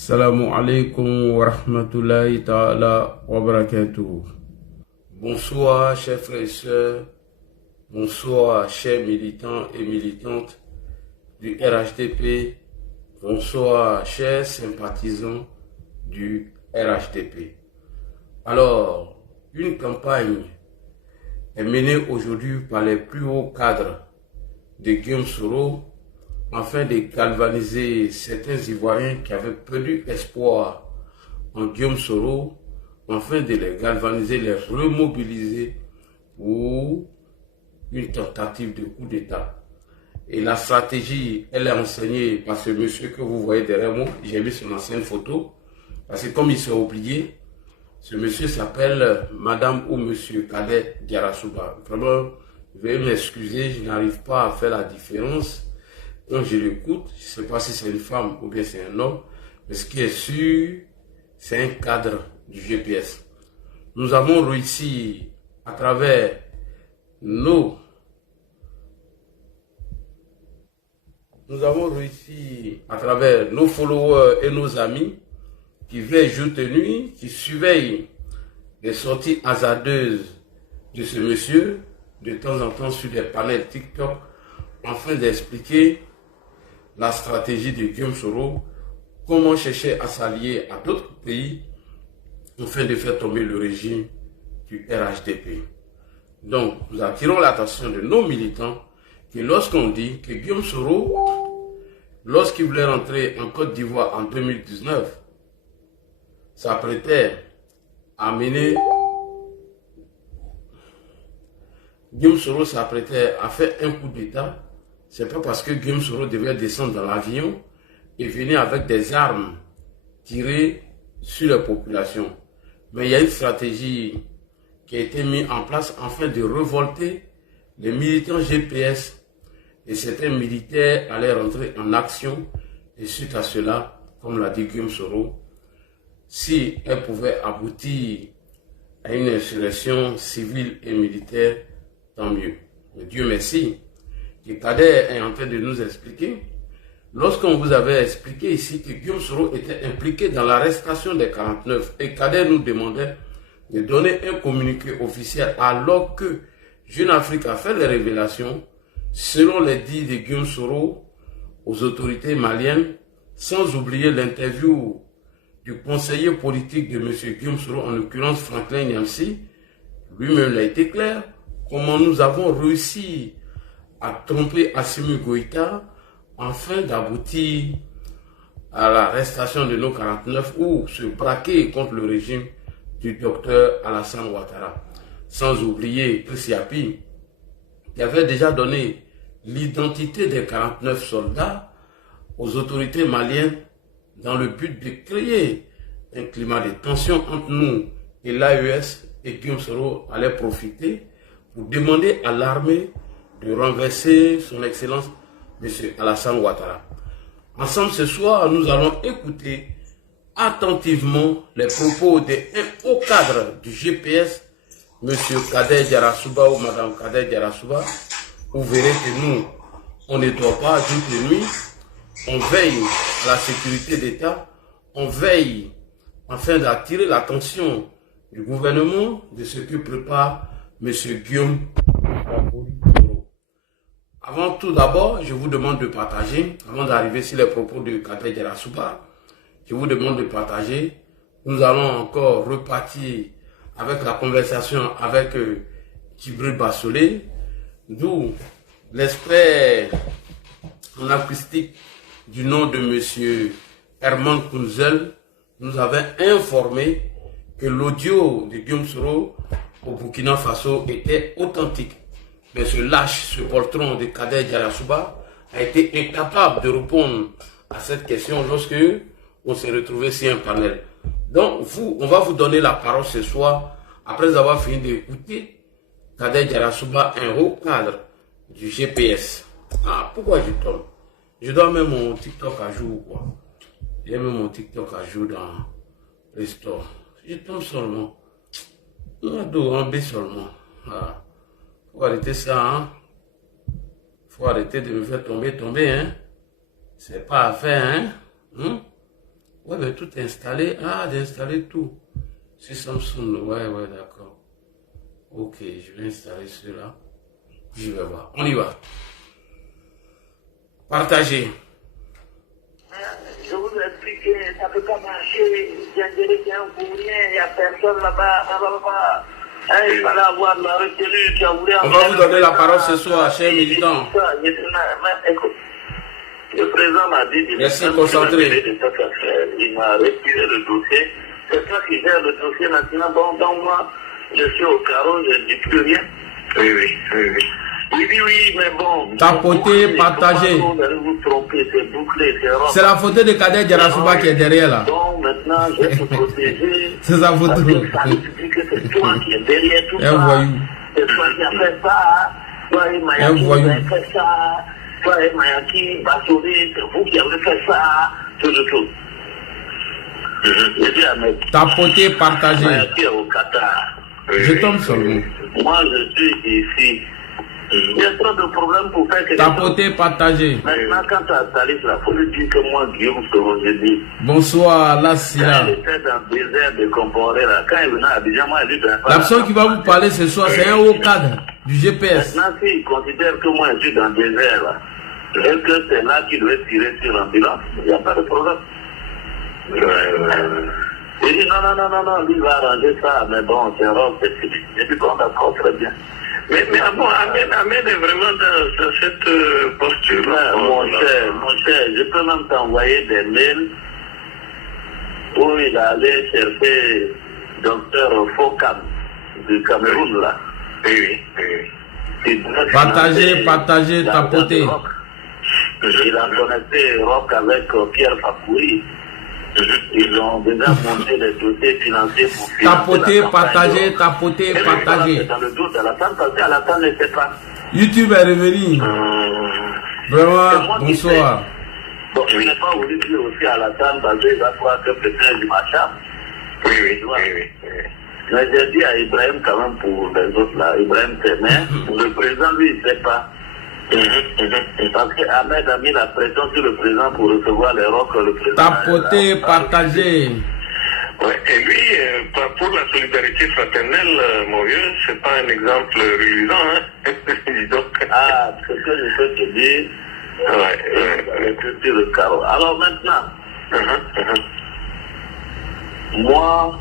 Salamu alaikum wa rahmatullahi ta'ala wa barakatuh. Bonsoir chers frères et sœurs, bonsoir chers militants et militantes du RHDP, bonsoir chers sympathisants du RHDP. Alors, une campagne est menée aujourd'hui par les plus hauts cadres de Guillaume Soro afin de galvaniser certains Ivoiriens qui avaient perdu espoir en Guillaume Soro, afin de les galvaniser, les remobiliser pour une tentative de coup d'État. Et la stratégie, elle est enseignée par ce monsieur que vous voyez derrière moi. J'ai mis son ancienne photo, parce que comme il s'est oublié, ce monsieur s'appelle Madame ou Monsieur Kader Diarra-Souba. Vraiment, veuillez m'excuser, je n'arrive pas à faire la différence. Quand je l'écoute, je ne sais pas si c'est une femme ou bien c'est un homme, mais ce qui est sûr, c'est un cadre du GPS. Nous avons réussi à travers nos followers et nos amis qui veillent jour et nuit, qui surveillent les sorties hasardeuses de ce monsieur, de temps en temps sur des panels TikTok, afin d'expliquer la stratégie de Guillaume Soro, comment chercher à s'allier à d'autres pays afin de faire tomber le régime du RHDP. Donc, nous attirons l'attention de nos militants que lorsqu'on dit que Guillaume Soro, lorsqu'il voulait rentrer en Côte d'Ivoire en 2019, s'apprêtait à mener... Guillaume Soro s'apprêtait à faire un coup d'État. C'est pas parce que Guillaume Soro devait descendre dans l'avion et venir avec des armes tirer sur la population. Mais il y a une stratégie qui a été mise en place afin de révolter les militants GPS, et certains militaires allaient rentrer en action. Et suite à cela, comme l'a dit Guillaume Soro, si elle pouvait aboutir à une insurrection civile et militaire, tant mieux. Mais Dieu merci, que Kader est en train de nous expliquer. Lorsqu'on vous avait expliqué ici que Guillaume Soro était impliqué dans l'arrestation des 49, et Kader nous demandait de donner un communiqué officiel, alors que Jeune Afrique a fait les révélations, selon les dits de Guillaume Soro aux autorités maliennes, sans oublier l'interview du conseiller politique de M. Guillaume Soro, en l'occurrence Franklin Nyamsi. Lui-même l'a été clair, comment nous avons réussi à tromper Assimi Goïta afin d'aboutir à l'arrestation de nos 49 ou se braquer contre le régime du docteur Alassane Ouattara. Sans oublier Chris Yapi, qui avait déjà donné l'identité des 49 soldats aux autorités maliennes dans le but de créer un climat de tension entre nous et l'AES, et Guillaume Soro allait profiter pour demander à l'armée de renverser son excellence M. Alassane Ouattara. Ensemble ce soir, nous allons écouter attentivement les propos d'un haut cadre du GPS, M. Kader Diarra-Souba ou Mme Kader Diarra-Souba. Vous verrez que nous, on ne doit pas jour et nuit, on veille à la sécurité d'État, on veille afin d'attirer l'attention du gouvernement de ce que prépare M. Guillaume Soro. Avant tout d'abord, je vous demande de partager, avant d'arriver sur les propos de Kader Diarra-Souba, je vous demande de partager. Nous allons encore repartir avec la conversation avec Djibril Bassolé, d'où l'expert en acoustique du nom de M. Herman Kunzel nous avait informé que l'audio de Guillaume Soro au Burkina Faso était authentique. Mais ce lâche, ce poltron de Kader Diarra-Souba a été incapable de répondre à cette question lorsque on s'est retrouvé sur un panel. Donc, on va vous donner la parole ce soir, après avoir fini d'écouter Kader Diarra-Souba, un haut cadre du GPS. Ah, pourquoi je tombe? Je dois mettre mon TikTok à jour, quoi. J'ai mis mon TikTok à jour dans les stores. Je tombe seulement. On doit en seulement. Ah. Faut arrêter ça, hein. Faut arrêter de me faire tomber, hein. C'est pas à faire, hein. Ouais, mais tout est installé. Ah, d'installer tout. C'est Samsung. Ouais, d'accord. Ok, je vais installer cela. Je vais voir. On y va. Partagez. Je vous ai expliqué, ça ne peut pas marcher. J'ai un pour rien, il n'y a personne là-bas. Il fallait avoir la retenue. On va vous donner la parole ce soir, chers militants. Écoute, le président m'a dit... Merci, concentré. Il m'a retiré le dossier. C'est toi qui gère le dossier maintenant. Donc moi, je suis au carreau, je ne dis plus rien. Oui, mais bon. Tapoter, partager. Vous allez vous tromper, c'est bouclé, c'est rond. C'est la photo de Kader Djarasouba qui est derrière là. Donc maintenant, je vais te protéger. C'est sa photo. Parce que ça signifie que c'est toi qui es derrière tout ça. Un voyou. C'est toi qui as fait ça. Toi et Mayaki, vous avez fait ça. Toi et Mayaki, Bassouri, c'est vous qui avez fait ça. Tout. J'ai dit à mes... Tapoter, partager. Mayaki est au Qatar. Je tombe sur vous. Moi, je suis ici. Il y a trop de problèmes pour faire quelque chose. Tapoter, partager. Maintenant, quand tu as installé cela, il faut lui dire que moi, Guillaume, ce que je dis. Bonsoir, là, c'est là. Quand il était dans le désert de Comporé, là, quand il venait à Abidjan, moi, il lui donnait pas. La personne qui va vous parler ce soir, c'est un haut cadre du GPS. Maintenant, s'il considère que moi, je suis dans le désert, là, et que c'est là qu'il doit tirer sur l'ambulance, il n'y a pas de problème. Il dit non, lui va arranger ça, mais bon, c'est rare, c'est fini. Et puis bon, d'accord, très bien. Mais bon, Ahmed est vraiment dans cette posture-là. Mon cher, je peux même t'envoyer des mails où il allait chercher docteur Fokam du Cameroun, là. Oui. Partager, tapoter. Il a connecté Rock avec Pierre Fakouri. Ils ont déjà monté les dossiers financiers pour tapoter, partager. Dans le doute, à la tente, parce qu'à la tente ne sait pas. YouTube est revenu. Vraiment, bonsoir. Bon, je n'ai pas voulu dire aussi à la tente, parce qu'il va croire que peut-être du machin. Oui. Mais j'ai dit à Ibrahim quand même pour les autres là, Ibrahim c'est mais le président lui il ne sait pas. Parce que Ahmed a mis la pression sur le président pour recevoir les rocs que le président. Tapoter, partager. Ouais, et lui, pour la solidarité fraternelle, mon vieux, c'est pas un exemple reluisant, hein. Dis donc. Ah, ce que je peux te dire, c'est sur le carreau. Alors maintenant, moi,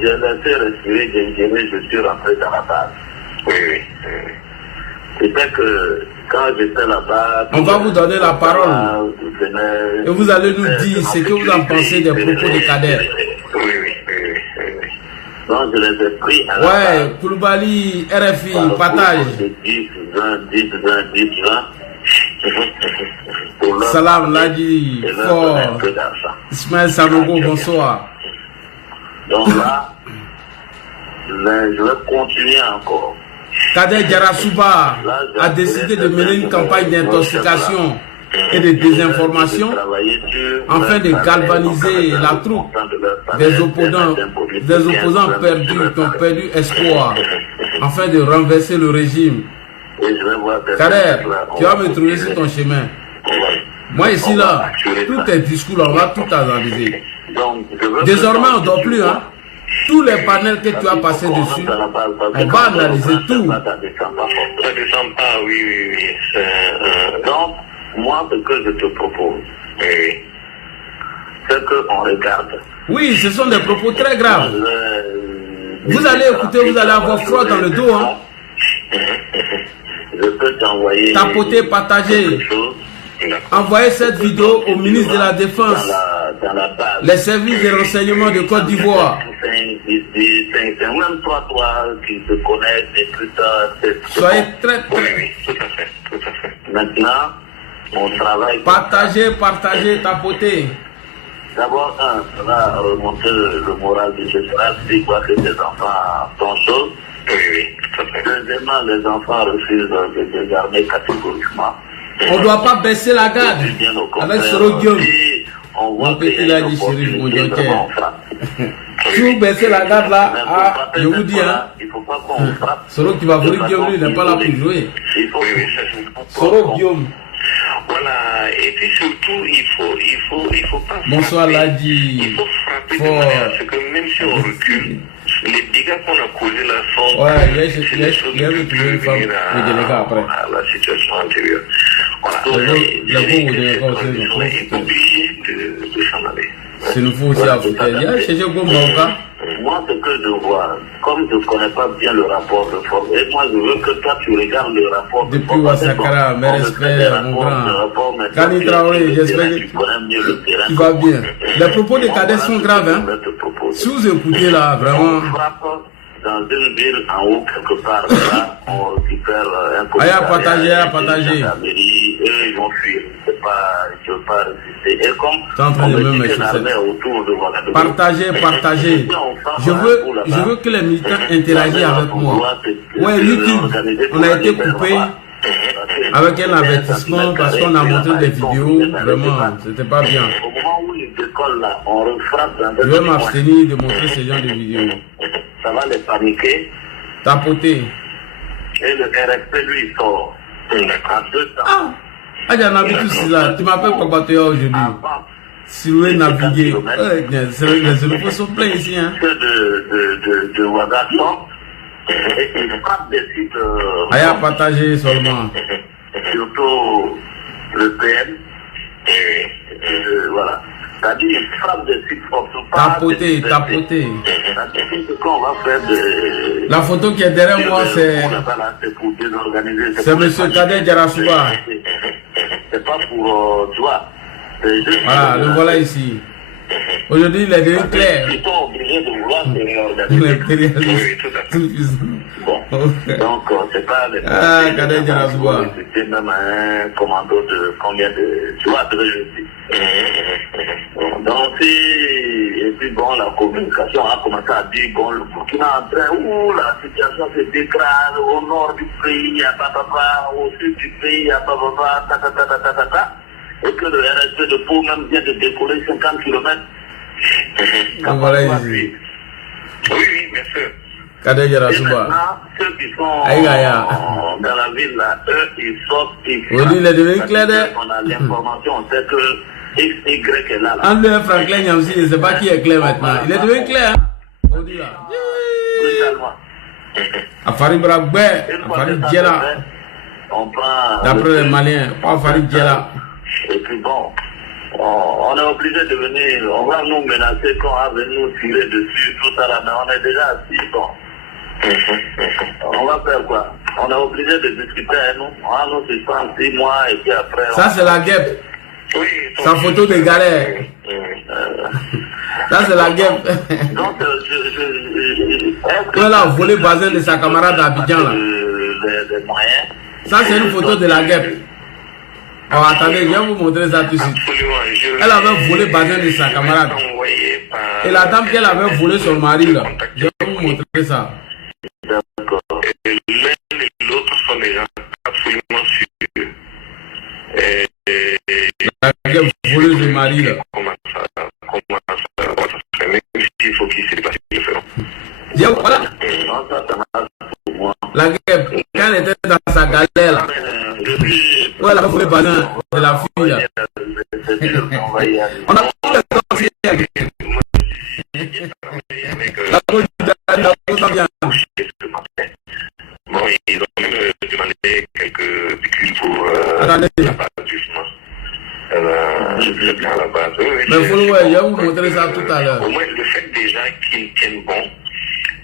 j'ai laissé respirer Gengémé, je suis rentré dans la base. Oui. C'était que quand j'étais là-bas... On va vous donner la parole. Et vous allez nous dire ce que vous en pensez des propos de Kader. Oui. Donc je les ai pris à la base. Koulibaly, RFI, partage. 10, 20. Salam, Ladi, Fort, Ismaël Sanogo, bonsoir. Donc là, je vais continuer encore. Kader Djarasouba a décidé de mener une campagne d'intoxication et de désinformation afin de galvaniser la troupe des opposants perdus qui ont perdu espoir afin de renverser le régime. Kader, tu vas me trouver sur ton chemin. Moi ici là, tous tes discours là, on va tout analyser. Désormais on ne dort plus, hein. Tous les panels que tu as passés dessus, on va analyser tout. Ça descend pas, oui. Donc, moi, ce que je te propose, c'est qu'on regarde. Oui, ce sont des propos très graves. Vous allez écouter, vous allez avoir froid dans le dos. Hein. Je peux t'envoyer... Tapoter, partager. Envoyez cette vidéo au ministre de la Défense, les services de renseignement de Côte d'Ivoire. Même toi qui te connais, et plus tard, soyez très. Tout à fait. Maintenant, on travaille. Partagez, tapoter. D'abord, ça va remonter le moral du général, c'est quoi que les enfants font chose. Oui, tout à fait. Deuxièmement, les enfants refusent de désarmer catégoriquement. On ne doit pas baisser la garde avec Soro Guillaume. On petit là du shérif, mon Dieu. Si vous baissez la garde là, je vous dis, hein, Soro qui va voler Guillaume, lui, il n'est pas là pour jouer. Soro Guillaume. Voilà, et puis surtout, il faut pas. Bonsoir, Ladi. Il faut frapper de manière à ce que même si on recule, les dégâts qu'on a causés là sont. Ouais, il y a retrouvé une femme après. La situation antérieure. Voilà. Il y a obligé de s'en aller. C'est nouveau aussi à Afrique. Il y a chez Marocain. Moi, ce que je vois, comme je ne connais pas bien le rapport de force, et moi je veux que toi tu regardes le rapport de force. Depuis Ouassakara, mes respects, mon grand. Kani Traoré, j'espère que tu vas bien. Les propos de Kadek sont graves, hein. Si vous écoutez là, vraiment. Dans une ville en haut, quelque part, là, on récupère un peu. À partager. Ils vont fuir. Je ne veux pas résister. Et comme on me dit que l'armée autour de Ouagadougou. Partagez. Je veux que les militants interagissent avec moi. Ouais, YouTube, on a été coupé avec un avertissement parce qu'on a montré des vidéos. Vraiment, c'était pas bien. Au moment où ils décollent là, on refrappe dans je vais m'abstenir de montrer ce genre de vidéos. Ça va les paniquer. Tapoter. Et le RFP lui il sort. En 2 temps. Ah, j'en ai vu tout cela. Tu m'appelles Papa aujourd'hui. Si vous voulez naviguer, les éléphants sont pleins ici. Hein. De Ouagadougou. Et ils frappent des sites. À partager seulement. Surtout le PM. Voilà. C'est-à-dire, ils frappent des sites fortement. Tapoter. C'est ce qu'on va faire de. La photo qui est derrière moi, c'est. C'est M. Kadek Jarasuba. C'est pas pour toi. Voilà, le voilà ici. Aujourd'hui, il est devenu clair. Ils sont obligés de vouloir se réorganiser. Bon, donc c'est pas les Kadek Jarasuba. C'était même un commando de combien de. Tu vois, de donc et puis bon, la communication a commencé à dire bon, le Burkina est en train, la situation se dégrade au nord du pays, à papa, au sud du pays, à papa, et que le RSP de Pau même vient de décoller 50 km. Voilà ici. Oui, bien sûr. Kadek Et Jarasuba. maintenant, ceux qui sont dans la ville là, eux, ils sortent, ils aujourd'hui, il est devenu clair. On a l'information, on sait que X, Y est là. André Franklin Yamsi, je ne sais pas qui est clair maintenant. Il est devenu clair. Aujourd'hui là. Afari Bragbe, Afari Djela. D'après les Maliens, pas Afari Djela. Et puis bon, on est obligé de venir, on va nous menacer qu'on va venir nous tirer dessus, tout ça là, mais on est déjà assis, bon. On va faire quoi? On est obligé de discuter, nous. On va nous suspendre 6 mois et puis après. Ça, c'est la guêpe. Oui, Sa photo de galère. Ça, c'est la guêpe. Donc, Elle a volé Bazin de sa camarade à Abidjan là. Les moyens. Ça, c'est une photo de la guêpe. Oh, attendez, je vais vous montrer ça tout de suite. Elle avait volé Bazin de sa camarade. Et la dame qu'elle avait volé son mari là. Je vais vous montrer ça. D'accord. L'un et l'autre sont des gens absolument sûrs. La guêpe voleuse de mari là. Comment ça va se faire, même s'il faut qu'il se passe le faire. Voilà. Non, ça marche pour moi. La guêpe, quand elle était dans sa galère là. Ouais, elle a volé Bazin de la fille là. C'est sûr qu'on va y aller. On a tous les anciens. La cause de bien. Bon, ils ont même demandé quelques piqûres pour Attendez. la base, justement. Je bien à la base. Mais vous, ouais, je vais vous montrer ça tout à l'heure. Au moins, le fait déjà qu'ils tiennent bon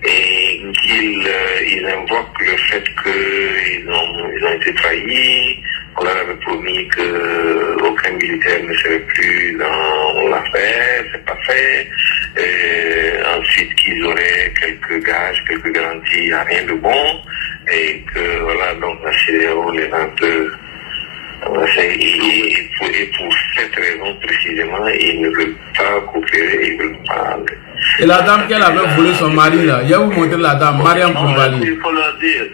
et qu'ils invoquent le fait qu'ils ont été trahis. On leur avait promis qu'aucun militaire ne serait plus dans l'affaire, c'est pas fait. Ensuite, qu'ils auraient quelques gages, quelques garanties, il n'y a rien de bon. Et que, voilà, donc la CEDEAO les a un peu. Et pour cette raison précisément, ils ne veulent pas coopérer, ils ne veulent pas. Et la dame qu'elle avait volé son mari là, je vais vous montrer la dame, Mariam Koumbali. Il faut leur dire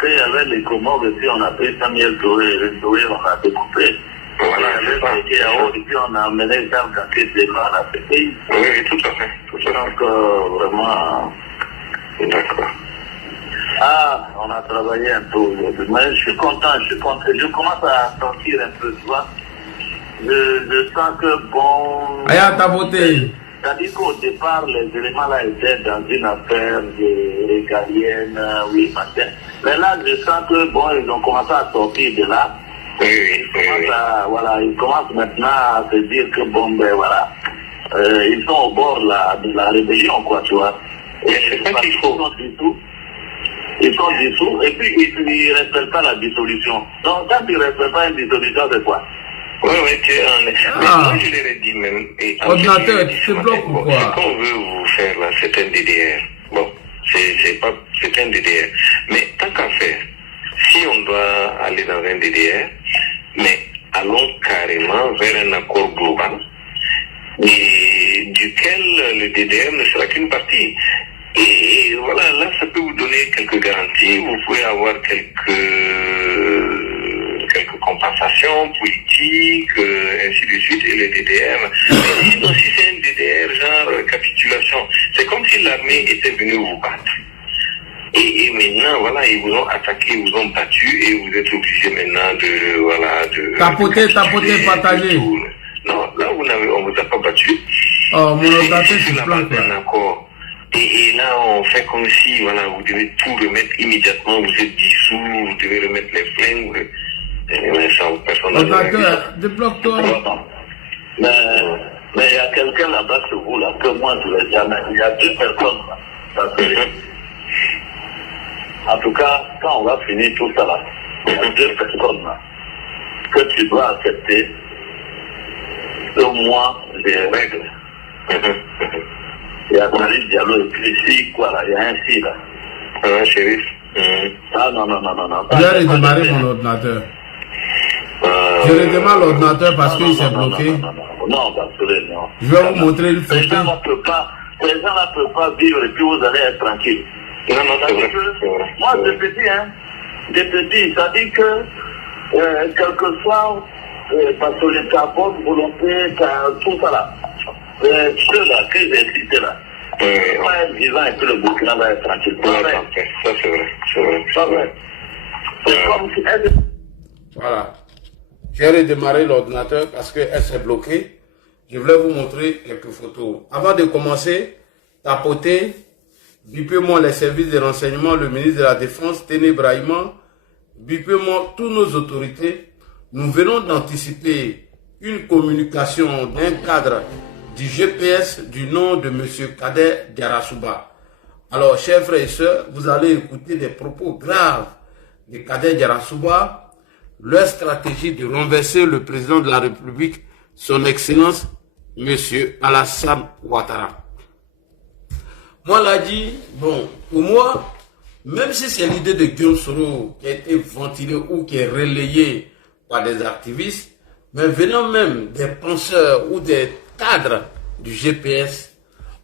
qu'il y avait les Comores et puis on a pris Samuel Touré, on a découpé. Voilà, c'est ça. Et puis on a amené Jean Kakete, on a fait. Oui, tout à fait. Donc vraiment. D'accord. Ah, on a a travaillé un peu aujourd'hui. Mais je suis content. Je commence à sentir un peu, tu vois. Je sens que bon... Aya tapoté. C'est-à-dire qu'au départ, les éléments là étaient dans une affaire de régalienne, oui, machin. Mais là, je sens que bon, ils ont commencé à sortir de là. Ils commencent maintenant à se dire que bon, ben voilà, ils sont au bord de la rébellion, quoi, tu vois. Et c'est pas qu'il faut. Ils sont dissous, et puis ils ne respectent pas la dissolution. Donc, quand ils ne respectent pas une dissolution, c'est quoi? Oui, tu en es. Mais moi, je leur ai dit même. Ordinateur, tu te bloques ou quoi? Ce qu'on veut vous faire là, c'est un DDR. Bon, c'est un DDR. Mais tant qu'à faire, si on doit aller dans un DDR, mais allons carrément vers un accord global, et duquel le DDR ne sera qu'une partie. Et voilà, là, ça peut vous donner quelques garanties. Vous pouvez avoir quelques compensations politiques, ainsi de suite, et le DDR. Mais sinon, si c'est un DDR, genre capitulation, c'est comme si l'armée était venue vous battre. Et maintenant, voilà, ils vous ont attaqué, ils vous ont battu, et vous êtes obligé maintenant de tapoter, partager. Non, là, on vous a pas battu. Oh, mon ordinateur, c'est plein, quoi. Et là, on fait comme si, voilà, vous devez tout remettre immédiatement, vous êtes dissous, vous devez remettre les flingues. Ordinateur, débloque-toi. Mais il y a quelqu'un là-bas sur vous, là, que moi, je ne l'ai jamais. Il y a 2 personnes, là. Parce que, en tout cas, quand on va finir tout ça, là, il y a 2 personnes, là, que tu dois accepter, au moins, des règles. Il y a Marie Diallo et puis ici, quoi, là, il y a un si, là. Un shérif. Ah, non. Je vais redémarrer mon ordinateur. Je redémarre l'ordinateur parce qu'il s'est bloqué. Non, parce que non. Je vais vous montrer une photo. Les gens ne peuvent pas vivre et puis vous allez être tranquille. Non, c'est vrai. Moi, des petits, ça dit que, quel que soit, parce que les bonne volonté, tout ça là, ceux là que j'ai cités là, ouais, vivant et puis le Burkina va être tranquille. Ça, c'est vrai. C'est comme si elle... Voilà. J'ai redémarré l'ordinateur parce qu'elle s'est bloquée. Je voulais vous montrer quelques photos. Avant de commencer, tapotez, bipez-moi les services de renseignement, le ministre de la Défense, Téné Brahima, bipez-moi toutes nos autorités. Nous venons d'anticiper une communication d'un cadre du GPS du nom de M. Kader Diarasouba. Alors, chers frères et sœurs, vous allez écouter des propos graves de Kader Diarasouba, leur stratégie de renverser le président de la République, son Excellence, M. Alassane Ouattara. Moi, l'a dit, bon, pour moi, même si c'est l'idée de Guillaume Soro qui a été ventilée ou qui est relayée par des activistes, mais venant même des penseurs ou des cadres du GPS,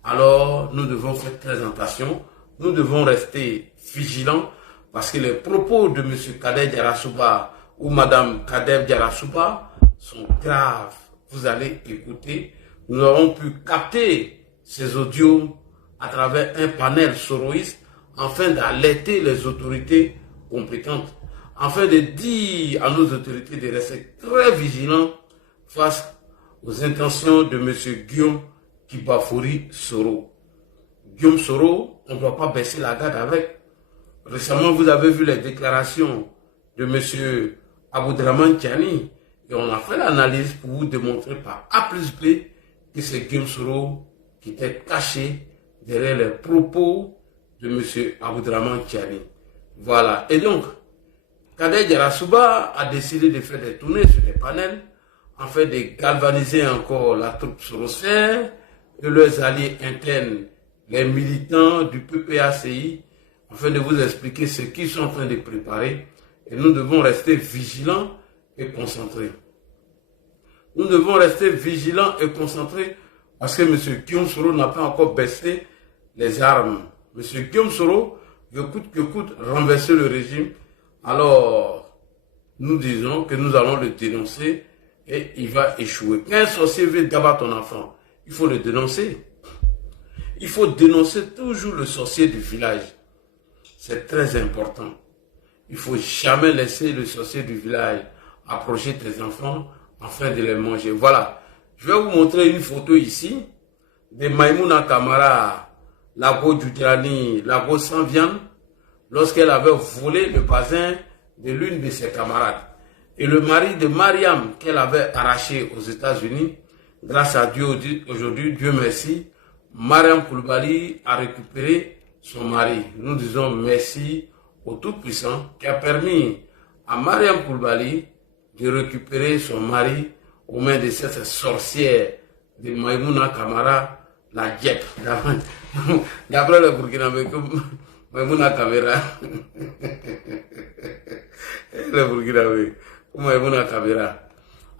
alors nous devons faire très attention, nous devons rester vigilants parce que les propos de M. Kader Diarasouba ou Mme Kader Diarasouba sont graves. Vous allez écouter, nous avons pu capter ces audios à travers un panel soroïste afin d'alerter les autorités compétentes, afin de dire à nos autorités de rester très vigilants face aux intentions de M. Guillaume Kibafouri Soro. Guillaume Soro, on ne doit pas baisser la garde avec. Récemment, vous avez vu les déclarations de M. Aboudraman Tiani et on a fait l'analyse pour vous démontrer par A plus B que c'est Guillaume Soro qui était caché derrière les propos de M. Aboudraman Tiani. Voilà. Et donc, Kader Diarasouba a décidé de faire des tournées sur les panels afin de galvaniser encore la troupe sorosphère et leurs alliés internes, les militants du PPACI, afin de vous expliquer ce qu'ils sont en train de préparer. Et nous devons rester vigilants et concentrés. Nous devons rester vigilants et concentrés parce que M. Guillaume Soro n'a pas encore baissé les armes. M. Guillaume Soro veut coûte que coûte renverser le régime. Alors, nous disons que nous allons le dénoncer et il va échouer. Quand un sorcier veut d'abattre ton enfant, il faut le dénoncer. Il faut dénoncer toujours le sorcier du village. C'est très important. Il faut jamais laisser le sorcier du village approcher tes enfants afin de les manger. Voilà. Je vais vous montrer une photo ici de Maïmouna Kamara, Lago Djoudrani, Lago sans viande, lorsqu'elle avait volé le bazin de l'une de ses camarades. Et le mari de Mariam qu'elle avait arraché aux États-Unis, grâce à Dieu aujourd'hui, Dieu merci, Mariam Koulibaly a récupéré son mari. Nous disons merci au Tout-Puissant qui a permis à Mariam Koulibaly de récupérer son mari aux mains de cette sorcière de Maïmouna Kamara, la Djep. D'après le Burkinabé, Maïmouna Kamara, le Burkinabé, Maïmouna Kamara.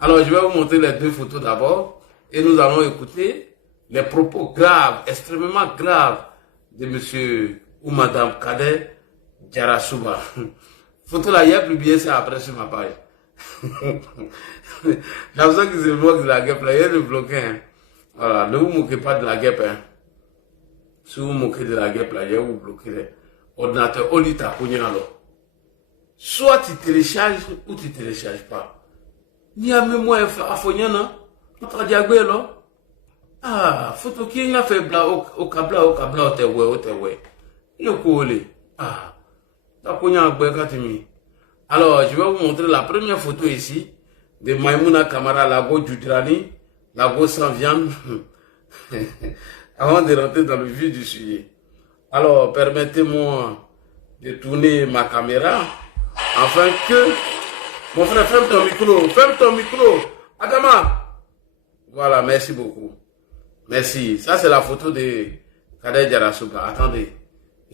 Alors, je vais vous montrer les deux photos d'abord et nous allons écouter les propos graves, extrêmement graves de monsieur ou madame Kader Djarasouba. Photo là, il y a publié ça après sur ma page. J'ai l'impression qu'ils se moquent de la guêpe là, il y a le bloqué. Hein. Voilà, ne vous moquez pas de la guêpe. Hein. Si vous vous moquez de la guêpe là, il y a vous bloquer les ordinateurs. Au lit, t'as cogné alors. Soit tu télécharges ou tu ne télécharges pas. Il y a même moi à Fognan, non? Notre diagwe là. Ah, photo qui a fait bla au câble, au tewe. Il y a quoi? Ah, t'as cogné à Békatimi. Alors, je vais vous montrer la première photo ici de Maïmouna Kamara, Lago Djoudrani, Lago sans viande, avant de rentrer dans le vif du sujet. Alors, permettez-moi de tourner ma caméra afin que... Mon frère, ferme ton micro, Adama. Voilà, merci beaucoup. Merci. Ça, c'est la photo de Kader Djarasouba. Attendez,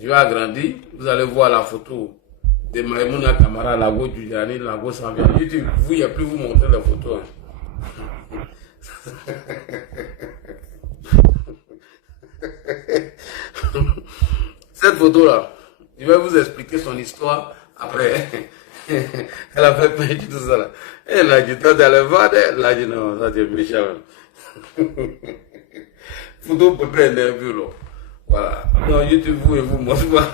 je vais agrandir. Vous allez voir la photo de Maïmouna Kamara, Lago Djoudrani, Lago sans viande. YouTube, vous, il n'y a plus vous montrer la photo. Hein. Cette photo-là, je vais vous expliquer son histoire après. Elle a fait peindre tout ça là. Elle a dit, toi, elle va, elle a dit, non, ça c'est méchant. Photo pour prendre un bureau. Voilà. Non, YouTube, vous et vous, moi, je vois.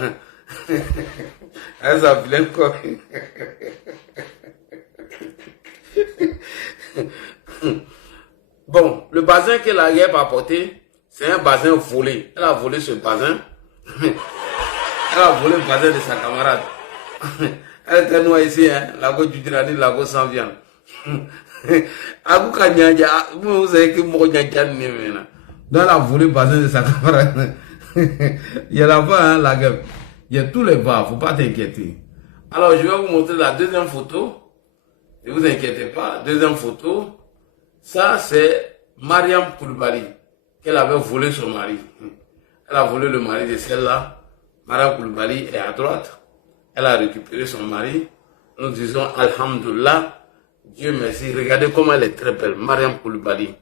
Elle s'appelait quoi? Bon, le bazin qu'elle a apporté, c'est un bazin volé. Elle a volé ce bazin. Elle a volé le bazin de sa camarade. Elle était noire ici, hein, Lago Djoudrani, Lago sans viande. Abou Kanyanja, vous savez que moi, Nyanjan, donc elle a volé le bazin de sa camarade. Il y a là-bas, hein, la gueule. Il y a tous les bas, faut pas t'inquiéter. Alors, je vais vous montrer la deuxième photo. Ne vous inquiétez pas, deuxième photo. Ça, c'est Mariam Koulibaly, qu'elle avait volé son mari. Elle a volé le mari de celle-là. Mariam Koulibaly est à droite. Elle a récupéré son mari. Nous disons Alhamdulillah, Dieu merci. Regardez comment elle est très belle. Mariam Koulibaly,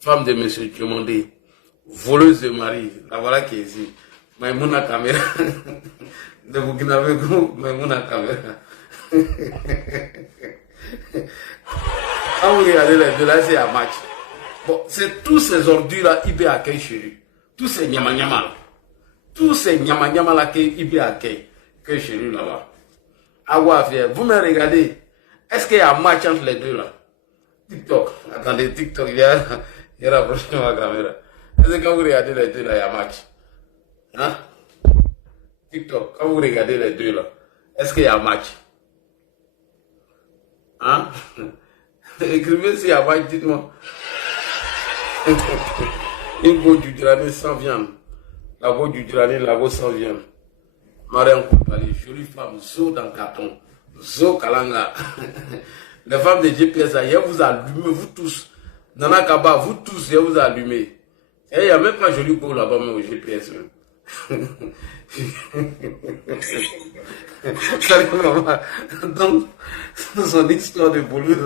femme de M. Diomondé, voleuse de mari. La voilà qui est ici. Maïmouna Kamara. De Burkinabé, Maïmouna Kamara. Quand vous regardez les deux là, c'est un match. Bon, c'est tous ces ordures-là, IB accueille chez lui. Tous ces nyama-nyama là. Tous ces nyama-nyama là, IB accueille chez lui là-bas. Vous me regardez. Est-ce qu'il y a un match entre les deux là? TikTok. Attendez, TikTok, il y a rapproché ma caméra. Est-ce que quand vous regardez les deux là, il y a un match? Hein? TikTok, quand vous regardez les deux là, est-ce qu'il y a un match? Hein? Écrivez s'il y a un match, dites-moi. Lago Djoudrani sans viande. Lago Djoudrani, Lago sans viande. Mariam Koulibaly, jolie femme, zo dans le carton, zo kalanga. Les femmes de GPS, elles vous allument, vous tous. Nana Kaba, vous tous, elles vous allument. Et il n'y a même pas joli pour là-bas, mais au GPS. Donc, son histoire de boulot,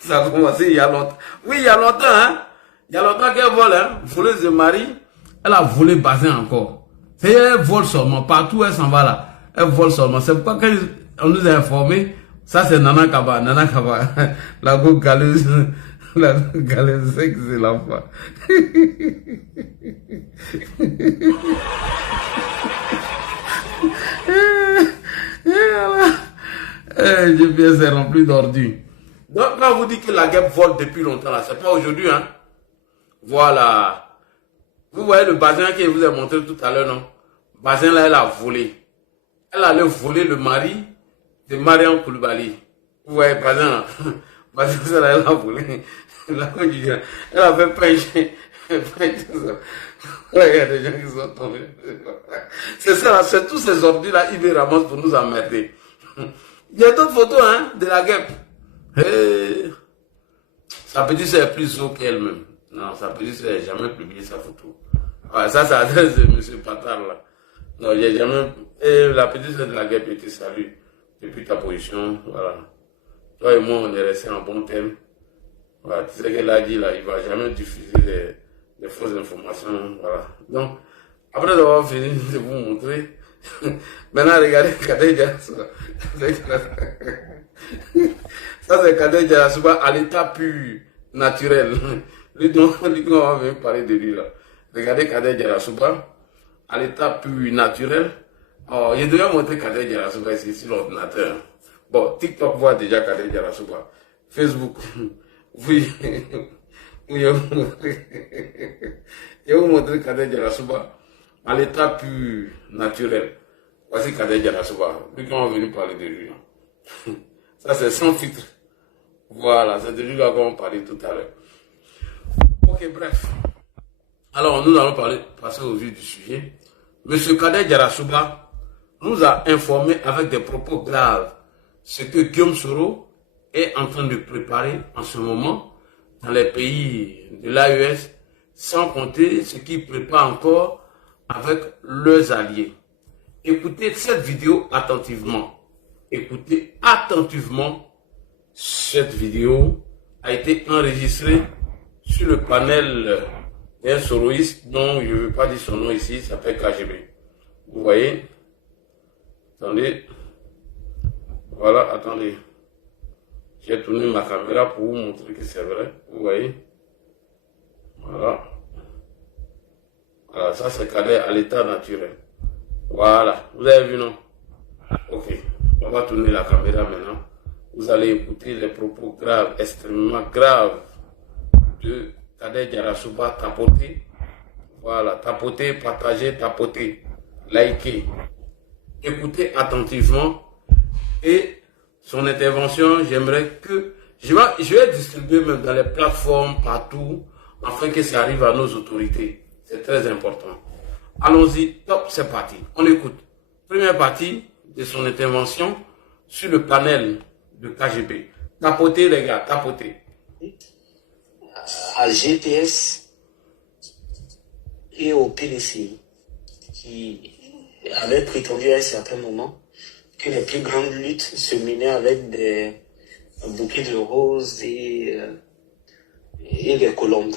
ça a commencé il y a longtemps. Oui, il y a longtemps, hein. Il y a longtemps qu'elle vole, hein. Voleuse de mari, elle a volé bazin encore. Elle vole seulement, partout où elle s'en va là, elle vole seulement. C'est pourquoi quand on nous a informé, ça c'est Nana Kaba, la go galeuse, c'est que c'est l'enfant. GPS est rempli d'ordures. Donc, quand vous dites que la guêpe vole depuis longtemps, là, c'est pas aujourd'hui, hein. Voilà. Vous voyez le bazin que je vous ai montré tout à l'heure, non? Bazin, là, elle a volé. Elle allait voler le mari de Mariam Koulibaly. Vous voyez, bazin, là. Bazin, là, elle a volé. Elle a fait pêcher. Il y a des gens qui sont tombés. C'est ça, c'est tous ces ordures-là, ils les ramassent pour nous emmerder. Il y a d'autres photos, hein, de la guêpe. Sa petite sœur est plus haut qu'elle-même. Non, sa petite sœur n'a jamais publié sa photo. Ouais, ça, c'est l'adresse de M. Patard, là. Non, il n'y a jamais... Et la petite sœur de la guêpe était salue depuis ta position, voilà. Toi et moi, on est restés en bon terme. Voilà, tu sais qu'elle a dit, là, il ne va jamais diffuser des fausses informations, voilà. Donc, après avoir fini de vous montrer, maintenant, regardez Kader Diarra. Ça, c'est Kader Diarra à l'état pur, naturel. Lui, on va même parler de lui, là. Regardez Kader Diarra à l'état pur, naturel. Oh, je devais montrer Kader Diarra ici sur l'ordinateur. Bon, TikTok voit déjà Kader Diarra. Facebook, oui. Je vais vous montrer Kader Diarra à l'état pur, naturel. Voici Kader Diarra. Lui, quand on va venir parler de lui. Ça, c'est sans filtre. Voilà, c'est de lui là qu'on parlait tout à l'heure. Ok, bref. Alors, nous allons passer au vif du sujet. Monsieur Kader Diarra nous a informé avec des propos graves ce que Guillaume Soro est en train de préparer en ce moment dans les pays de l'AES, sans compter ce qu'il prépare encore avec leurs alliés. Écoutez cette vidéo attentivement. Écoutez attentivement. Cette vidéo a été enregistrée sur le panel d'un soroïste dont je ne veux pas dire son nom ici, il s'appelle KGB. Vous voyez? Attendez. Voilà, attendez. J'ai tourné ma caméra pour vous montrer que c'est vrai. Vous voyez? Voilà. Voilà, ça c'est Kader à l'état naturel. Voilà. Vous avez vu, non? Ok. On va tourner la caméra maintenant. Vous allez écouter les propos graves, extrêmement graves de Kader Diarra tapoter. Voilà. Tapoter, partager, tapoter. Liker. Écoutez attentivement. Et son intervention, j'aimerais que... Je vais distribuer même dans les plateformes partout, afin que ça arrive à nos autorités. C'est très important. Allons-y, top, c'est parti. On écoute. Première partie de son intervention sur le panel de KGB. Tapotez les gars, tapotez. À GPS et au PDC, qui avait prétendu à un certain moment que les plus grandes luttes se menaient avec des bouquets de roses et des colombes.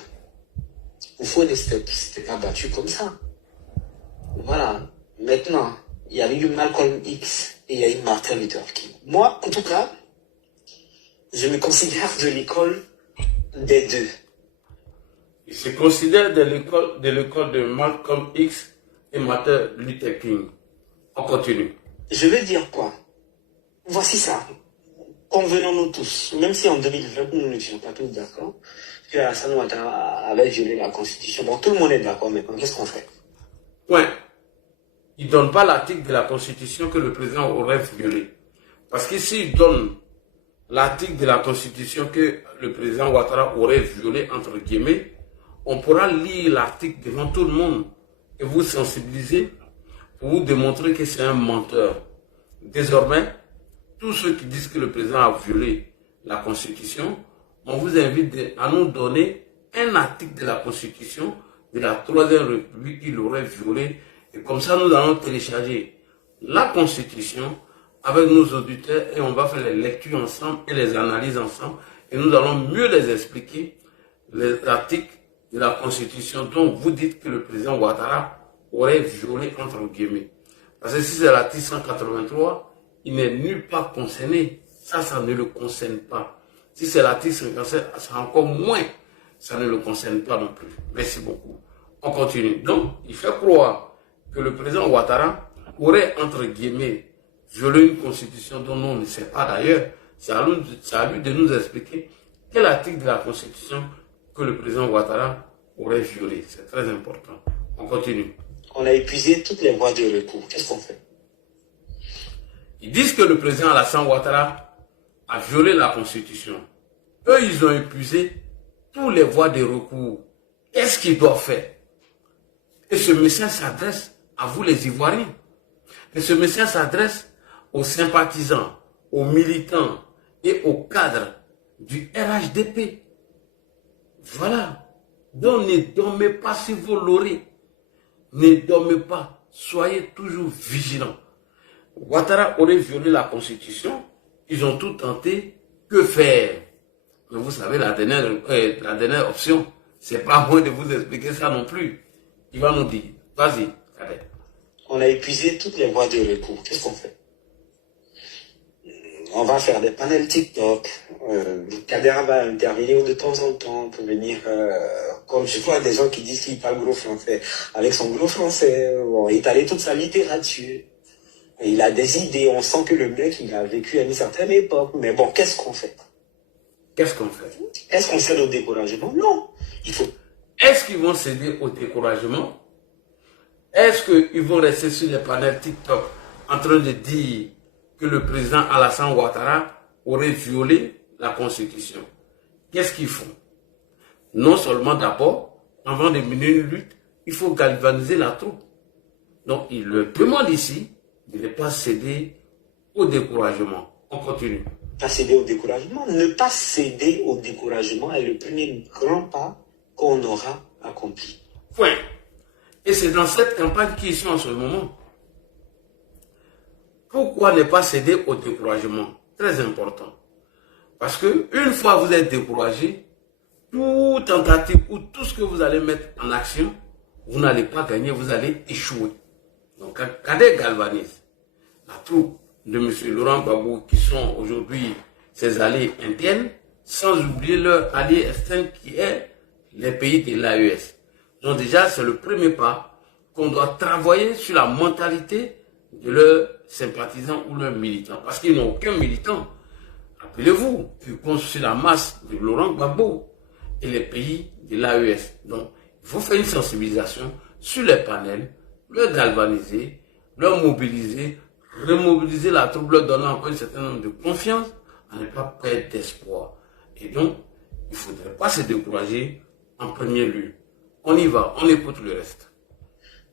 Au fond, c'était pas battu comme ça. Voilà. Maintenant, il y a eu Malcolm X et il y a eu Martin Luther King. Moi, en tout cas, je me considère de l'école des deux. Il se considère de l'école de Malcolm X et Martin Luther King. On continue. Je veux dire quoi? Voici ça. Convenons-nous tous, même si en 2020 nous n'étions pas tous d'accord, que Alassane Ouattara avait violé la Constitution. Bon, tout le monde est d'accord, mais qu'est-ce qu'on fait? Point. Il ne donne pas l'article de la Constitution que le président aurait violé. Parce que s'il donne l'article de la Constitution que le président Ouattara aurait violé, entre guillemets, on pourra lire l'article devant tout le monde et vous sensibiliser pour vous démontrer que c'est un menteur. Désormais, tous ceux qui disent que le président a violé la Constitution, on vous invite à nous donner un article de la Constitution de la Troisième République qu'il aurait violé. Et comme ça, nous allons télécharger la Constitution avec nos auditeurs et on va faire les lectures ensemble et les analyses ensemble. Et nous allons mieux les expliquer, les articles de la Constitution dont vous dites que le président Ouattara aurait violé entre guillemets. Parce que si c'est l'article 183, il n'est nulle part concerné. Ça ne le concerne pas. Si c'est l'article 57, c'est encore moins. Ça ne le concerne pas non plus. Merci beaucoup. On continue. Donc, il fait croire que le président Ouattara aurait, entre guillemets, violer une constitution dont on ne sait pas d'ailleurs. C'est à lui de nous expliquer quel article de la constitution que le président Ouattara aurait violé. C'est très important. On continue. On a épuisé toutes les voies de recours. Qu'est-ce qu'on fait? Ils disent que le président Alassane Ouattara a violé la constitution. Eux, ils ont épuisé toutes les voies de recours. Qu'est-ce qu'ils doivent faire? Et ce message s'adresse à vous les Ivoiriens. Et ce message s'adresse aux sympathisants, aux militants et aux cadres du RHDP. Voilà. Donc ne dormez pas si vous l'aurez. Ne dormez pas. Soyez toujours vigilants. Ouattara aurait violé la constitution. Ils ont tout tenté. Que faire? Mais vous savez, la dernière option, c'est pas moi de vous expliquer ça non plus. Il va nous dire. Vas-y, Kader. On a épuisé toutes les voies de recours. Qu'est-ce qu'on fait? On va faire des panels TikTok. Kader va intervenir de temps en temps pour venir, comme je vois des gens qui disent qu'il parle gros français. Avec son gros français, bon, il est allé toute sa littérature. Et il a des idées. On sent que le mec, il a vécu à une certaine époque. Mais bon, qu'est-ce qu'on fait? Qu'est-ce qu'on fait? Est-ce qu'on cède au découragement? Non. Il faut. Est-ce qu'ils vont céder au découragement? Est-ce qu'ils vont rester sur les panels TikTok en train de dire que le président Alassane Ouattara aurait violé la Constitution? Qu'est-ce qu'ils font? Non seulement d'abord, avant de mener une lutte, il faut galvaniser la troupe. Donc, il le demande ici de ne pas céder au découragement. On continue. Pas céder au découragement. Ne pas céder au découragement est le premier grand pas qu'on aura accompli. Point. Et c'est dans cette campagne qui sont en ce moment. Pourquoi ne pas céder au découragement? Très important. Parce que une fois vous êtes découragé, toute tentative ou tout ce que vous allez mettre en action, vous n'allez pas gagner, vous allez échouer. Donc, Kader galvanise la troupe de M. Laurent Gbagbo, qui sont aujourd'hui ses alliés internes, sans oublier leur allié externe qui est les pays de l'AES. Donc déjà, c'est le premier pas qu'on doit travailler sur la mentalité de leurs sympathisants ou leurs militants. Parce qu'ils n'ont aucun militant, rappelez-vous, qui compte sur la masse de Laurent Gbagbo et les pays de l'AES. Donc, il faut faire une sensibilisation sur les panels, leur galvaniser, leur mobiliser, remobiliser la troupe, leur donner encore un certain nombre de confiance, à ne pas perdre d'espoir. Et donc, il ne faudrait pas se décourager en premier lieu. On y va, on écoute le reste.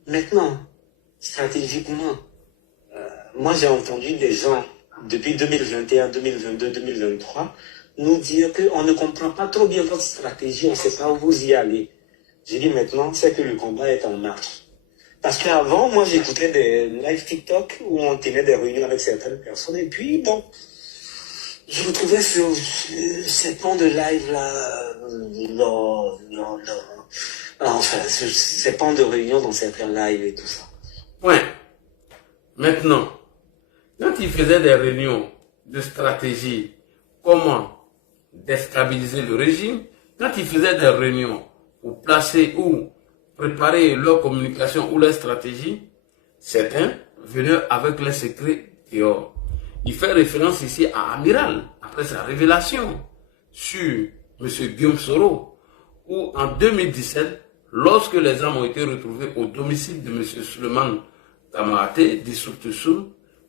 Maintenant, stratégiquement, moi j'ai entendu des gens, depuis 2021, 2022, 2023, nous dire qu'on ne comprend pas trop bien votre stratégie, on ne sait pas où vous y allez. J'ai dit maintenant, c'est que le combat est en marche. Parce qu'avant, moi, j'écoutais des live TikTok où on tenait des réunions avec certaines personnes. Et puis, bon, je retrouvais ces temps de live-là, non. Enfin, ces temps de réunion dans certains lives et tout ça. Point. Maintenant, quand ils faisaient des réunions de stratégie, comment déstabiliser le régime, quand ils faisaient des réunions pour placer ou préparer leur communication ou leur stratégie, certains venaient avec les secrets dehors. Il fait référence ici à Amiral, après sa révélation sur M. Guillaume Soro, où en 2017, lorsque les armes ont été retrouvées au domicile de M. Suleiman Kamaraté, dit Sourtousoul,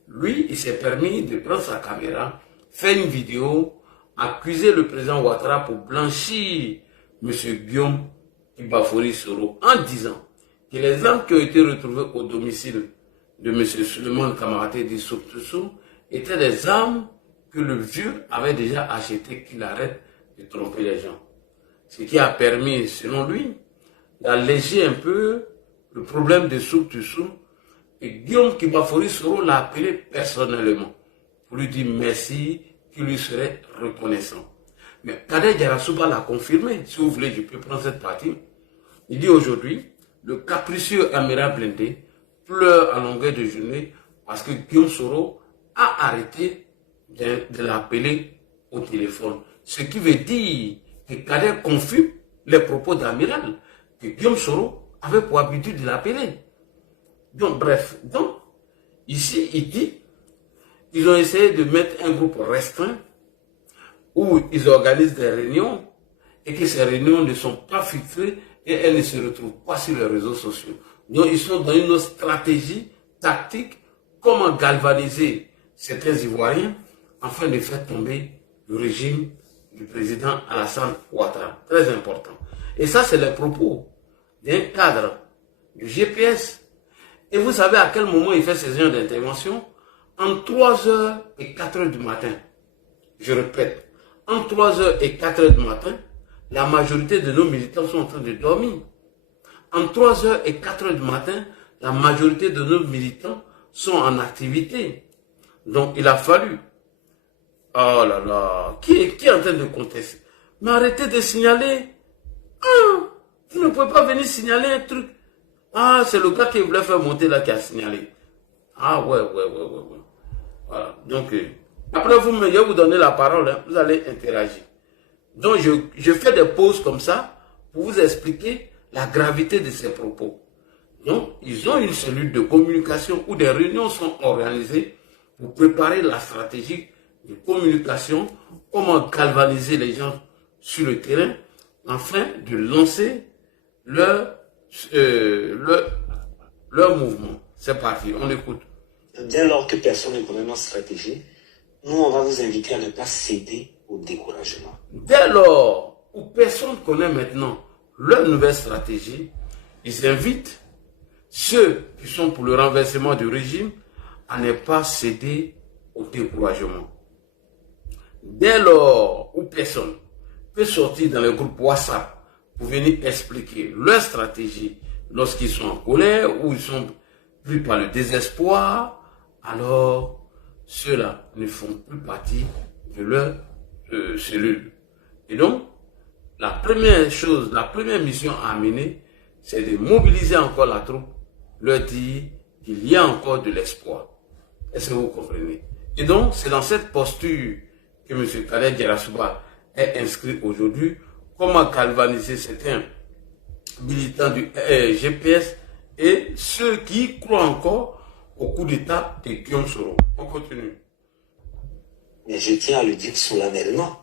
lui, il s'est permis de prendre sa caméra, faire une vidéo, accuser le président Ouattara pour blanchir M. Guillaume Ibafori Soro en disant que les armes qui ont été retrouvées au domicile de M. Suleiman Kamaraté dit Sourtousoul étaient des armes que le vieux avait déjà achetées, qu'il arrête de tromper les gens. Ce qui a permis, selon lui, d'alléger un peu le problème de Sourtousoul. Et Guillaume Ibafori Soro l'a appelé personnellement pour lui dire merci, qu'il lui serait reconnaissant. Mais Kader Djarasouba l'a confirmé. Si vous voulez, je peux prendre cette partie. Il dit aujourd'hui, le capricieux amiral blindé pleure à longueur de journée parce que Guillaume Soro a arrêté de l'appeler au téléphone. Ce qui veut dire que Kader confirme les propos d'amiral, que Guillaume Soro avait pour habitude de l'appeler. Donc, bref, ici, il dit ils ont essayé de mettre un groupe restreint où ils organisent des réunions et que ces réunions ne sont pas filtrées et elles ne se retrouvent pas sur les réseaux sociaux. Donc, ils sont dans une autre stratégie tactique, comment galvaniser certains Ivoiriens afin de faire tomber le régime du président Alassane Ouattara. Très important. Et ça, c'est les propos d'un cadre du GPS. Et vous savez à quel moment il fait ces genres d'intervention? En 3h et 4h du matin. Je répète, en 3h et 4h du matin, la majorité de nos militants sont en train de dormir. En 3h et 4h du matin, la majorité de nos militants sont en activité. Donc, il a fallu. Oh là là, qui est en train de contester? Mais arrêtez de signaler. Ah, vous ne pouvez pas venir signaler un truc. Ah, c'est le gars qui voulait faire monter là qui a signalé. Ah ouais. Voilà. Donc, après je vais vous donner la parole, hein, vous allez interagir. Donc, je fais des pauses comme ça pour vous expliquer la gravité de ces propos. Donc, ils ont une cellule de communication où des réunions sont organisées pour préparer la stratégie de communication, comment galvaniser les gens sur le terrain, afin de lancer leur mouvement. C'est parti, on écoute. Dès lors que personne ne connaît notre stratégie, nous, on va vous inviter à ne pas céder au découragement. Dès lors où personne ne connaît maintenant leur nouvelle stratégie, ils invitent ceux qui sont pour le renversement du régime à ne pas céder au découragement. Dès lors où personne peut sortir dans le groupe WhatsApp pour venir expliquer leur stratégie lorsqu'ils sont en colère ou ils sont pris par le désespoir, alors ceux-là ne font plus partie de leur cellule. Et donc, la première chose, la première mission à mener, c'est de mobiliser encore la troupe, leur dire qu'il y a encore de l'espoir. Est-ce que vous comprenez? Et donc, c'est dans cette posture que M. Khaled Djerasouba est inscrit aujourd'hui. Comment galvaniser certains militants du GPS et ceux qui croient encore au coup d'État de Guillaume Soro. On continue. Mais je tiens à le dire solennellement.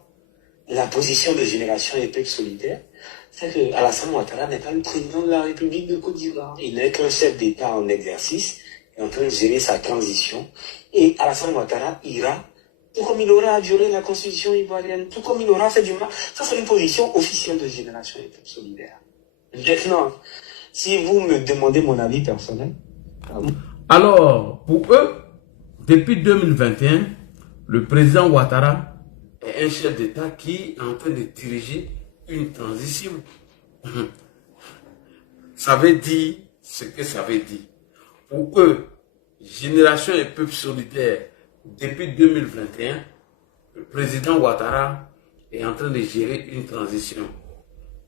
La position de Génération et Peuple Solidaire, c'est que Alassane Ouattara n'est pas le président de la République de Côte d'Ivoire. Il n'est qu'un chef d'État en exercice, en train de gérer sa transition. Et Alassane Ouattara ira, tout comme il aura violé la constitution ivoirienne, tout comme il aura fait du mal. Ça, c'est une position officielle de Génération et Peuple Solidaire. Maintenant, si vous me demandez mon avis personnel... Alors, pour eux, depuis 2021, le président Ouattara est un chef d'État qui est en train de diriger une transition. Ça veut dire ce que ça veut dire. Pour eux, Génération et Peuple Solidaire, depuis 2021, le président Ouattara est en train de gérer une transition.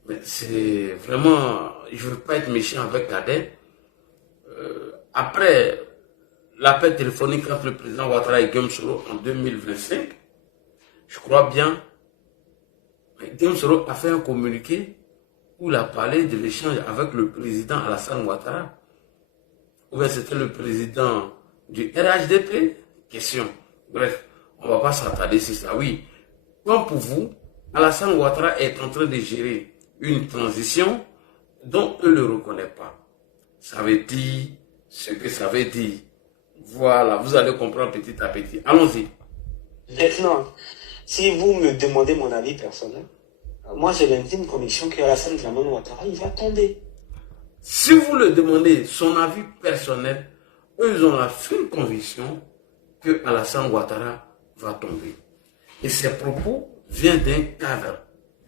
Mais c'est vraiment, je ne veux pas être méchant avec Kader. Après l'appel téléphonique entre le président Ouattara et Guillaume Soro en 2025, je crois bien, Guillaume Soro a fait un communiqué où il a parlé de l'échange avec le président Alassane Ouattara. Ou bien c'était le président du RHDP? Question. Bref, on ne va pas s'attarder sur ça. Oui, comme pour vous, Alassane Ouattara est en train de gérer une transition dont eux ne le reconnaissent pas. Ça veut dire ce que ça veut dire. Voilà, vous allez comprendre petit à petit. Allons-y. Maintenant, si vous me demandez mon avis personnel, moi j'ai l'intime conviction qu'Alassane Ouattara, il va tomber. Si vous le demandez son avis personnel, eux ils ont la ferme conviction que Alassane Ouattara va tomber. Et ces propos viennent d'un cadre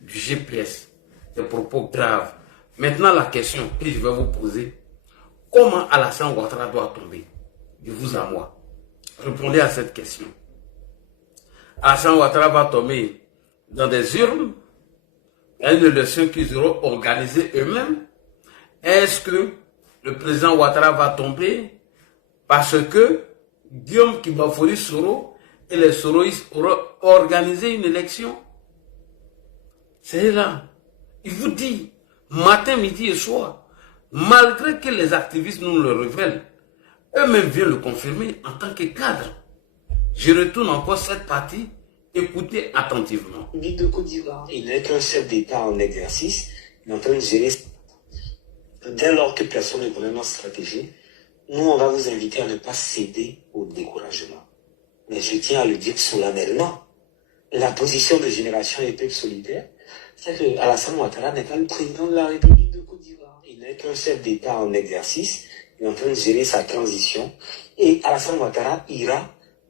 du GPS. Des propos graves. Maintenant la question que je vais vous poser, comment Alassane Ouattara doit tomber? De vous à moi. Répondez à cette question. Alassane Ouattara va tomber dans des urnes, une élection qu'ils auront organisée eux-mêmes. Est-ce que le président Ouattara va tomber parce que Guillaume Kibafori Soro et les Soroïstes auront organisé une élection? C'est là. Il vous dit, matin, midi et soir, malgré que les activistes nous le révèlent, eux-mêmes viennent le confirmer en tant que cadre. Je retourne encore cette partie, écoutez attentivement. De Côte d'Ivoire. Il n'est qu'un chef d'État en exercice, il est en train de gérer. Dès lors que personne ne connaît notre stratégie, nous, on va vous inviter à ne pas céder au découragement. Mais je tiens à le dire solennellement. La position de Génération et Peuple Solidaire, c'est que Alassane Ouattara n'est pas le président de la République de Côte d'Ivoire. Il n'est qu'un chef d'État en exercice, il est en train de gérer sa transition. Et Alassane Ouattara ira,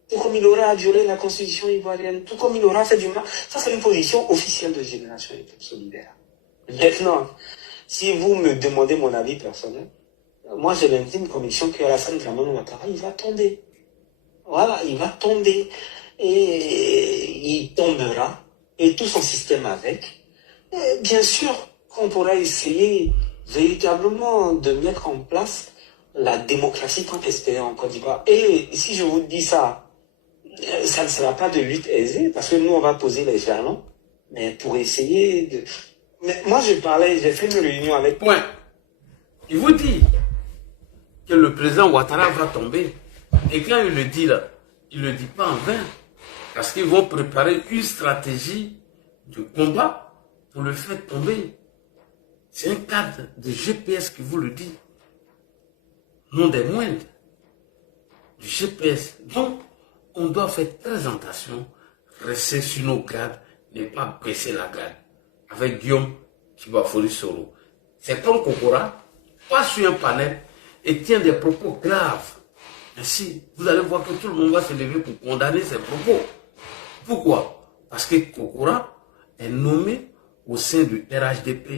tout comme il aura violé la constitution ivoirienne, tout comme il aura fait du mal. Ça, c'est une position officielle de Génération et Peuple Solidaire. Maintenant, si vous me demandez mon avis personnel, moi j'ai l'intime conviction que Alassane Ouattara, il va tomber. Voilà, il va tomber. Et il tombera, et tout son système avec. Et bien sûr qu'on pourra essayer véritablement de mettre en place la démocratie tant espérée en Côte d'Ivoire. Et si je vous dis ça, ça ne sera pas de lutte aisée, parce que nous on va poser les jalons, mais pour essayer de... Mais moi j'ai fait une réunion avec... Point. Il vous dit que le président Ouattara va tomber. Et quand il le dit là, il ne le dit pas en vain. Parce qu'ils vont préparer une stratégie de combat pour le faire tomber. C'est un cadre de GPS qui vous le dit. Non des moindres. Du GPS. Donc, on doit faire très attention, rester sur nos gardes, ne pas baisser la garde. Avec Guillaume Kibafori Soro. C'est comme Kokora, passe sur un panel et tient des propos graves. Ainsi, vous allez voir que tout le monde va se lever pour condamner ces propos. Pourquoi? Parce que Kokora est nommé au sein du RHDP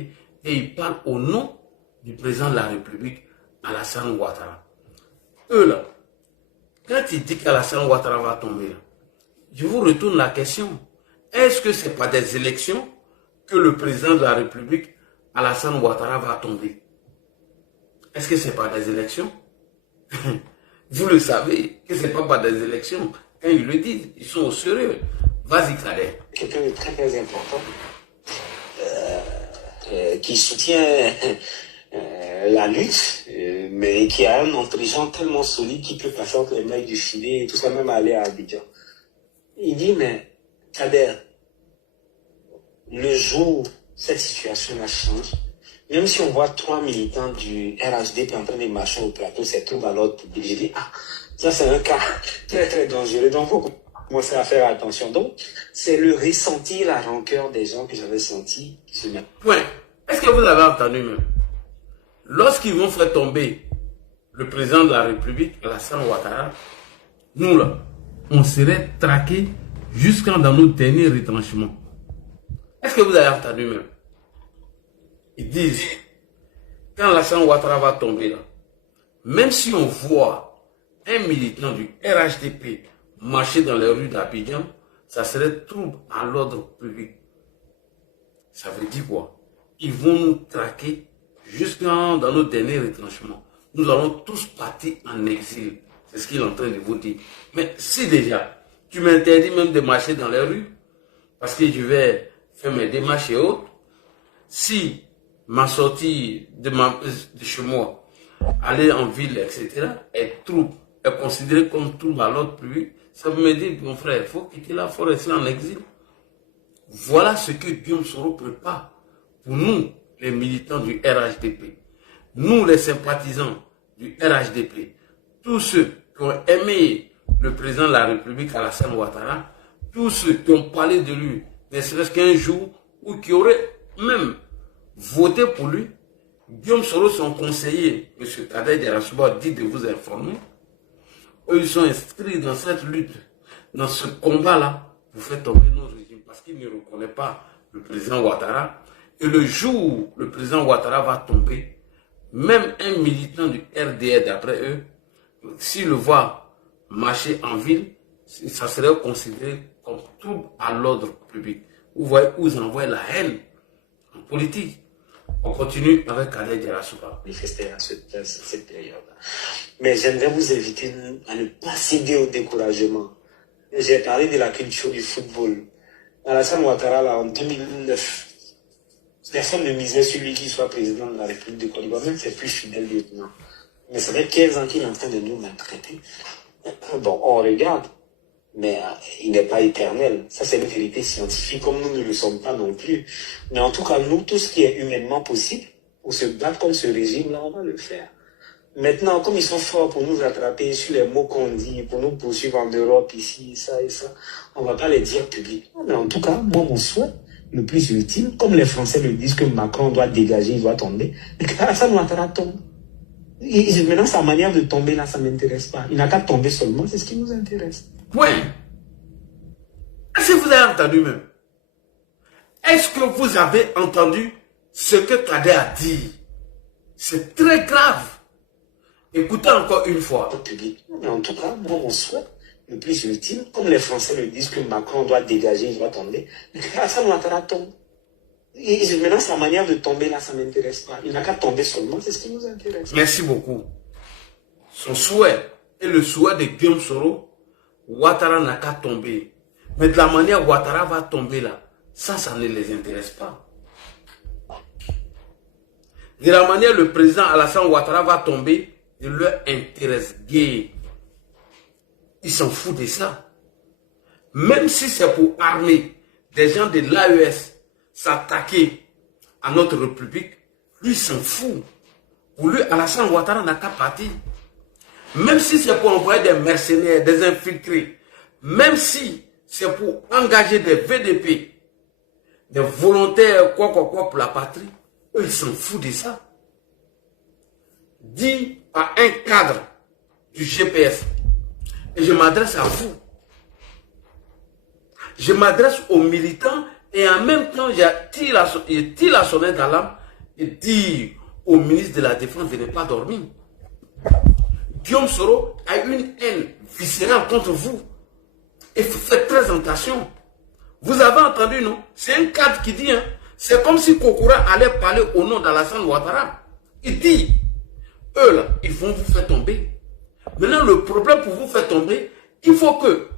et il parle au nom du président de la République, Alassane Ouattara. Eux là, quand il dit qu'Alassane Ouattara va tomber, je vous retourne la question. Est-ce que ce n'est pas des élections que le président de la République, Alassane Ouattara, va tomber? Est-ce que ce n'est pas des élections? Vous le savez que ce n'est pas des élections. Quand ils le disent, ils sont au sérieux. Vas-y, Kader. Quelqu'un de très très important qui soutient la lutte, mais qui a un entregent tellement solide qu'il peut passer entre les mailles du filet et tout ça, même aller à Abidjan. Il dit, mais Kader, le jour où cette situation-là change, même si on voit 3 militants du RHDP en train de marcher au plateau, c'est tout à l'ordre public. Je dis, ah, ça c'est un cas très très dangereux, donc il faut commencer à faire attention. Donc, c'est le ressenti, la rancœur des gens que j'avais senti qui se met. Point. Est-ce que vous avez entendu même? Lorsqu'ils vont faire tomber le président de la République, Alassane Ouattara, nous là, on serait traqués jusqu'à dans nos derniers retranchements. Est-ce que vous avez entendu même? Ils disent, quand Alassane Ouattara va tomber là, même si on voit un militant du RHDP marcher dans les rues d'Abidjan, ça serait trouble à l'ordre public. Ça veut dire quoi? Ils vont nous traquer jusqu'à dans nos derniers retranchements. Nous allons tous partir en exil. C'est ce qu'il est en train de vous dire. Mais si déjà, tu m'interdis même de marcher dans les rues, parce que je vais faire mes démarches et autres, si ma sortie de chez moi, aller en ville, etc., est trouble, est considérée comme trouble à l'ordre public, ça me dit, mon frère, il faut quitter la forêt, rester en exil. Voilà ce que Guillaume Soro prépare pour nous, les militants du RHDP. Nous, les sympathisants du RHDP, tous ceux qui ont aimé le président de la République, Alassane Ouattara, tous ceux qui ont parlé de lui, ne serait-ce qu'un jour, ou qui auraient même voté pour lui, Guillaume Soro, son conseiller, M. Kader Djarasouba, dit de vous informer. Eux, ils sont inscrits dans cette lutte, dans ce combat-là, pour faire tomber nos régimes, parce qu'ils ne reconnaissent pas le président Ouattara. Et le jour où le président Ouattara va tomber, même un militant du RDR, d'après eux, s'il le voit marcher en ville, ça serait considéré comme trouble à l'ordre public. Vous voyez où ils envoient la haine en politique. On continue avec Kader Djarasouba. Manifester à cette période-là. Mais j'aimerais vous inviter à ne pas céder au découragement. J'ai parlé de la culture du football. Alassane Ouattara, là, en 2009, personne ne misait sur lui qu'il soit président de la République de Côte d'Ivoire, même ses plus fidèles lieutenants. Mais ça fait 15 ans qu'il est en train de nous maltraiter. Bon, on regarde. mais il n'est pas éternel. Ça, c'est une vérité scientifique, comme nous ne le sommes pas non plus. Mais en tout cas, nous, tout ce qui est humainement possible, pour se battre contre ce régime-là, on va le faire. Maintenant, comme ils sont forts pour nous attraper sur les mots qu'on dit, pour nous poursuivre en Europe, ici, ça et ça, on ne va pas les dire publiquement. Mais en tout cas, moi, mon souhait, le plus ultime, comme les Français le disent que Macron doit dégager, il doit tomber, mais que Alassane Ouattara tombe. Et maintenant, sa manière de tomber, là, ça ne m'intéresse pas. Il n'a qu'à tomber seulement, c'est ce qui nous intéresse. Point. Est-ce que vous avez entendu même? Est-ce que vous avez entendu ce que Kader a dit? C'est très grave. Écoutez encore une fois. Mais en tout cas, moi, mon souhait, le plus ultime, comme les Français le disent que Macron doit dégager, il doit tomber, mais que Alassane Ouattara tombe. Et maintenant, sa manière de tomber, là, ça ne m'intéresse pas. Il n'a qu'à tomber seulement, c'est ce qui nous intéresse. Merci beaucoup. Son souhait est le souhait de Guillaume Soro. Ouattara n'a qu'à tomber. Mais de la manière Ouattara va tomber là, ça ne les intéresse pas. De la manière le président Alassane Ouattara va tomber, il leur intéresse gay. Ils s'en foutent de ça. Même si c'est pour armer des gens de l'AES s'attaquer à notre République, lui s'en fout. Pour lui, Alassane Ouattara n'a qu'à partir. Même si c'est pour envoyer des mercenaires, des infiltrés, même si c'est pour engager des VDP, des volontaires, quoi pour la patrie, eux, ils s'en foutent de ça. Dit à un cadre du GPS, et je m'adresse à vous, je m'adresse aux militants et en même temps, je tire la sonnette d'alarme et dis au ministre de la Défense de ne pas dormir. Guillaume Soro a une haine viscérale contre vous. Et faites très attention. Vous avez entendu, non? C'est un cadre qui dit, hein, c'est comme si Kokora allait parler au nom d'Alassane Ouattara. Il dit, eux là, ils vont vous faire tomber. Maintenant, le problème pour vous faire tomber, il faut que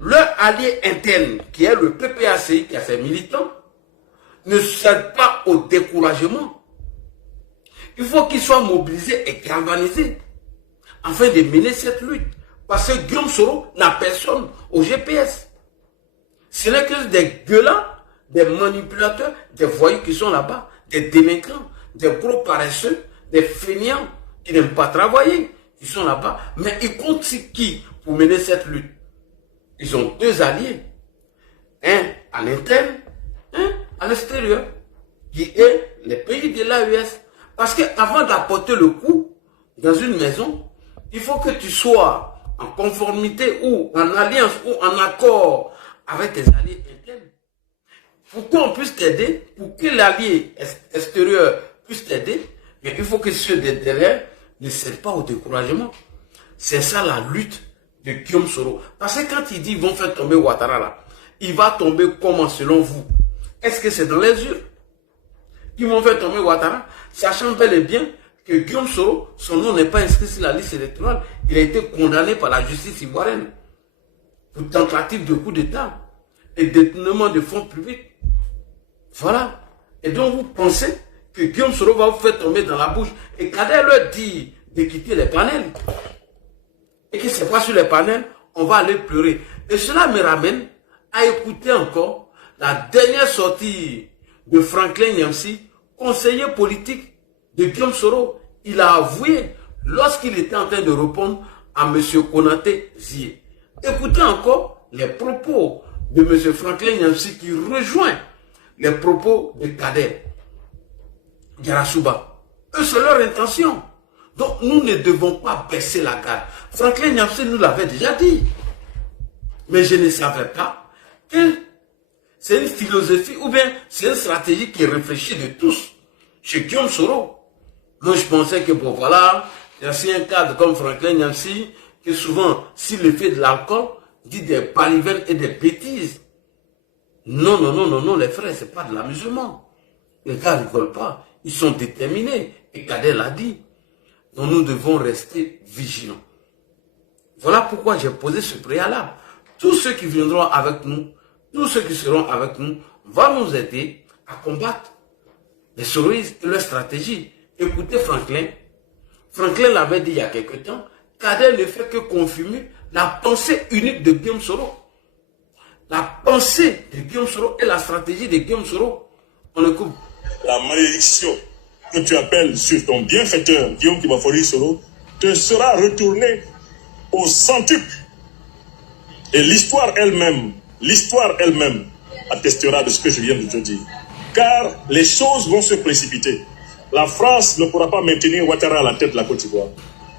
leur allié interne, qui est le PPACI, qui a ses militants, ne cède pas au découragement. Il faut qu'ils soient mobilisés et galvanisés afin de mener cette lutte. Parce que Guillaume Soro n'a personne au GPS. Ce n'est que des gueulants, des manipulateurs, des voyous qui sont là-bas, des délinquants, des gros paresseux, des fainéants qui n'aiment pas travailler, qui sont là-bas. Mais ils comptent sur qui pour mener cette lutte? Ils ont deux alliés. Un à l'interne, un à l'extérieur, qui est les pays de l'AES. Parce qu'avant d'apporter le coup dans une maison, il faut que tu sois en conformité ou en alliance ou en accord avec tes alliés internes. Pour qu'on puisse t'aider, pour que l'allié extérieur puisse t'aider, il faut que ceux de derrière ne cèdent pas au découragement. C'est ça la lutte de Guillaume Soro. Parce que quand il dit qu'ils vont faire tomber Ouattara là, il va tomber comment selon vous? Est-ce que c'est dans les yeux? Ils vont faire tomber Ouattara, sachant bel et bien que Guillaume Soro, son nom n'est pas inscrit sur la liste électorale. Il a été condamné par la justice ivoirienne pour tentative de coup d'État et détournement de fonds publics. Voilà. Et donc vous pensez que Guillaume Soro va vous faire tomber dans la bouche. Et Kader leur dit de quitter les panels. Et que c'est pas sur les panels, on va aller pleurer. Et cela me ramène à écouter encore la dernière sortie de Franklin Nyamsi, conseiller politique de Guillaume Soro. Il a avoué lorsqu'il était en train de répondre à M. Konaté Zie. Écoutez encore les propos de M. Franklin Nyamsi qui rejoint les propos de Kader Yarasuba. Eux, c'est leur intention. Donc, nous ne devons pas baisser la garde. Franklin Nyamsi nous l'avait déjà dit. Mais je ne savais pas que c'est une philosophie ou bien c'est une stratégie qui est réfléchie de tous chez Guillaume Soro. Moi, je pensais que, bon, voilà, il y a un cadre comme Franklin Nyamsi, que souvent, s'il le fait de l'alcool, dit des balivernes et des bêtises. Non, non, non, non, non, les frères, c'est pas de l'amusement. Les gars ne rigolent pas. Ils sont déterminés. Et Kader l'a dit. Donc, nous devons rester vigilants. Voilà pourquoi j'ai posé ce préalable. Tous ceux qui viendront avec nous, tous ceux qui seront avec nous, vont nous aider à combattre les soroistes et leur stratégie. Écoutez Franklin. Franklin l'avait dit il y a quelque temps. Kader ne fait que confirmer la pensée unique de Guillaume Soro. La pensée de Guillaume Soro et la stratégie de Guillaume Soro. On le coupe. La malédiction que tu appelles sur ton bienfaiteur, Guillaume Kibafori Soro, te sera retournée au centuple. Et l'histoire elle-même attestera de ce que je viens de te dire. Car les choses vont se précipiter. La France ne pourra pas maintenir Ouattara à la tête de la Côte d'Ivoire.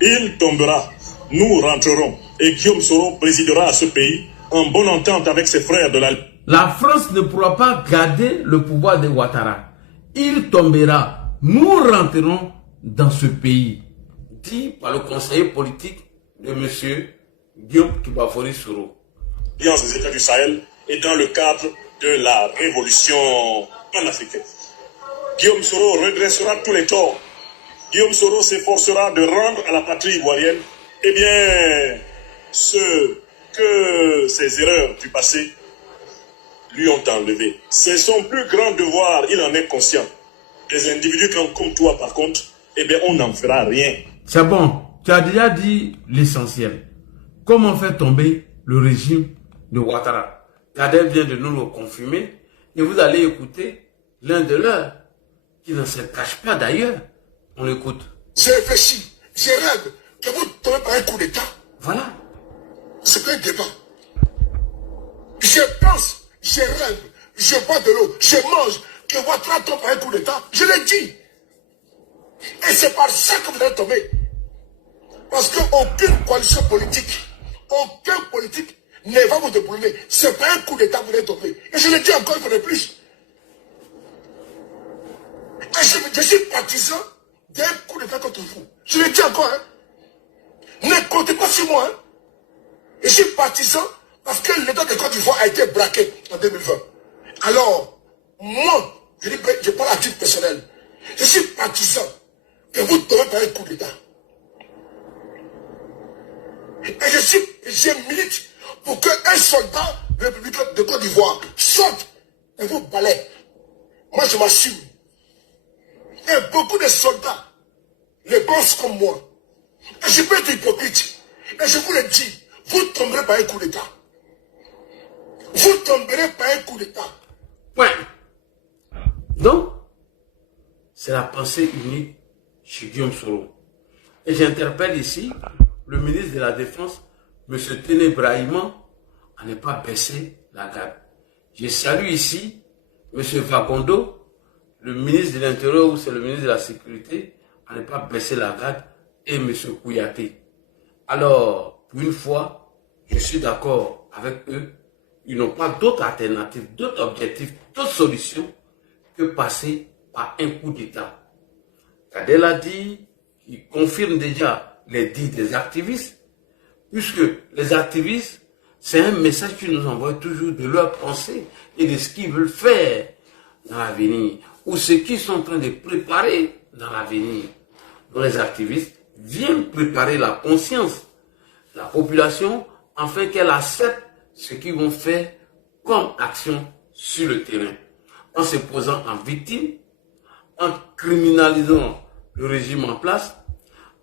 Il tombera, nous rentrerons, et Guillaume Soro présidera à ce pays en bonne entente avec ses frères de la... La France ne pourra pas garder le pouvoir de Ouattara. Il tombera, nous rentrerons dans ce pays. Dit par le conseiller politique de M. Guillaume Kibafori Soro. L'Alliance des États du Sahel et dans le cadre de la révolution panafricaine. Guillaume Soro redressera tous les torts. Guillaume Soro s'efforcera de rendre à la patrie ivoirienne, eh bien, ce que ses erreurs du passé lui ont enlevé. C'est son plus grand devoir, il en est conscient. Des individus comme toi, par contre, eh bien, on n'en fera rien. C'est bon, tu as déjà dit l'essentiel. Comment faire tomber le régime de Ouattara? Kader vient de nous le confirmer et vous allez écouter l'un de leurs qui ne se cache pas d'ailleurs. On l'écoute. J'ai réfléchi, j'ai rêve que vous tombez par un coup d'État. Voilà. C'est pas un débat. Je pense, je rêve, je bois de l'eau, je mange, que Ouattara tombe par un coup d'État. Je l'ai dit. Et c'est par ça que vous allez tomber. Parce qu'aucune coalition politique, aucun politique ne va vous déployer. C'est pas un coup d'État que vous allez tomber. Et je le dis encore une fois de plus. Et je suis partisan d'un coup d'État contre vous. Je le dis encore. Hein. Ne comptez pas sur moi. Hein. Je suis partisan parce que l'État de Côte d'Ivoire a été braqué en 2020. Alors, moi, je parle à titre personnel. Je suis partisan que vous tombez par un coup d'État. Et je milite pour qu'un soldat républicain de Côte d'Ivoire sorte et vous balaye. Moi, je m'assume. Et beaucoup de soldats les pensent comme moi. Et je peux être hypocrite. Et je vous le dis, vous tomberez par un coup d'État. Vous tomberez par un coup d'État. Point. Donc, c'est la pensée unique chez Guillaume Soro. Et j'interpelle ici le ministre de la Défense, M. Téné Brahima, à ne pas baisser la garde. Je salue ici M. Fagondo, le ministre de l'Intérieur ou c'est le ministre de la Sécurité, à ne pas baisser la garde, et M. Kouyaté. Alors, pour une fois, je suis d'accord avec eux. Ils n'ont pas d'autres alternatives, d'autres objectifs, d'autres solutions que passer par un coup d'État. Kader l'a dit, il confirme déjà les dits des activistes, puisque les activistes, c'est un message qu'ils nous envoient toujours de leur pensée et de ce qu'ils veulent faire dans l'avenir, ou ce qu'ils sont en train de préparer dans l'avenir. Donc les activistes viennent préparer la conscience de la population afin qu'elle accepte ce qu'ils vont faire comme action sur le terrain, en se posant en victime, en criminalisant le régime en place,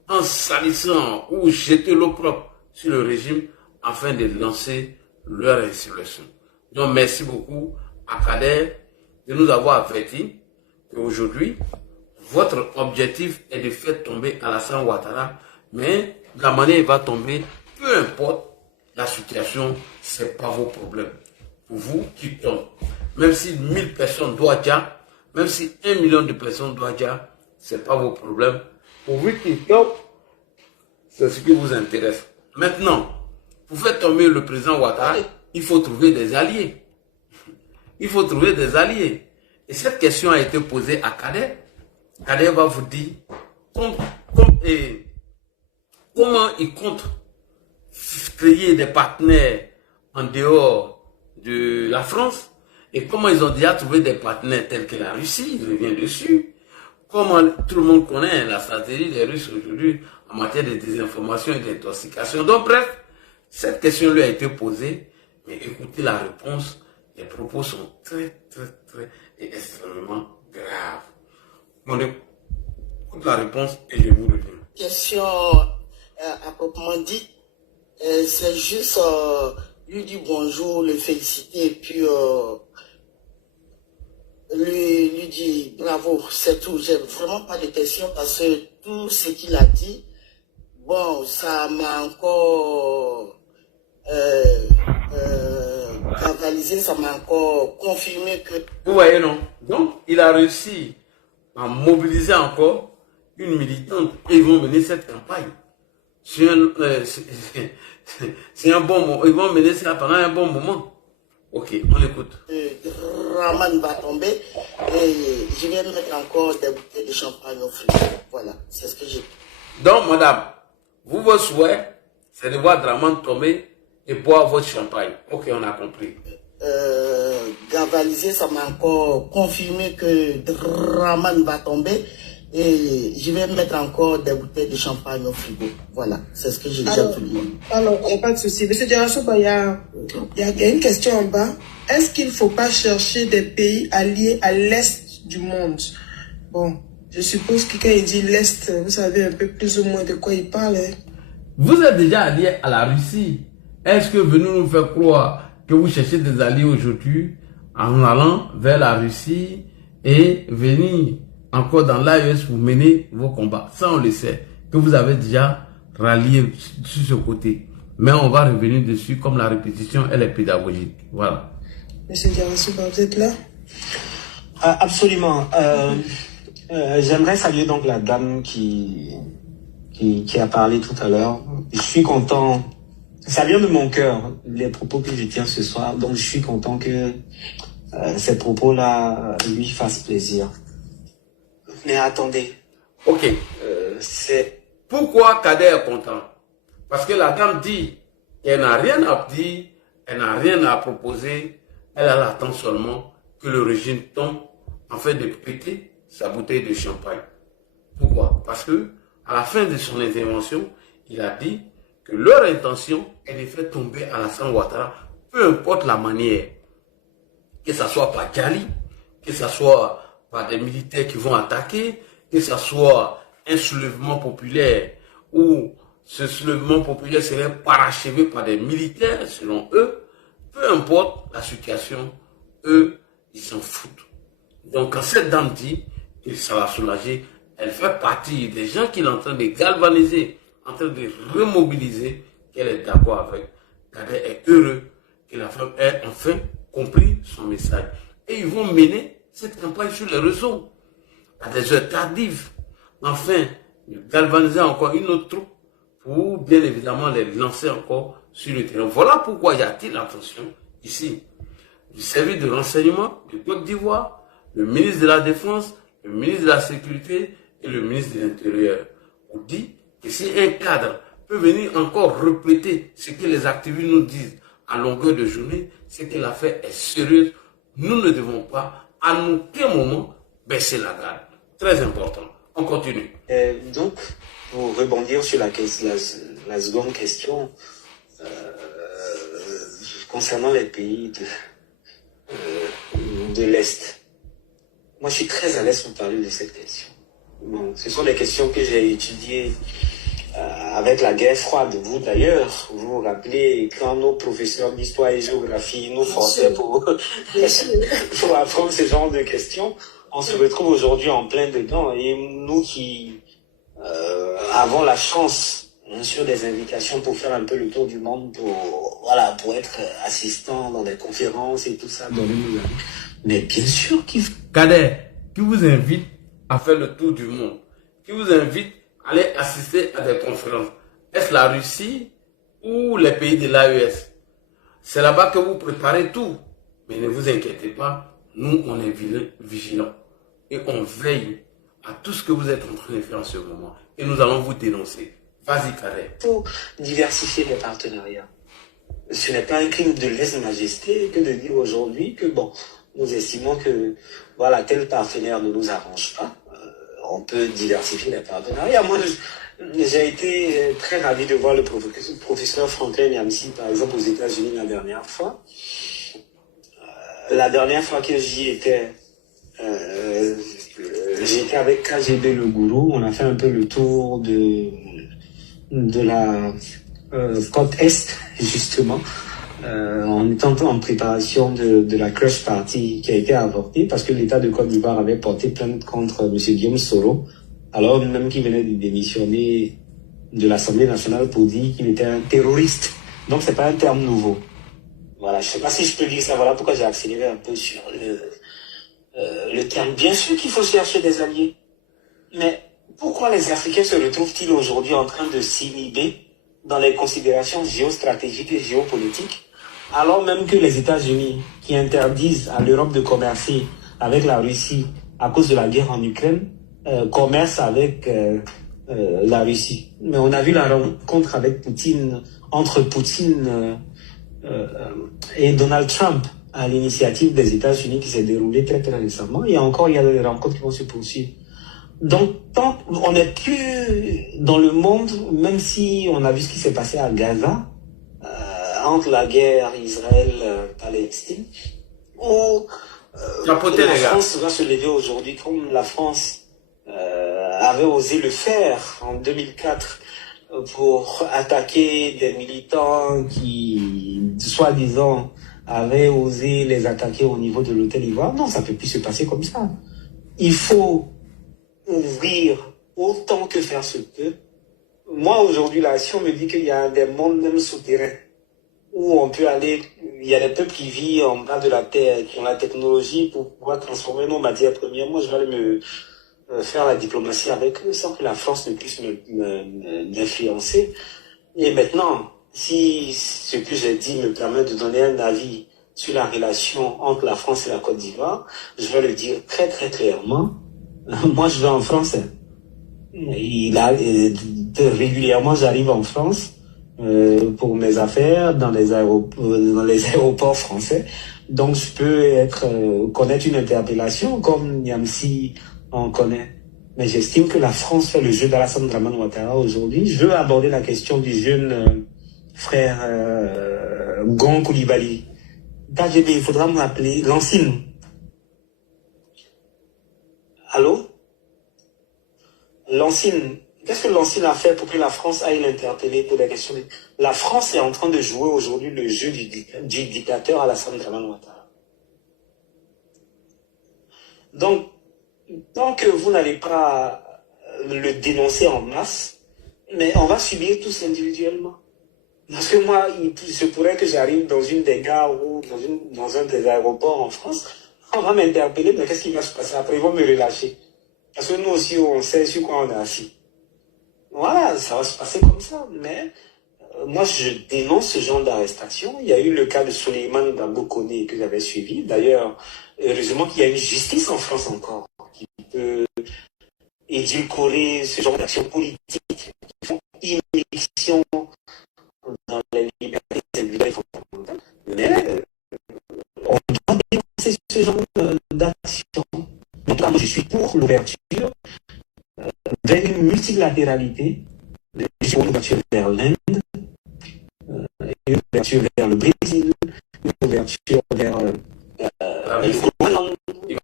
en salissant ou jeter l'opprobre sur le régime afin de lancer leur insurrection. Donc merci beaucoup à Kader de nous avoir avertis qu'aujourd'hui, votre objectif est de faire tomber Alassane Ouattara, mais la manière il va tomber, peu importe la situation, ce n'est pas vos problèmes. Pour vous qui tombent, même si 1000 personnes doivent déjà, même si 1 million de personnes doivent déjà, ce n'est pas vos problèmes. Pour vous qui tombent, c'est ce qui vous intéresse. Maintenant, pour faire tomber le président Ouattara, il faut trouver des alliés. Il faut trouver des alliés. Et cette question a été posée à Kader. Kader va vous dire comment il compte créer des partenaires en dehors de la France et comment ils ont déjà trouvé des partenaires tels que la Russie, je reviens dessus. Comment tout le monde connaît la stratégie des Russes aujourd'hui en matière de désinformation et d'intoxication. Donc bref, cette question lui a été posée, mais écoutez la réponse, les propos sont très et extrêmement graves. On écoute la réponse et je vous reviens. Question à proprement dit, C'est juste lui dire bonjour, le féliciter et puis lui dire bravo, c'est tout. J'ai vraiment pas de questions parce que tout ce qu'il a dit, bon, ça m'a encore cavalisé, ça m'a encore confirmé que... Vous voyez, non? Donc, il a réussi à mobiliser encore une militante et ils vont mener cette campagne. C'est un bon moment. Ils vont mener ça pendant un bon moment. Ok, on écoute. Raman va tomber et je vais mettre encore des bouteilles de champagne au frigo. Voilà, c'est ce que j'ai. Donc, madame, vous, vos souhaits, c'est de voir Draman tomber et boire votre champagne. Ok, on a compris. Gavalisé, ça m'a encore confirmé que Draman va tomber et je vais mettre encore des bouteilles de champagne au frigo. Voilà, c'est ce que j'ai déjà tout dit. Alors, il n'y a pas de souci. Monsieur Diarasouba, il y a une question en bas. Est-ce qu'il ne faut pas chercher des pays alliés à l'est du monde? Bon, je suppose que quand il dit l'est, vous savez un peu plus ou moins de quoi il parle. Hein? Vous êtes déjà allié à la Russie. Est-ce que venez nous faire croire que vous cherchez des alliés aujourd'hui en allant vers la Russie et venir encore dans l'AES pour mener vos combats? Ça, on le sait, que vous avez déjà rallié sur ce côté. Mais on va revenir dessus comme la répétition, elle est pédagogique. Voilà. Monsieur Diarasouba, vous êtes là? Absolument. J'aimerais saluer donc la dame qui a parlé tout à l'heure. Je suis content. Ça vient de mon cœur, les propos que je tiens ce soir. Donc, je suis content que ces propos-là lui fassent plaisir. Mais attendez. Ok. C'est... Pourquoi Kader est content? Parce que la dame dit qu'elle n'a rien à dire, elle n'a rien à proposer, elle attend seulement que le régime tombe en fait de péter sa bouteille de champagne. Pourquoi? Parce que à la fin de son intervention, il a dit que leur intention est de faire tomber Alassane Ouattara, peu importe la manière, que ce soit par Djali, que ce soit par des militaires qui vont attaquer, que ce soit un soulèvement populaire où ce soulèvement populaire serait parachevé par des militaires, selon eux, peu importe la situation, eux, ils s'en foutent. Donc quand cette dame dit que ça va soulager, elle fait partie des gens qui sont en train de galvaniser, en train de remobiliser, qu'elle est d'accord avec. Kader est heureux que la femme ait enfin compris son message. Et ils vont mener cette campagne sur les réseaux, à des heures tardives. Enfin, galvaniser encore une autre troupe pour bien évidemment les lancer encore sur le terrain. Voilà pourquoi y a-t-il l'attention ici du service de renseignement de Côte d'Ivoire, le ministre de la Défense, le ministre de la Sécurité et le ministre de l'Intérieur. On dit que si un cadre peut venir encore répéter ce que les activistes nous disent à longueur de journée, c'est que l'affaire est sérieuse. Nous ne devons pas à aucun moment baisser la garde. Très important. On continue. Donc, pour rebondir sur la seconde question, concernant les pays de l'Est, moi je suis très à l'aise pour parler de cette question. Bon, ce sont des questions que j'ai étudiées avec la guerre froide. Vous d'ailleurs, vous vous rappelez quand nos professeurs d'histoire et géographie nous forçaient pour apprendre ce genre de questions. On se retrouve aujourd'hui en plein dedans et nous qui avons la chance, bien sûr, des invitations pour faire un peu le tour du monde, pour être assistant dans des conférences et tout ça. Mais bien sûr qu'il faut... Kader, qui vous invite à faire le tour du monde, qui vous invite à aller assister à des conférences. Est-ce la Russie ou les pays de l'AES? C'est là-bas que vous préparez tout. Mais ne vous inquiétez pas, nous on est vigilants. Et on veille à tout ce que vous êtes en train de faire en ce moment. Et nous allons vous dénoncer. Vas-y, Kader. Il faut diversifier les partenariats. Ce n'est pas un crime de lèse-majesté que de dire aujourd'hui que, bon, nous estimons que, voilà, tel partenaire ne nous arrange pas. On peut diversifier les partenariats. Moi, j'ai été très ravi de voir le professeur Franklin Yamsi, par exemple, aux États-Unis la dernière fois. La dernière fois que j'y étais, j'étais avec KGB Le Gourou. On a fait un peu le tour de la côte Est, justement, en étant en préparation de la Crush Party qui a été avortée parce que l'État de Côte d'Ivoire avait porté plainte contre M. Guillaume Soro, alors même qu'il venait de démissionner de l'Assemblée nationale pour dire qu'il était un terroriste. Donc c'est pas un terme nouveau. Voilà, je sais pas si je peux dire ça, voilà pourquoi j'ai accéléré un peu sur le terme. Bien sûr qu'il faut chercher des alliés, mais pourquoi les Africains se retrouvent-ils aujourd'hui en train de s'inhiber dans les considérations géostratégiques et géopolitiques, alors même que les États-Unis, qui interdisent à l'Europe de commercer avec la Russie à cause de la guerre en Ukraine, commercent avec la Russie. Mais on a vu la rencontre avec Poutine, entre Poutine et Donald Trump à l'initiative des États-Unis qui s'est déroulée très très récemment. Et encore, il y a des rencontres qui vont se poursuivre. Donc, tant on n'est plus dans le monde, même si on a vu ce qui s'est passé à Gaza, entre la guerre Israël-Palestine, où la France va se lever aujourd'hui comme la France avait osé le faire en 2004 pour attaquer des militants qui, soi-disant, avaient osé les attaquer au niveau de l'hôtel Ivoire. Non, ça ne peut plus se passer comme ça. Il faut ouvrir autant que faire se peut. Moi, aujourd'hui, là, si on me dit qu'il y a des mondes même souterrains où on peut aller, il y a des peuples qui vivent en bas de la terre, qui ont la technologie pour pouvoir transformer nos matières premières, moi, je vais aller faire la diplomatie avec eux sans que la France ne puisse m'influencer. Et maintenant, si ce que j'ai dit me permet de donner un avis sur la relation entre la France et la Côte d'Ivoire, je vais le dire très très clairement. Moi, je vais en France. Régulièrement, j'arrive en France pour mes affaires dans les aéroports français. Donc, je peux connaître une interpellation comme Niamsi en connaît. Mais j'estime que la France fait le jeu d'Alassane Dramane Ouattara aujourd'hui. Je veux aborder la question du jeune frère Gon Coulibaly. KGB, il faudra me rappeler Lancine. Allô? Lancine, qu'est-ce que Lancine a fait pour que la France aille l'interpeller pour des questions? La France est en train de jouer aujourd'hui le jeu du dictateur Alassane Dramane Ouattara. Donc, tant que vous n'allez pas le dénoncer en masse, mais on va subir tous individuellement. Parce que moi, il se pourrait que j'arrive dans une des gares ou dans un des aéroports en France, on va m'interpeller, mais qu'est-ce qui va se passer après? Ils vont me relâcher. Parce que nous aussi, on sait sur quoi on est assis. Voilà, ça va se passer comme ça. Mais moi, je dénonce ce genre d'arrestation. Il y a eu le cas de Souleymane Gbagbo Koné que j'avais suivi. D'ailleurs, heureusement qu'il y a une justice en France encore qui peut édulcorer ce genre d'action politique qui font immixtion dans les libertés individuelles fondamentales. Mais on doit dénoncer ce genre d'action. Donc là, moi, je suis pour l'ouverture vers une multilatéralité, une ouverture vers l'Inde, une ouverture vers le Brésil, une ouverture vers le Groenland, une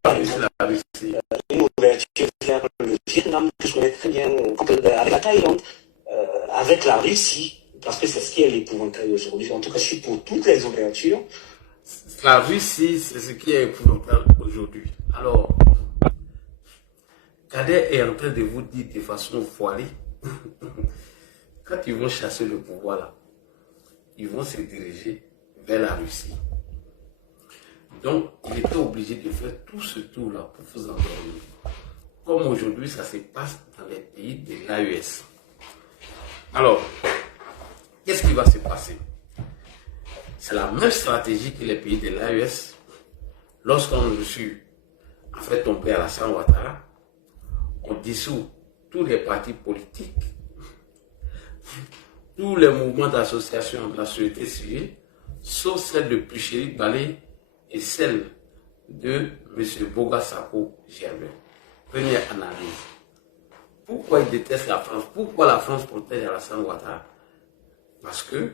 ouverture vers le Vietnam, que je connais très bien, avec la Thaïlande, avec la Russie, parce que c'est ce qui est l'épouvantail aujourd'hui. En tout cas, je suis pour toutes les ouvertures. La Russie, c'est ce qui est épouvantable aujourd'hui. Alors, Kader est en train de vous dire de façon voilée, quand ils vont chasser le pouvoir là, ils vont se diriger vers la Russie. Donc, il était obligé de faire tout ce tour là pour vous endormir. Comme aujourd'hui, ça se passe dans les pays de l'AES. Alors, qu'est-ce qui va se passer? C'est la même stratégie que les pays de l'AES. Lorsqu'on a reçu, en fait, tomber Alassane Ouattara, on dissout tous les partis politiques, tous les mouvements d'association de la société civile, sauf celle de Puchéric Balé et celle de M. Boga Sako Germain. Première analyse. Pourquoi il déteste la France? Pourquoi la France protège Alassane Ouattara? Parce que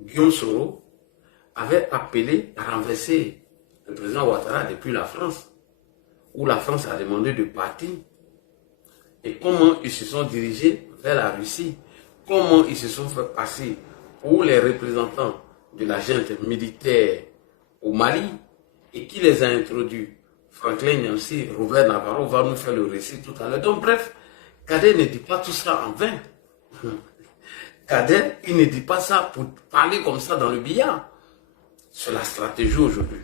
Guillaume Soro avait appelé à renverser le président Ouattara depuis la France, où la France a demandé de partir. Et comment ils se sont dirigés vers la Russie, comment ils se sont fait passer ou les représentants de la junte militaire au Mali et qui les a introduits. Franklin Nyamsi, Robert Navarro va nous faire le récit tout à l'heure. Donc bref, Kader ne dit pas tout ça en vain. Kader, il ne dit pas ça pour parler comme ça dans le billard. C'est la stratégie aujourd'hui.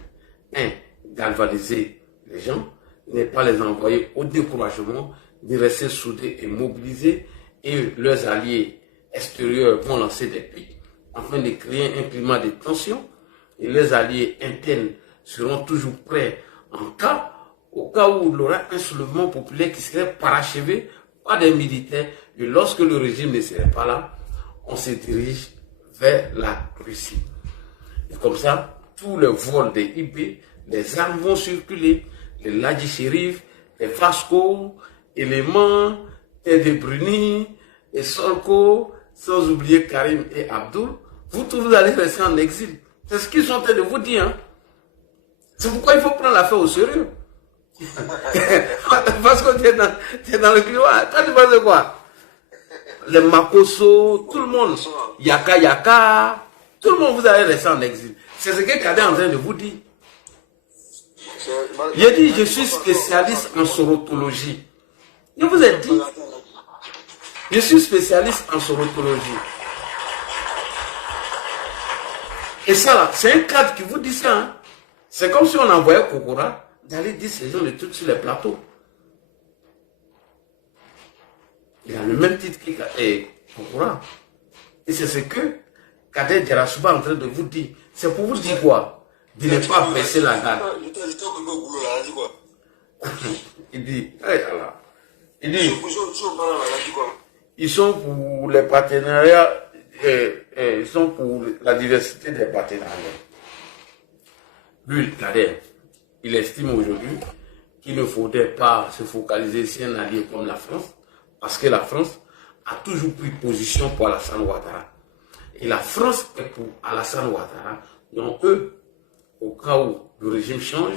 1. Galvaniser les gens, ne pas les envoyer au découragement, de rester soudés et mobilisés, et leurs alliés extérieurs vont lancer des pics afin de créer un climat de tension, et leurs alliés internes seront toujours prêts au cas où il y aura un soulèvement populaire qui serait parachevé par des militaires, et lorsque le régime ne serait pas là, on se dirige vers la Russie. Et comme ça, tous les vols des IB, les armes vont circuler, les Ladji Chérif, les Fasco, Éléments, Tede Bruni, et Solko, sans oublier Karim et Abdul, vous allez rester en exil. C'est ce qu'ils sont en train de vous dire. Hein. C'est pourquoi il faut prendre l'affaire au sérieux. Parce que tu es dans le climat. Toi, tu penses de quoi? Les Makoso, tout le monde, Yaka, tout le monde, vous allez rester en exil. C'est ce que Kader est en train de vous dire. J'ai dit, je suis spécialiste en sorotologie. Je vous ai dit, je suis spécialiste en sorotologie. Et ça là, c'est un cadre qui vous dit ça. Hein. C'est comme si on envoyait Kokora d'aller dire ces gens de trucs sur les plateaux. Il a le même titre que Kokora. Et c'est ce que Kader Djarasouba est en train de vous dire. C'est pour vous dire quoi? De ne pas baisser la garde. Il dit, ils sont pour les partenariats, ils sont pour la diversité des partenariats. Lui, Kader, il estime aujourd'hui qu'il ne faudrait pas se focaliser sur un allié comme la France, parce que la France a toujours pris position pour Alassane Ouattara. Et la France est pour Alassane Ouattara. Donc eux, au cas où le régime change,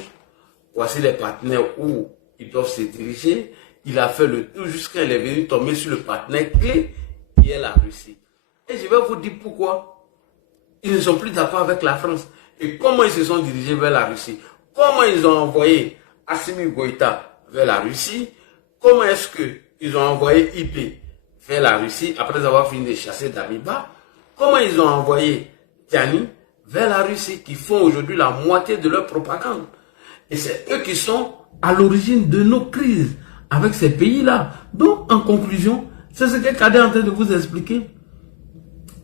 voici les partenaires où ils doivent se diriger. Il a fait le tout jusqu'à il est venu tomber sur le partenaire clé, qui est la Russie. Et je vais vous dire pourquoi. Ils ne sont plus d'accord avec la France. Et comment ils se sont dirigés vers la Russie? Comment ils ont envoyé Assimi Goïta vers la Russie? Comment est-ce qu'ils ont envoyé IP vers la Russie après avoir fini de chasser Damiba? Comment ils ont envoyé Tiani vers la Russie, qui font aujourd'hui la moitié de leur propagande? Et c'est eux qui sont à l'origine de nos crises avec ces pays-là. Donc, en conclusion, c'est ce que Kader est en train de vous expliquer.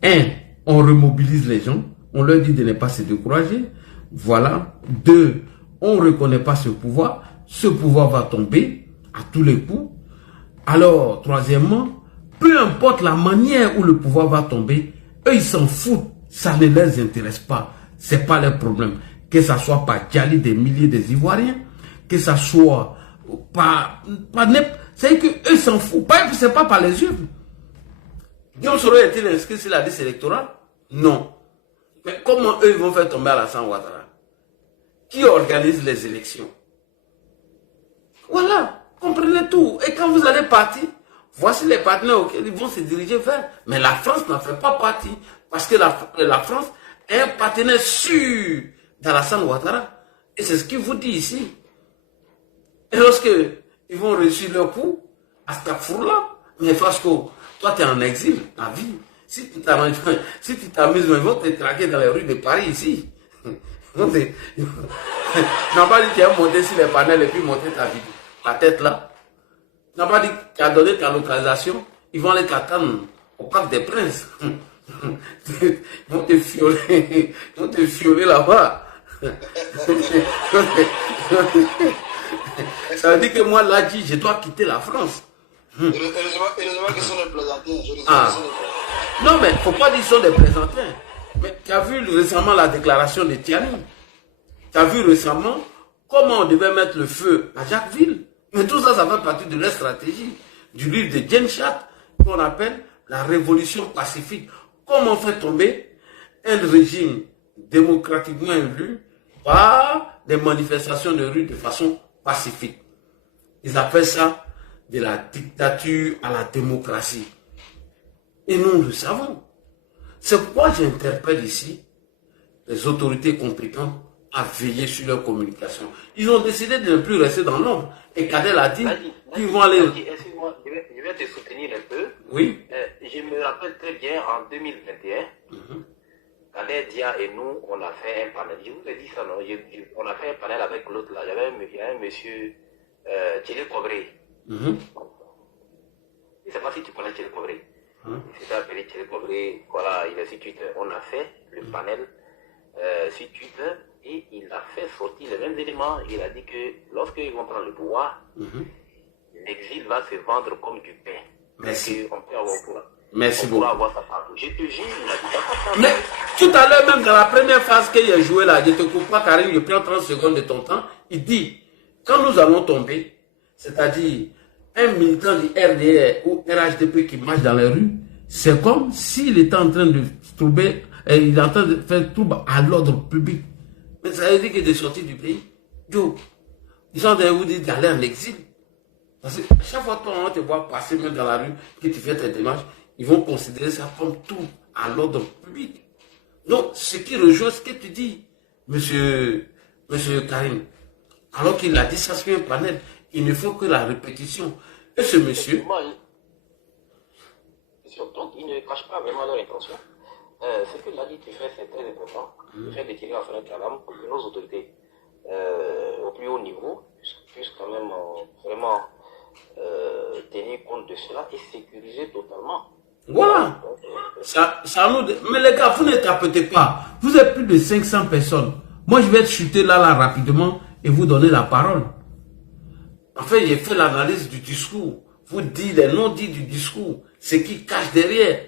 1. On remobilise les gens. On leur dit de ne pas se décourager. Voilà. 2. On ne reconnaît pas ce pouvoir. Ce pouvoir va tomber à tous les coups. Alors, troisièmement, peu importe la manière où le pouvoir va tomber, eux, ils s'en foutent. Ça ne les intéresse pas. Ce n'est pas leur problème. Que ça soit par Djali des milliers des Ivoiriens, que ça soit par c'est que eux s'en foutent. Ce n'est pas par les yeux. Guillaume Soro est-il inscrit sur la liste électorale? Non. Mais comment eux vont faire tomber Alassane Ouattara? Qui organise les élections? Voilà. Comprenez tout. Et quand vous allez partir, voici les partenaires auxquels ils vont se diriger vers. Mais la France n'en fait pas partie. Parce que la France est un partenaire sûr d'Alassane Ouattara. Et c'est ce qu'il vous dit ici. Et lorsque ils vont réussir leur coup, Astagfirullah, mais Fasco, toi tu es en exil, ta vie. Si tu t'amuses, ils vont te traquer dans les rues de Paris ici. Ils n'ont pas dit que tu as monté sur les panels et puis monter ta tête là. Ils n'ont pas dit que tu as donné ta localisation. Ils vont aller t'attendre au Parc des Princes. Ils vont te fioler là-bas. Ça veut dire que moi, là, je dois quitter la France. Heureusement qu'ils sont des plaisantins. Non, mais il ne faut pas dire qu'ils sont des plaisantins. Mais tu as vu récemment la déclaration de Tiani. Tu as vu récemment comment on devait mettre le feu à Jacquesville. Mais tout ça, ça fait partie de leur stratégie. Du livre de Genshat, qu'on appelle la révolution pacifique. Comment faire tomber un régime démocratiquement élu par des manifestations de rue de façon pacifique. Ils appellent ça de la dictature à la démocratie. Et nous le savons. C'est pourquoi j'interpelle ici les autorités compétentes à veiller sur leur communication. Ils ont décidé de ne plus rester dans l'ombre. Et Kader l'a dit, ils vont aller... Excuse-moi, je vais te soutenir un peu. Oui. Je me rappelle très bien, en 2021, Kader Dia et nous, on a fait un panel. Je vous ai dit ça, non? On a fait un panel avec l'autre là. Il y avait un monsieur, Thierry Cobré. Je ne sais pas si tu connais Thierry Cobré. Il s'est appelé Thierry Cobré. Voilà, il est sur Twitter. On a fait le panel sur Twitter et il a fait sortir les mêmes éléments. Il a dit que lorsqu'ils vont prendre le pouvoir, l'exil va se vendre comme du pain. Merci. On peut avoir pour Merci beaucoup. avoir ça partout. Je te jure, il a dit ça. Mais tout à l'heure, même dans la première phase qu'il a joué là, je ne te coupe pas, Karim, je prends 30 secondes de ton temps. Il dit, quand nous allons tomber, c'est-à-dire un militant du RDR ou RHDP qui marche dans les rues, c'est comme s'il était en train de trouver, il est en train de faire trouble à l'ordre public. Mais ça veut dire qu'il est sorti du pays. Yo, ils sont en train de vous dire d'aller en exil. Parce que chaque fois qu'on te voit passer même dans la rue, que tu fais tes démarches, ils vont considérer ça comme tout à l'ordre public. Donc, ce qui rejoint ce que tu dis, monsieur Karim, alors qu'il a dit ça sur un panel, il ne faut que la répétition. Et ce monsieur... Donc, ils ne cachent pas vraiment leur intention. Ce que l'a dit, tu fais, c'est très important. Le fait de tirer la sonnette d'alarme pour que nos autorités, au plus haut niveau, puissent quand même vraiment tenir compte de cela et sécuriser totalement. Voilà. Ça nous... Mais les gars, vous ne tapez pas. Vous êtes plus de 500 personnes. Moi, je vais chuter là rapidement et vous donner la parole. En fait, j'ai fait l'analyse du discours. Vous dites les non-dits du discours. Ce qui cache derrière.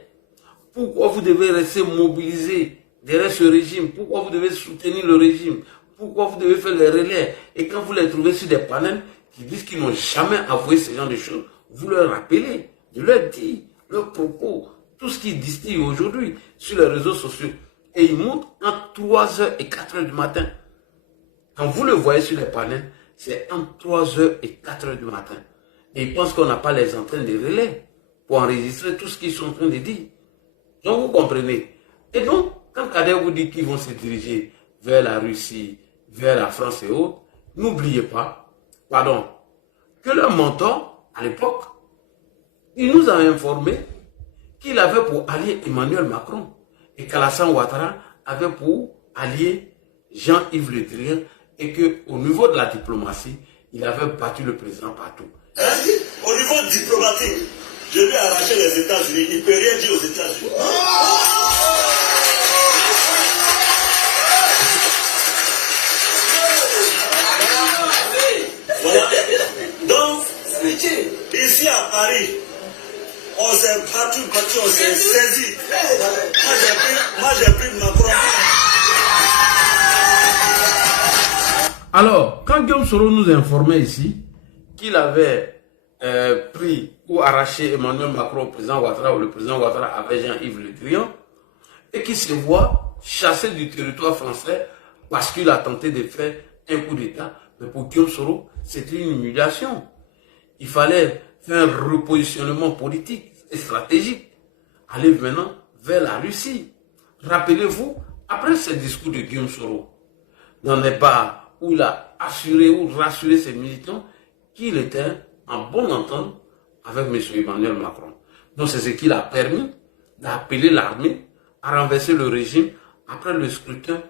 Pourquoi vous devez rester mobilisé derrière ce régime? Pourquoi vous devez soutenir le régime? Pourquoi vous devez faire les relais? Et quand vous les trouvez sur des panels qui disent qu'ils n'ont jamais avoué ce genre de choses, vous leur rappelez, de leur dire leurs propos, tout ce qu'ils distillent aujourd'hui sur les réseaux sociaux. Et ils montent entre 3h et 4h du matin. Quand vous le voyez sur les panels, c'est entre 3h et 4h du matin. Et ils pensent qu'on n'a pas les antennes de relais pour enregistrer tout ce qu'ils sont en train de dire. Donc vous comprenez. Et donc, quand Kader vous dit qu'ils vont se diriger vers la Russie, vers la France et autres, n'oubliez pas, que leur mentor, à l'époque, il nous a informé qu'il avait pour allié Emmanuel Macron et qu'Alassane Ouattara avait pour allié Jean-Yves Le Drian et qu'au niveau de la diplomatie, il avait battu le président partout. Au niveau diplomatique, je vais arracher les États-Unis. Il ne peut rien dire aux États-Unis. Voilà. Donc, ici à Paris, on s'est battu, on s'est saisi. Moi, j'ai pris Macron. Alors, quand Guillaume Soro nous informait ici qu'il avait pris ou arraché Emmanuel Macron au président Ouattara, ou le président Ouattara avec Jean-Yves Le Drian, et qu'il se voit chassé du territoire français parce qu'il a tenté de faire un coup d'État, mais pour Guillaume Soro, c'était une humiliation. Il fallait faire un repositionnement politique et stratégique, aller maintenant vers la Russie. Rappelez-vous, après ce discours de Guillaume Soro, dans les bars où il a assuré ou rassuré ses militants qu'il était en bonne entente avec M. Emmanuel Macron. Donc c'est ce qui l'a permis d'appeler l'armée à renverser le régime après le scrutin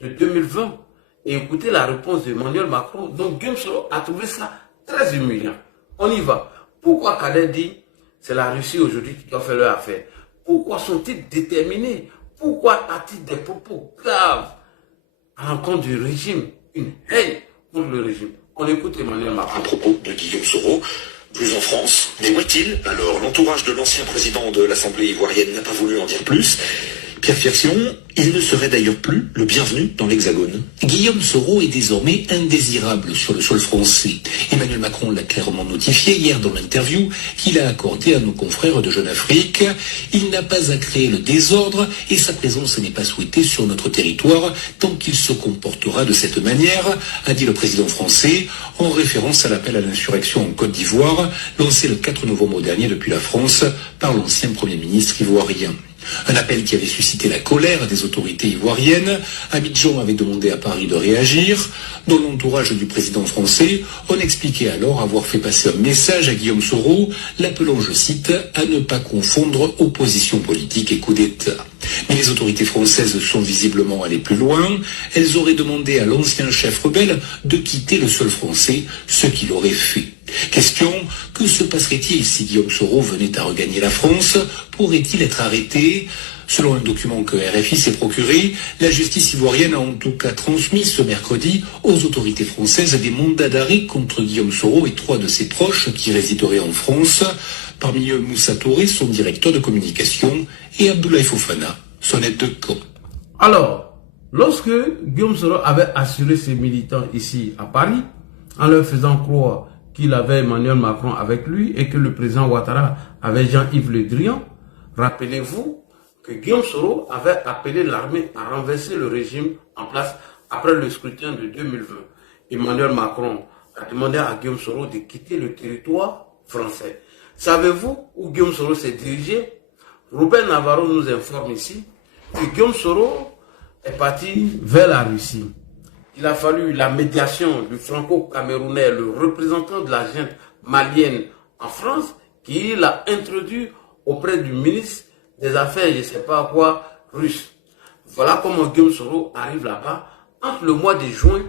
de 2020. Et écoutez la réponse d'Emmanuel Macron. Donc Guillaume Soro a trouvé ça très humiliant. On y va. Pourquoi Kader dit c'est la Russie aujourd'hui qui doit faire leur affaire? Pourquoi sont-ils déterminés? Pourquoi a-t-il des propos graves à l'encontre du régime? Une haine contre le régime. On écoute Emmanuel Macron. À propos de Guillaume Soro, plus en France, mais où est-il? Alors, l'entourage de l'ancien président de l'Assemblée ivoirienne n'a pas voulu en dire plus. Pierre Fiersion, il ne serait d'ailleurs plus le bienvenu dans l'Hexagone. Guillaume Soro est désormais indésirable sur le sol français. Emmanuel Macron l'a clairement notifié hier dans l'interview qu'il a accordée à nos confrères de Jeune Afrique. Il n'a pas à créer le désordre et sa présence n'est pas souhaitée sur notre territoire tant qu'il se comportera de cette manière, a dit le président français en référence à l'appel à l'insurrection en Côte d'Ivoire lancé le 4 novembre dernier depuis la France par l'ancien Premier ministre ivoirien. Un appel qui avait suscité la colère des autorités ivoiriennes. Abidjan avait demandé à Paris de réagir. Dans l'entourage du président français, on expliquait alors avoir fait passer un message à Guillaume Soro, l'appelant, je cite, à ne pas confondre opposition politique et coup d'État. Mais les autorités françaises sont visiblement allées plus loin. Elles auraient demandé à l'ancien chef rebelle de quitter le sol français, ce qu'il aurait fait. Question, que se passerait-il si Guillaume Soro venait à regagner la France? Pourrait-il être arrêté? Selon un document que RFI s'est procuré, la justice ivoirienne a en tout cas transmis ce mercredi aux autorités françaises des mandats d'arrêt contre Guillaume Soro et 3 de ses proches qui résideraient en France. Parmi eux, Moussa Touré, son directeur de communication, et Abdoulaye Fofana, son aide de camp. Alors, lorsque Guillaume Soro avait assuré ses militants ici à Paris, en leur faisant croire qu'il avait Emmanuel Macron avec lui et que le président Ouattara avait Jean-Yves Le Drian, rappelez-vous que Guillaume Soro avait appelé l'armée à renverser le régime en place après le scrutin de 2020. Emmanuel Macron a demandé à Guillaume Soro de quitter le territoire français. Savez-vous où Guillaume Soro s'est dirigé? Robert Navarro nous informe ici que Guillaume Soro est parti vers la Russie. Il a fallu la médiation du franco-camerounais, le représentant de la junte malienne en France, qui l'a introduit auprès du ministre des Affaires, je ne sais pas quoi, russe. Voilà comment Guillaume Soro arrive là-bas entre le mois de juin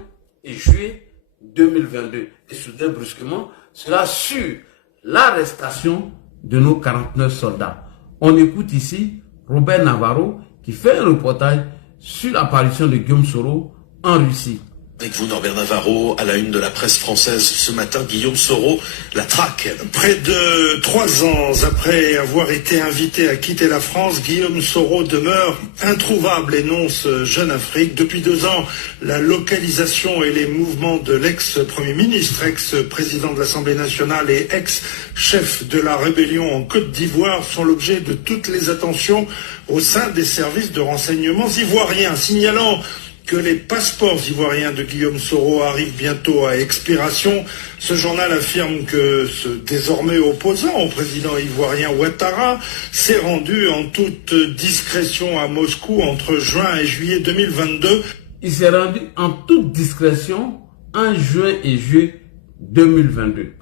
et juillet 2022. Et soudain, brusquement, cela sur l'arrestation de nos 49 soldats. On écoute ici Robert Navarro qui fait un reportage sur l'apparition de Guillaume Soro en Russie. Avec vous, Norbert Navarro, à la une de la presse française ce matin, Guillaume Soro, la traque. Près de 3 ans après avoir été invité à quitter la France, Guillaume Soro demeure introuvable, énonce Jeune Afrique. Depuis 2 ans, la localisation et les mouvements de l'ex-premier ministre, ex-président de l'Assemblée nationale et ex-chef de la rébellion en Côte d'Ivoire sont l'objet de toutes les attentions au sein des services de renseignement ivoiriens, signalant que les passeports ivoiriens de Guillaume Soro arrivent bientôt à expiration. Ce journal affirme que ce désormais opposant au président ivoirien Ouattara s'est rendu en toute discrétion à Moscou entre juin et juillet 2022. Il s'est rendu en toute discrétion en juin et juillet 2022.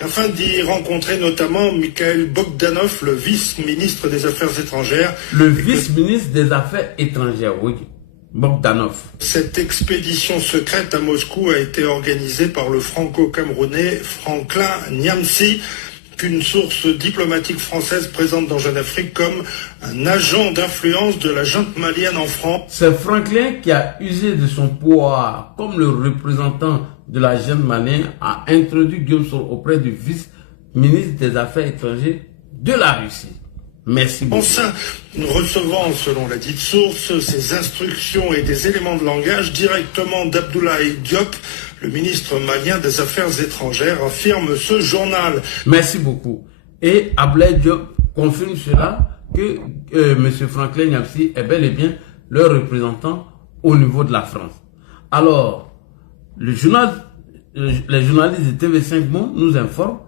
Afin d'y rencontrer notamment Mikhail Bogdanov, le vice-ministre des Affaires étrangères. Le vice-ministre des Affaires étrangères, oui. Bogdanov. Cette expédition secrète à Moscou a été organisée par le franco-camerounais Franklin Nyamsi, qu'une source diplomatique française présente dans Jeune Afrique comme un agent d'influence de la junte malienne en France. C'est Franklin qui a usé de son pouvoir comme le représentant de la junte malienne a introduit Guillaume Soro auprès du vice-ministre des Affaires étrangères de la Russie. Merci beaucoup. Enfin, nous recevons, selon la dite source, ces instructions et des éléments de langage directement d'Abdoulaye Diop, le ministre malien des Affaires étrangères, affirme ce journal. Merci beaucoup. Et Abdoulaye Diop confirme cela que M. Franklin Nyamsi est bel et bien le représentant au niveau de la France. Alors, les journalistes de TV5 Monde nous informent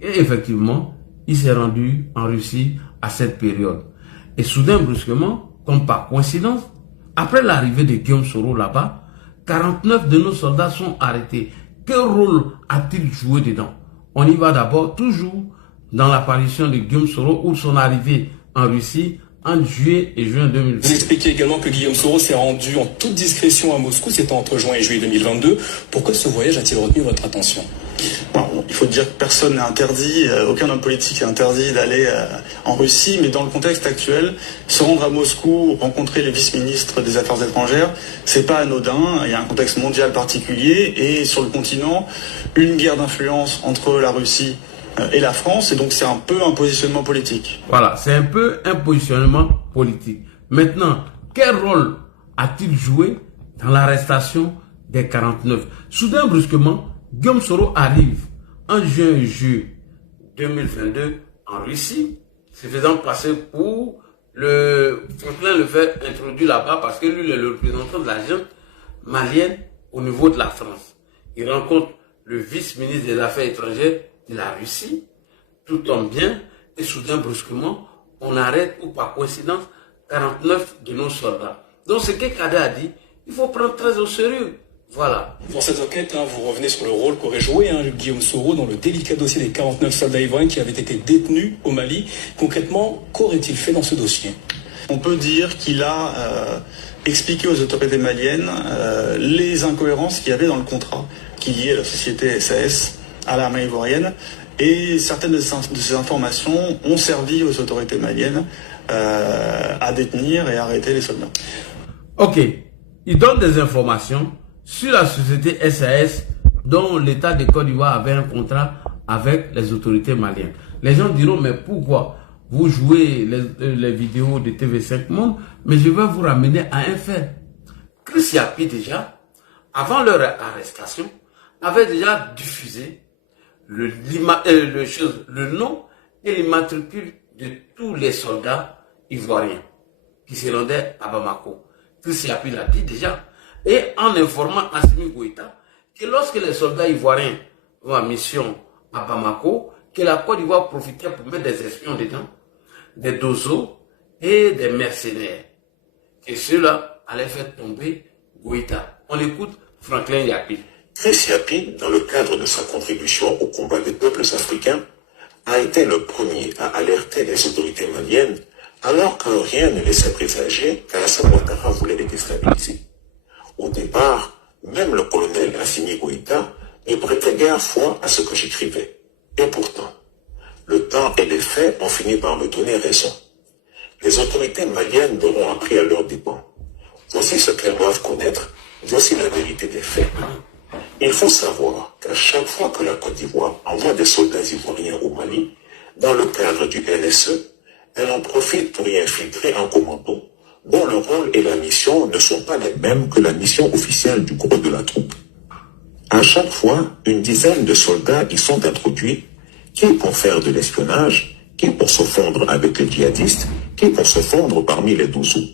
qu'effectivement, il s'est rendu en Russie à cette période. Et soudain, brusquement, comme par coïncidence, après l'arrivée de Guillaume Soro là-bas, 49 de nos soldats sont arrêtés. Quel rôle a-t-il joué dedans? On y va d'abord toujours dans l'apparition de Guillaume Soro ou son arrivée en Russie en juillet et juin 2020. Vous expliquez également que Guillaume Soro s'est rendu en toute discrétion à Moscou, c'était entre juin et juillet 2022. Pourquoi ce voyage a-t-il retenu votre attention? Bon, il faut dire que personne n'est interdit, aucun homme politique n'est interdit d'aller en Russie, mais dans le contexte actuel, se rendre à Moscou, rencontrer les vice-ministres des Affaires étrangères, c'est pas anodin, il y a un contexte mondial particulier, et sur le continent, une guerre d'influence entre la Russie et la France, et donc c'est un peu un positionnement politique. Voilà, c'est un peu un positionnement politique. Maintenant, quel rôle a-t-il joué dans l'arrestation des 49? Soudain, brusquement, Guillaume Soro arrive en juin et juillet 2022 en Russie, se faisant passer pour le Franklin le fait introduire là-bas parce que lui il est le représentant de la junte malienne au niveau de la France. Il rencontre le vice-ministre des Affaires étrangères de la Russie, tout tombe bien et soudain brusquement on arrête ou par coïncidence 49 de nos soldats. Donc ce que Kadé a dit, il faut prendre très au sérieux. Voilà. Dans cette enquête, vous revenez sur le rôle qu'aurait joué Guillaume Soro dans le délicat dossier des 49 soldats ivoiriens qui avaient été détenus au Mali. Concrètement, qu'aurait-il fait dans ce dossier? On peut dire qu'il a expliqué aux autorités maliennes les incohérences qu'il y avait dans le contrat qui liait la société SAS à l'armée ivoirienne. Et certaines de ces informations ont servi aux autorités maliennes à détenir et arrêter les soldats. Ok, il donne des informations sur la société SAS dont l'État de Côte d'Ivoire avait un contrat avec les autorités maliennes. Les gens diront, mais pourquoi vous jouez les vidéos de TV5 Monde? Mais je vais vous ramener à un fait. Chris Yapi déjà, avant leur arrestation, avait déjà diffusé le nom et l'immatricule de tous les soldats ivoiriens qui se rendaient à Bamako. Chris Yapi l'a dit déjà. Et en informant Assimi Goïta que lorsque les soldats ivoiriens vont en mission à Bamako, que la Côte d'Ivoire profitait pour mettre des espions dedans, des dozos et des mercenaires. Et cela allait faire tomber Goïta. On écoute Franklin Yapi. Chris Yapi, dans le cadre de sa contribution au combat des peuples africains, a été le premier à alerter les autorités maliennes alors que rien ne laissait présager qu'Alassane Ouattara voulait les déstabiliser. Au départ, même le colonel Assimi Goïta ne prêtait guère foi à ce que j'écrivais. Et pourtant, le temps et les faits ont fini par me donner raison. Les autorités maliennes l'auront appris à leurs dépens. Voici ce qu'elles doivent connaître, voici la vérité des faits. Il faut savoir qu'à chaque fois que la Côte d'Ivoire envoie des soldats ivoiriens au Mali, dans le cadre du NSE, elle en profite pour y infiltrer un commando dont le rôle et la mission ne sont pas les mêmes que la mission officielle du gros de la troupe. À chaque fois, une dizaine de soldats y sont introduits, qui pour faire de l'espionnage, qui pour se fondre avec les djihadistes, qui pour se fondre parmi les douzous.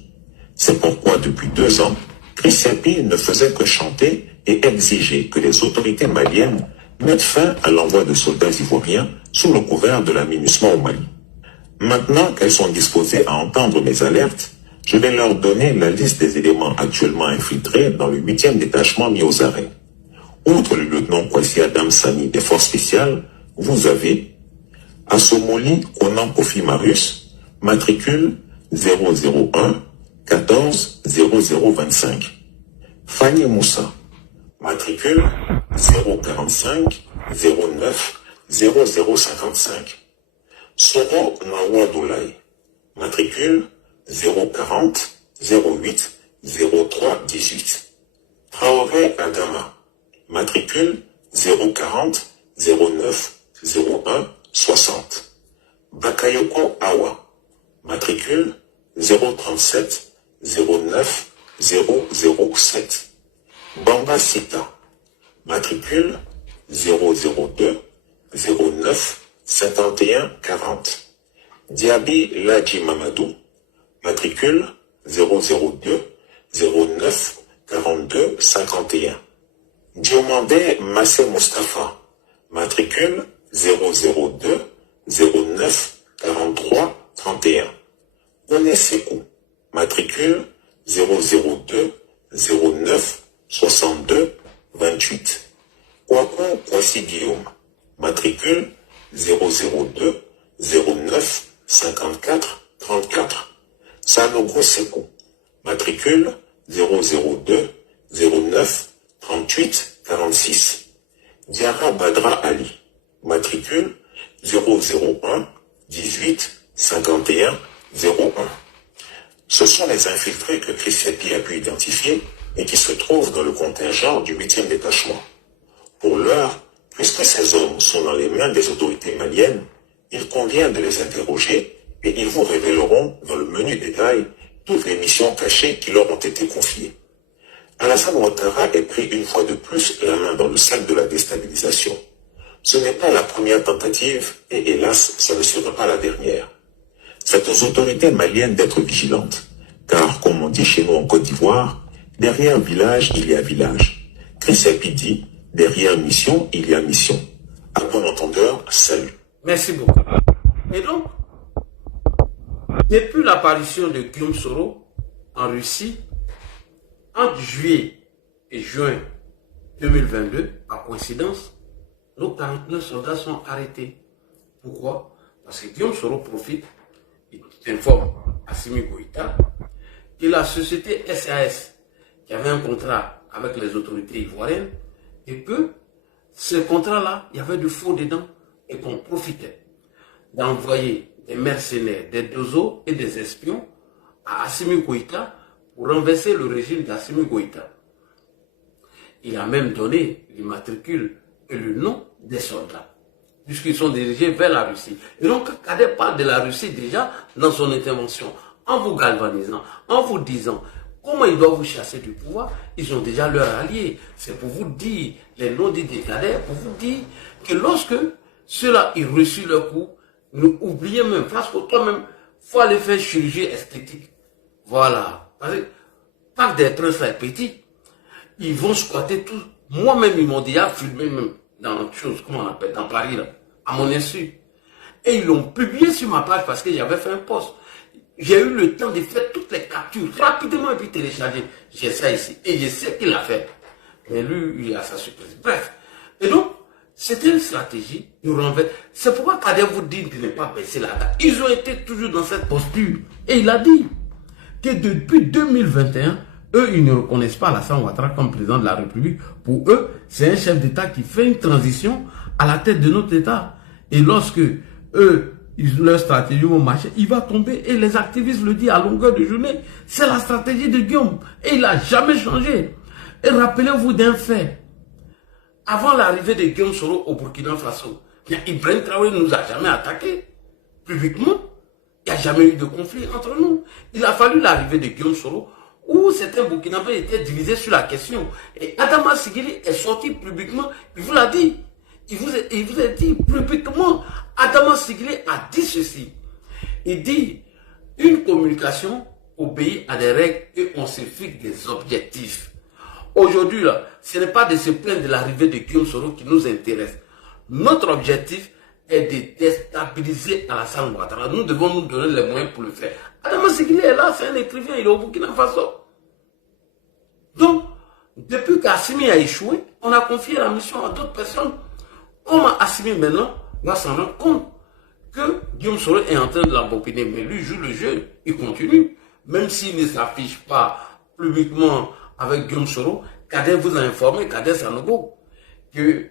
C'est pourquoi depuis 2 ans, Chris Yapi ne faisait que chanter et exiger que les autorités maliennes mettent fin à l'envoi de soldats ivoiriens sous le couvert de l'aménagement au Mali. Maintenant qu'elles sont disposées à entendre mes alertes, je vais leur donner la liste des éléments actuellement infiltrés dans le 8e détachement mis aux arrêts. Outre le lieutenant Kwasi Adam Sani des forces spéciales, vous avez Assomoli Konan Kofi Marius, matricule 001 14 0025. Fanny Moussa, matricule 045 09 0055. Soro Nawadoulaye, matricule 040 08 03 18. Traoré Adama, matricule 040 09 01 60. Bakayoko Awa, matricule 037 09 007. Bamba Sita, matricule 002 09 51 40. Diaby Ladji Mamadou, matricule 002 09 42 51. Diomandé Massé Mustafa, matricule 002 09 43 31. Oné Sekou, matricule 002 09 62 28. Kwako Kwasi Guillaume, matricule 002 09 54 34. Sanogo Sekou, matricule 002 09 38 46. Diara Badra Ali, matricule 001 18 51 01. Ce sont les infiltrés que Chris Yapi a pu identifier et qui se trouvent dans le contingent du 8e détachement. Pour l'heure, puisque ces hommes sont dans les mains des autorités maliennes, il convient de les interroger et ils vous révéleront dans le menu détail toutes les missions cachées qui leur ont été confiées. Alassane Ouattara est pris une fois de plus la main dans le sac de la déstabilisation. Ce n'est pas la première tentative et hélas, ce ne sera pas la dernière. C'est aux autorités maliennes d'être vigilantes, car comme on dit chez nous en Côte d'Ivoire, derrière village, il y a village. Chris Yapi dit, derrière mission, il y a mission. À bon entendeur, salut. Merci beaucoup. Et donc, Depuis l'apparition de Guillaume Soro en Russie, entre juillet et juin 2022, à coïncidence, nos 49 soldats sont arrêtés. Pourquoi? Parce que Guillaume Soro profite, il informe Assimi Goïta que la société SAS, qui avait un contrat avec les autorités ivoiriennes, et que ce contrat-là, il y avait du faux dedans, et qu'on profitait d'envoyer des mercenaires, des dozos et des espions à Assimi Goïta pour renverser le régime d'Assimi Goïta. Il a même donné l'immatricule et le nom des soldats, puisqu'ils sont dirigés vers la Russie. Et donc, Kader parle de la Russie déjà dans son intervention, en vous galvanisant, en vous disant comment ils doivent vous chasser du pouvoir. Ils ont déjà leur allié. C'est pour vous dire, les noms dits de Kader, pour vous dire que lorsque ceux-là, ils reçurent leur coup, nous oublions même, parce que toi-même, il faut aller faire chirurgie esthétique. Voilà. Parce que Parc des Princes là est petit. Ils vont squatter tout. Moi-même, ils m'ont déjà filmé même dans chose, comment on appelle, dans Paris, là, à mon insu. Et ils l'ont publié sur ma page parce que j'avais fait un post. J'ai eu le temps de faire toutes les captures rapidement et puis télécharger. J'ai ça ici. Et je sais qu'il l'a fait. Mais lui, il a sa surprise. Bref. Et donc, c'était une stratégie de renverser. C'est pourquoi Kader vous dit de ne pas baisser la garde. Ils ont été toujours dans cette posture. Et il a dit que depuis 2021, eux, ils ne reconnaissent pas Alassane Ouattara comme président de la République. Pour eux, c'est un chef d'État qui fait une transition à la tête de notre État. Et lorsque eux, leur stratégie vont marcher, il va tomber. Et les activistes le disent à longueur de journée. C'est la stratégie de Guillaume. Et il n'a jamais changé. Et rappelez-vous d'un fait. Avant l'arrivée de Guillaume Soro au Burkina Faso, Ibrahim Traoré ne nous a jamais attaqués publiquement. Il n'y a jamais eu de conflit entre nous. Il a fallu l'arrivée de Guillaume Soro où certains Burkinabés étaient divisés sur la question. Et Adama Sigili est sorti publiquement, il vous l'a dit. Il vous a dit publiquement, Adama Sigili a dit ceci. Il dit, une communication obéit à des règles et on se fixe des objectifs. Aujourd'hui, là, ce n'est pas de se plaindre de l'arrivée de Guillaume Soro qui nous intéresse. Notre objectif est de déstabiliser Alassane Ouattara. Nous devons nous donner les moyens pour le faire. Adama Sigili est là, c'est un écrivain, il est au Burkina Faso. Donc, depuis qu'Assimi a échoué, on a confié la mission à d'autres personnes. Comment Assimi maintenant va s'en rendre compte que Guillaume Soro est en train de l'embobiner, mais lui joue le jeu, il continue. Même s'il ne s'affiche pas publiquement avec Guillaume Soro, Kader vous a informé, Kader Sanogo, qu'ils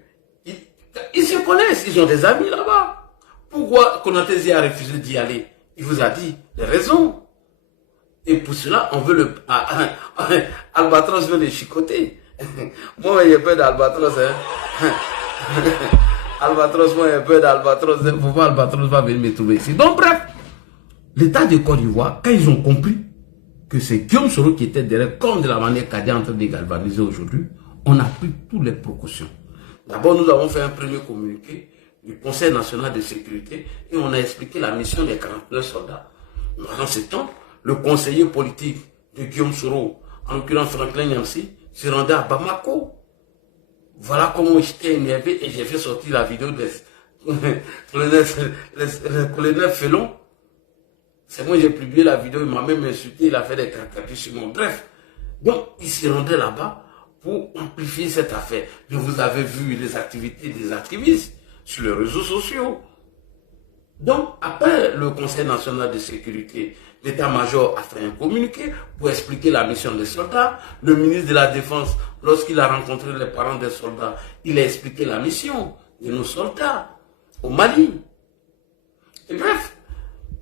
se connaissent, ils ont des amis là-bas. Pourquoi Konaté a refusé d'y aller? Il vous a dit les raisons. Et pour cela, on veut le... Albatros veut les chicoter. Moi, j'ai peur d'Albatros. Hein. Albatros, moi, j'ai peur d'Albatros. Il faut voir Albatros va venir me trouver ici. Donc, bref, l'État de Côte d'Ivoire, quand ils ont compris que c'est Guillaume Soro qui était derrière, comme de la manière qu'Adi est en train de galvaniser aujourd'hui, on a pris toutes les précautions. D'abord, nous avons fait un premier communiqué du Conseil national de sécurité et on a expliqué la mission des 49 soldats. Pendant ce temps, le conseiller politique de Guillaume Soro, en l'occurrence Franklin Nyamsi, se rendait à Bamako. Voilà comment j'étais énervé et j'ai fait sortir la vidéo de colonel Felon. C'est moi qui j'ai publié la vidéo, il m'a même insulté, il a fait des caricatures sur mon. Bref, donc il se rendait là-bas pour amplifier cette affaire. Mais vous avez vu les activités des activistes sur les réseaux sociaux. Donc, après le Conseil national de sécurité, l'état-major a fait un communiqué pour expliquer la mission des soldats. Le ministre de la Défense, lorsqu'il a rencontré les parents des soldats, il a expliqué la mission de nos soldats au Mali. Et bref,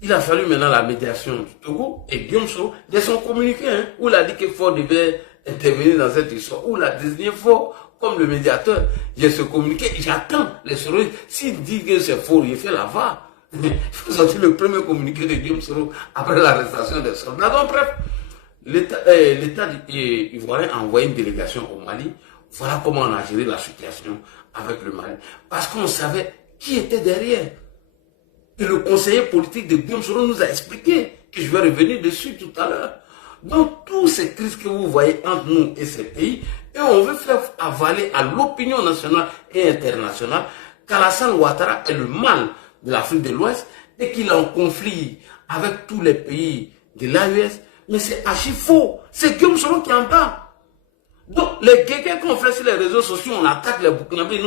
il a fallu maintenant la médiation du Togo et Guillaume Soro, de son communiqué, où il a dit que Ford devait intervenir dans cette histoire, où il a désigné Ford comme le médiateur. J'ai ce communiqué, j'attends les Soro. S'il dit que c'est faux, il fait la va. Il faut sortir le premier communiqué de Guillaume Soro après l'arrestation des soldats. Donc bref, l'État ivoirien a envoyé une délégation au Mali. Voilà comment on a géré la situation avec le Mali. Parce qu'on savait qui était derrière. Et le conseiller politique de Guillaume Soro nous a expliqué, que je vais revenir dessus tout à l'heure. Donc, toutes ces crises que vous voyez entre nous et ces pays, et on veut faire avaler à l'opinion nationale et internationale qu'Alassane Ouattara est le mal de l'Afrique de l'Ouest et qu'il est en conflit avec tous les pays de l'AES, mais c'est archi faux. C'est Guillaume Soro qui en parle. Donc, les kékés qu'on fait sur les réseaux sociaux, on attaque les Burkinabés,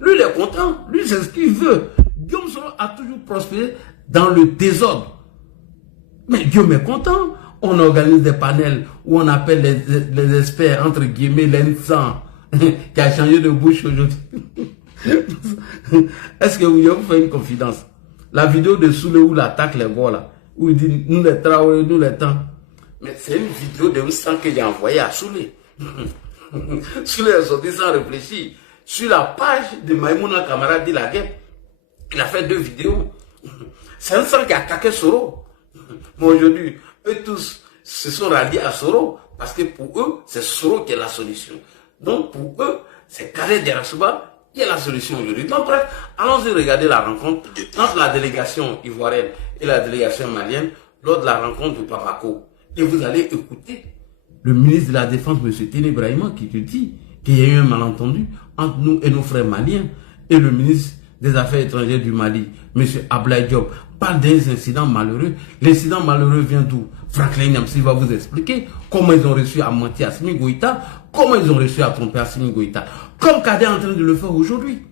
lui, il est content. Lui, c'est ce qu'il veut. Guillaume Soro a toujours prospéré dans le désordre. Mais Guillaume est content. On organise des panels où on appelle les experts, entre guillemets, l'Insan, qui a changé de bouche aujourd'hui. Est-ce que vous faites une confidence? La vidéo de Soule où il attaque les gars là, où il dit nous les Traoré, nous les temps. Mais c'est une vidéo de Instant que j'ai envoyée à Soule. Soule est sorti sans réfléchir. Sur la page de Maïmouna Kamara dit la guerre, il a fait 2 vidéos. C'est Instant qui a attaqué Soro. Mais aujourd'hui, eux tous se sont ralliés à Soro parce que pour eux, c'est Soro qui est la solution. Donc pour eux, c'est Khaled Yarasuba qui est la solution aujourd'hui. Donc bref, allons-y regarder la rencontre entre la délégation ivoirienne et la délégation malienne lors de la rencontre de Bamako. Et vous allez écouter le ministre de la Défense, M. Téné Brahima, qui te dit qu'il y a eu un malentendu entre nous et nos frères maliens. Et le ministre des Affaires étrangères du Mali, M. Ablaye Diop, parle des incidents malheureux. L'incident malheureux vient d'où? Franklin Nyamsi va vous expliquer comment ils ont réussi à mentir à Assimi Goïta, comment ils ont réussi à tromper Assimi Goïta, comme Kadé est en train de le faire aujourd'hui.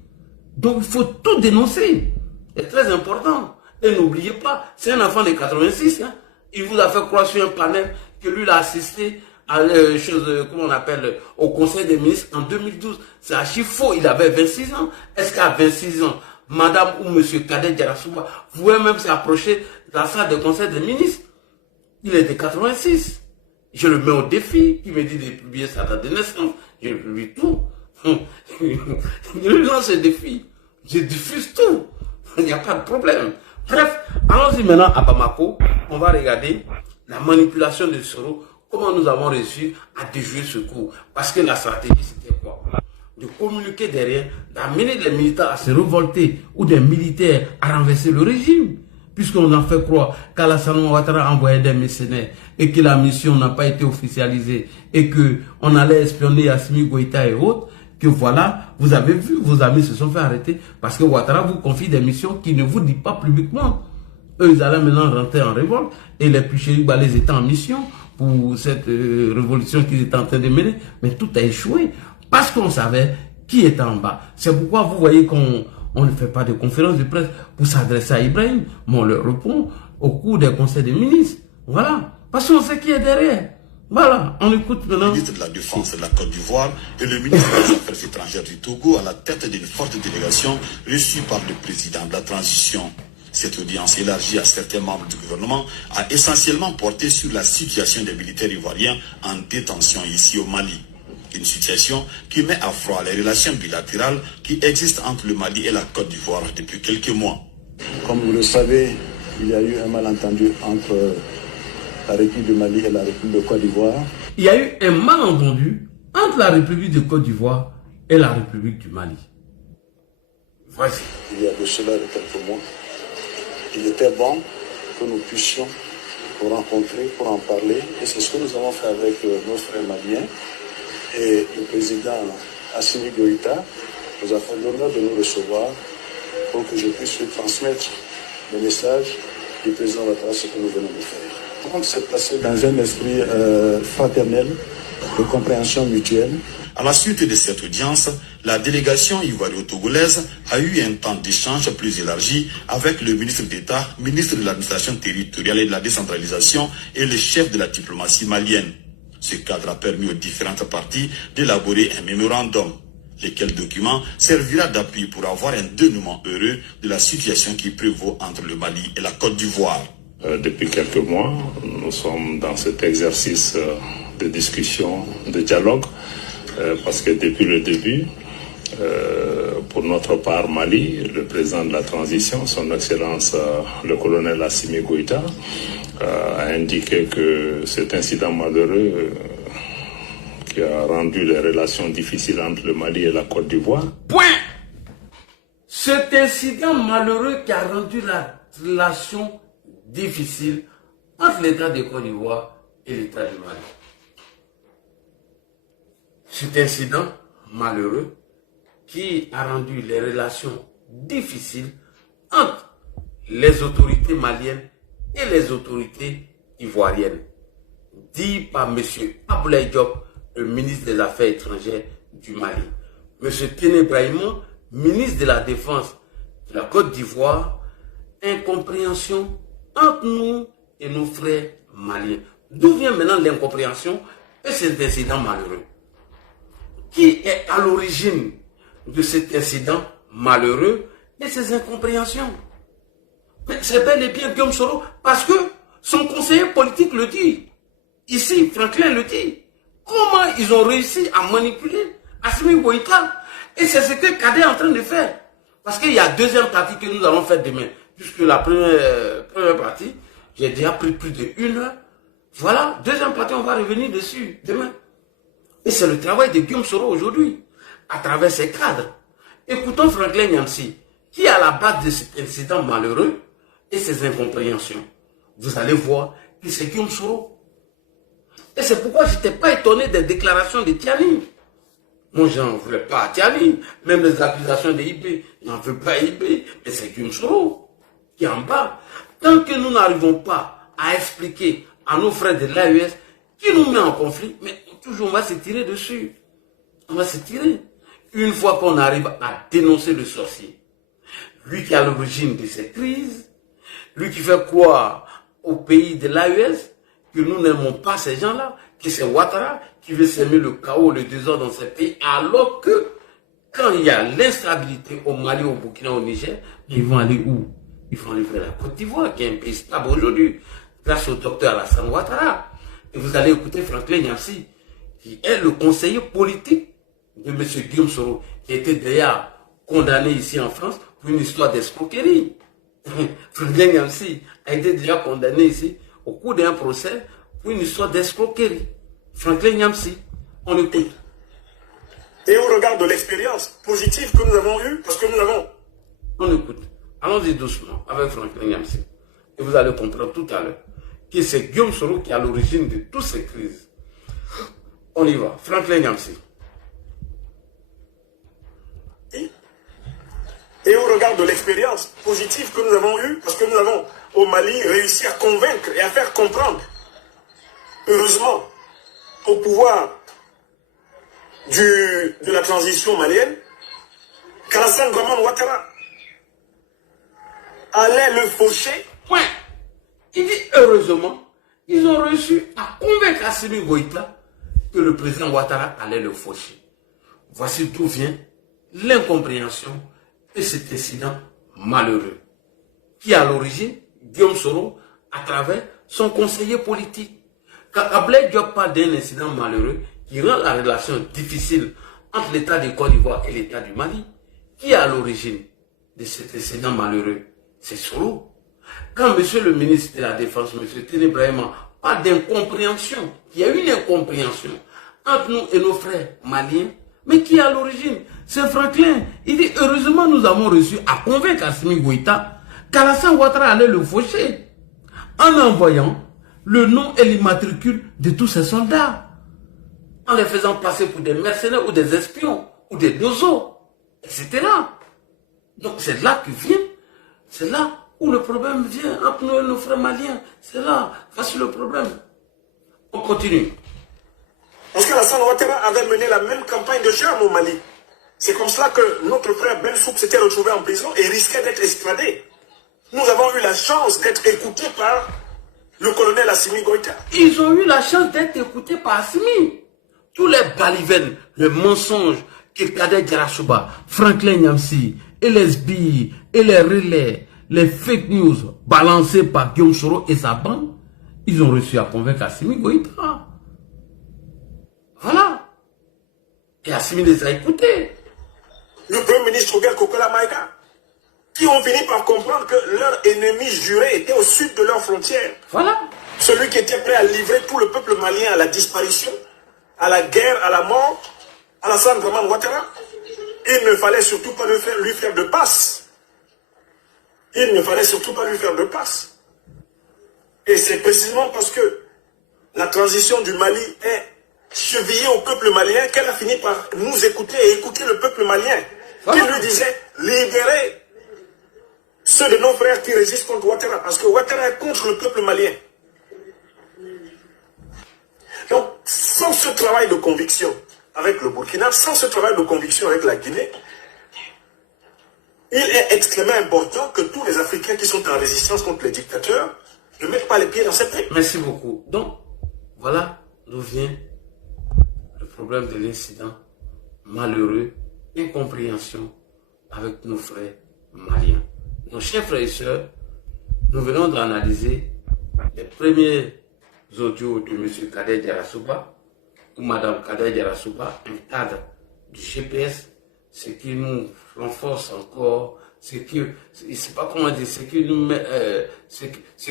Donc il faut tout dénoncer. C'est très important. Et n'oubliez pas, c'est un enfant de 86. Hein. Il vous a fait croire sur un panel que lui l'a assisté à comment on appelle, au Conseil des ministres en 2012. C'est archi faux. Il avait 26 ans. Est-ce qu'à 26 ans, Madame ou Monsieur Kadé Yarasuba pouvait même s'approcher de la salle de Conseil des ministres? Il est de 86. Je le mets au défi. Il me dit de publier sa date de naissance. Je publie tout. Je lui lance ce défi. Je diffuse tout. Il n'y a pas de problème. Bref, allons-y maintenant à Bamako. On va regarder la manipulation de Soro. Comment nous avons réussi à déjouer ce coup. Parce que la stratégie, c'était quoi? De communiquer derrière, d'amener les militaires à se révolter ou des militaires à renverser le régime. Puisqu'on en fait croire qu'Alassane Ouattara a envoyé des mercenaires et que la mission n'a pas été officialisée et qu'on allait espionner Assimi Goïta et autres, que voilà, vous avez vu, vos amis se sont fait arrêter parce que Ouattara vous confie des missions qu'il ne vous dit pas publiquement. Eux, ils allaient maintenant rentrer en révolte et les Picheri Balais étaient en mission pour cette révolution qu'ils étaient en train de mener. Mais tout a échoué parce qu'on savait qui était en bas. C'est pourquoi vous voyez qu'on ne fait pas de conférence de presse pour s'adresser à Ibrahim, mais on leur répond au cours des conseils des ministres. Voilà, parce qu'on sait qui est derrière. Voilà, on écoute maintenant. Le ministre de la Défense de la Côte d'Ivoire et le ministre des Affaires étrangères du Togo à la tête d'une forte délégation reçue par le président de la transition. Cette audience élargie à certains membres du gouvernement a essentiellement porté sur la situation des militaires ivoiriens en détention ici au Mali. Une situation qui met à froid les relations bilatérales qui existent entre le Mali et la Côte d'Ivoire depuis quelques mois. Comme vous le savez, il y a eu un malentendu entre la République du Mali et la République de Côte d'Ivoire. Il y a eu un malentendu entre la République de Côte d'Ivoire et la République du Mali. Voici. Il y a de cela quelques mois. Il était bon que nous puissions nous rencontrer pour en parler. Et c'est ce que nous avons fait avec nos frères maliens. Et le président Assimi Goïta nous a fait l'honneur de nous recevoir pour que je puisse lui transmettre le message du président Ouattara, ce que nous venons de faire. Donc c'est passé dans un esprit fraternel, de compréhension mutuelle. À la suite de cette audience, la délégation ivoiro-togolaise a eu un temps d'échange plus élargi avec le ministre d'État, ministre de l'administration territoriale et de la décentralisation et le chef de la diplomatie malienne. Ce cadre a permis aux différentes parties d'élaborer un mémorandum, lequel document servira d'appui pour avoir un dénouement heureux de la situation qui prévaut entre le Mali et la Côte d'Ivoire. Depuis quelques mois, nous sommes dans cet exercice de discussion, de dialogue, parce que depuis le début, pour notre part Mali, le président de la transition, son Excellence le colonel Assimi Goïta, a indiqué que cet incident malheureux qui a rendu les relations difficiles entre le Mali et la Côte d'Ivoire. Point. Cet incident malheureux qui a rendu la relation difficile entre l'État de Côte d'Ivoire et l'État du Mali. Cet incident malheureux qui a rendu les relations difficiles entre les autorités maliennes et les autorités ivoiriennes. Dit par M. Abdoulaye Diop, le ministre des Affaires étrangères du Mali. M. Téné Brahima, ministre de la Défense de la Côte d'Ivoire, incompréhension entre nous et nos frères maliens. D'où vient maintenant l'incompréhension et cet incident malheureux? Qui est à l'origine de cet incident malheureux et ces incompréhensions? C'est bel et bien Guillaume Soro, parce que son conseiller politique le dit. Ici, Franklin le dit. Comment ils ont réussi à manipuler Assimi Goïta? Et c'est ce que Kadé est en train de faire. Parce qu'il y a deuxième partie que nous allons faire demain. Puisque la première partie, j'ai déjà pris plus de 1 heure. Voilà, deuxième partie, on va revenir dessus demain. Et c'est le travail de Guillaume Soro aujourd'hui, à travers ses cadres. Écoutons Franklin Nyamsi, qui est à la base de cet incident malheureux et ses incompréhensions. Vous allez voir que c'est Guillaume Soro. Et c'est pourquoi je n'étais pas étonné des déclarations de Tiani. Moi, je n'en voulais pas à Tiani. Même les accusations de IB, je n'en veux pas à IB. Mais c'est Guillaume Soro qui est en bas. Tant que nous n'arrivons pas à expliquer à nos frères de l'AES qui nous met en conflit, mais toujours on va se tirer dessus. On va se tirer. Une fois qu'on arrive à dénoncer le sorcier, lui qui est à l'origine de ces crises, lui qui fait croire au pays de l'AES que nous n'aimons pas ces gens-là, que c'est Ouattara qui veut semer le chaos, le désordre dans ces pays, alors que quand il y a l'instabilité au Mali, au Burkina, au Niger, ils vont aller où? Ils vont aller vers la Côte d'Ivoire, qui est un pays stable aujourd'hui, grâce au docteur Alassane Ouattara. Et vous allez écouter Franklin Nyamsi, qui est le conseiller politique de M. Guillaume Soro, qui a été d'ailleurs condamné ici en France pour une histoire d'escroquerie. Franklin Nyamsi a été déjà condamné ici au cours d'un procès pour une histoire d'escroquerie. Franklin Nyamsi, on écoute. Et au regard de l'expérience positive que nous avons eue, parce que nous avons... On écoute. Allons-y doucement avec Franklin Nyamsi. Et vous allez comprendre tout à l'heure que c'est Guillaume Soro qui est à l'origine de toutes ces crises. On y va. Franklin Nyamsi. Et au regard de l'expérience positive que nous avons eue, parce que nous avons au Mali réussi à convaincre et à faire comprendre, heureusement, au pouvoir de la transition malienne, qu'Alassane Ouattara allait le faucher. Point. Il dit heureusement, ils ont réussi à convaincre Assimi Goïta que le président Ouattara allait le faucher. Voici d'où vient l'incompréhension de cet incident malheureux, qui est à l'origine Guillaume Soro à travers son conseiller politique. Quand Abdoulaye Diop parle d'un incident malheureux qui rend la relation difficile entre l'État de Côte d'Ivoire et l'État du Mali, qui est à l'origine de cet incident malheureux? C'est Soro. Quand monsieur le ministre de la Défense, monsieur Téné Brahima, parle d'incompréhension, il y a une incompréhension entre nous et nos frères maliens, mais qui est à l'origine? C'est Franklin. Il dit, heureusement, nous avons réussi à convaincre Assimi Goïta qu'Alassane Ouattara allait le faucher en envoyant le nom et l'immatricule de tous ces soldats, en les faisant passer pour des mercenaires ou des espions ou des dozos, etc. Donc c'est là que vient, c'est là où le problème vient entre nous et nos frères maliens. C'est là, voici le problème. On continue. Parce qu'Alassane Ouattara avait mené la même campagne de charme au Mali. C'est comme cela que notre frère Ben Souk s'était retrouvé en prison et risquait d'être extradé. Nous avons eu la chance d'être écoutés par le colonel Assimi Goïta. Ils ont eu la chance d'être écoutés par Assimi. Tous les balivernes, les mensonges que Kader Djarachouba, Franklin Nyamsi, et les billes, et les relais, les fake news balancés par Guillaume Soro et sa bande, ils ont réussi à convaincre Assimi Goïta. Voilà. Et Assimi les a écoutés. Le premier ministre Robert Kokola Maïga, qui ont fini par comprendre que leur ennemi juré était au sud de leurs frontières. Voilà. Celui qui était prêt à livrer tout le peuple malien à la disparition, à la guerre, à la mort, Alassane Ouattara. Il ne fallait surtout pas lui faire de passe. Il ne fallait surtout pas lui faire de passe. Et c'est précisément parce que la transition du Mali est chevillée au peuple malien qu'elle a fini par nous écouter et écouter le peuple malien. Qui lui disait, libérez ceux de nos frères qui résistent contre Ouattara, parce que Ouattara est contre le peuple malien. Donc, sans ce travail de conviction avec le Burkina, sans ce travail de conviction avec la Guinée, il est extrêmement important que tous les Africains qui sont en résistance contre les dictateurs ne mettent pas les pieds dans ces pays. Merci beaucoup. Donc, voilà d'où vient le problème de l'incident malheureux, incompréhension avec nos frères maliens. Nos chers frères et sœurs, nous venons d'analyser les premiers audios de M. Kader Diarra-Souba ou Mme Kader Diarra-Souba, un cadre du GPS, ce qui nous renforce encore, ce qui, c'est pas comment dire, ce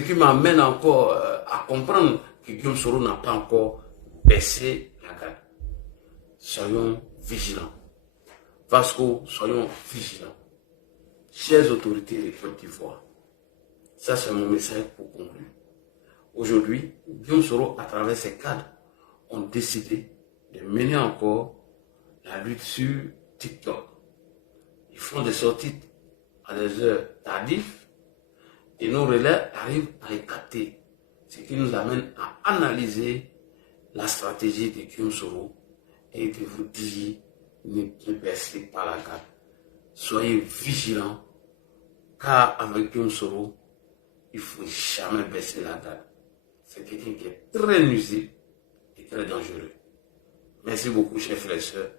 qui m'amène encore à comprendre que Guillaume Soro n'a pas encore baissé la garde. Soyons vigilants. Vasco, soyons vigilants. Chères autorités de Côte d'Ivoire, ça c'est mon message pour conclure. Aujourd'hui, Guillaume Soro, à travers ses cadres, ont décidé de mener encore la lutte sur TikTok. Ils font des sorties à des heures tardives et nos relais arrivent à les capter. Ce qui nous amène à analyser la stratégie de Guillaume Soro et de vous dire ne baissez pas la garde. Soyez vigilants car avec Guillaume Soro, il ne faut jamais baisser la garde. C'est quelqu'un qui est très nuisible et très dangereux. Merci beaucoup, chers frères et sœurs.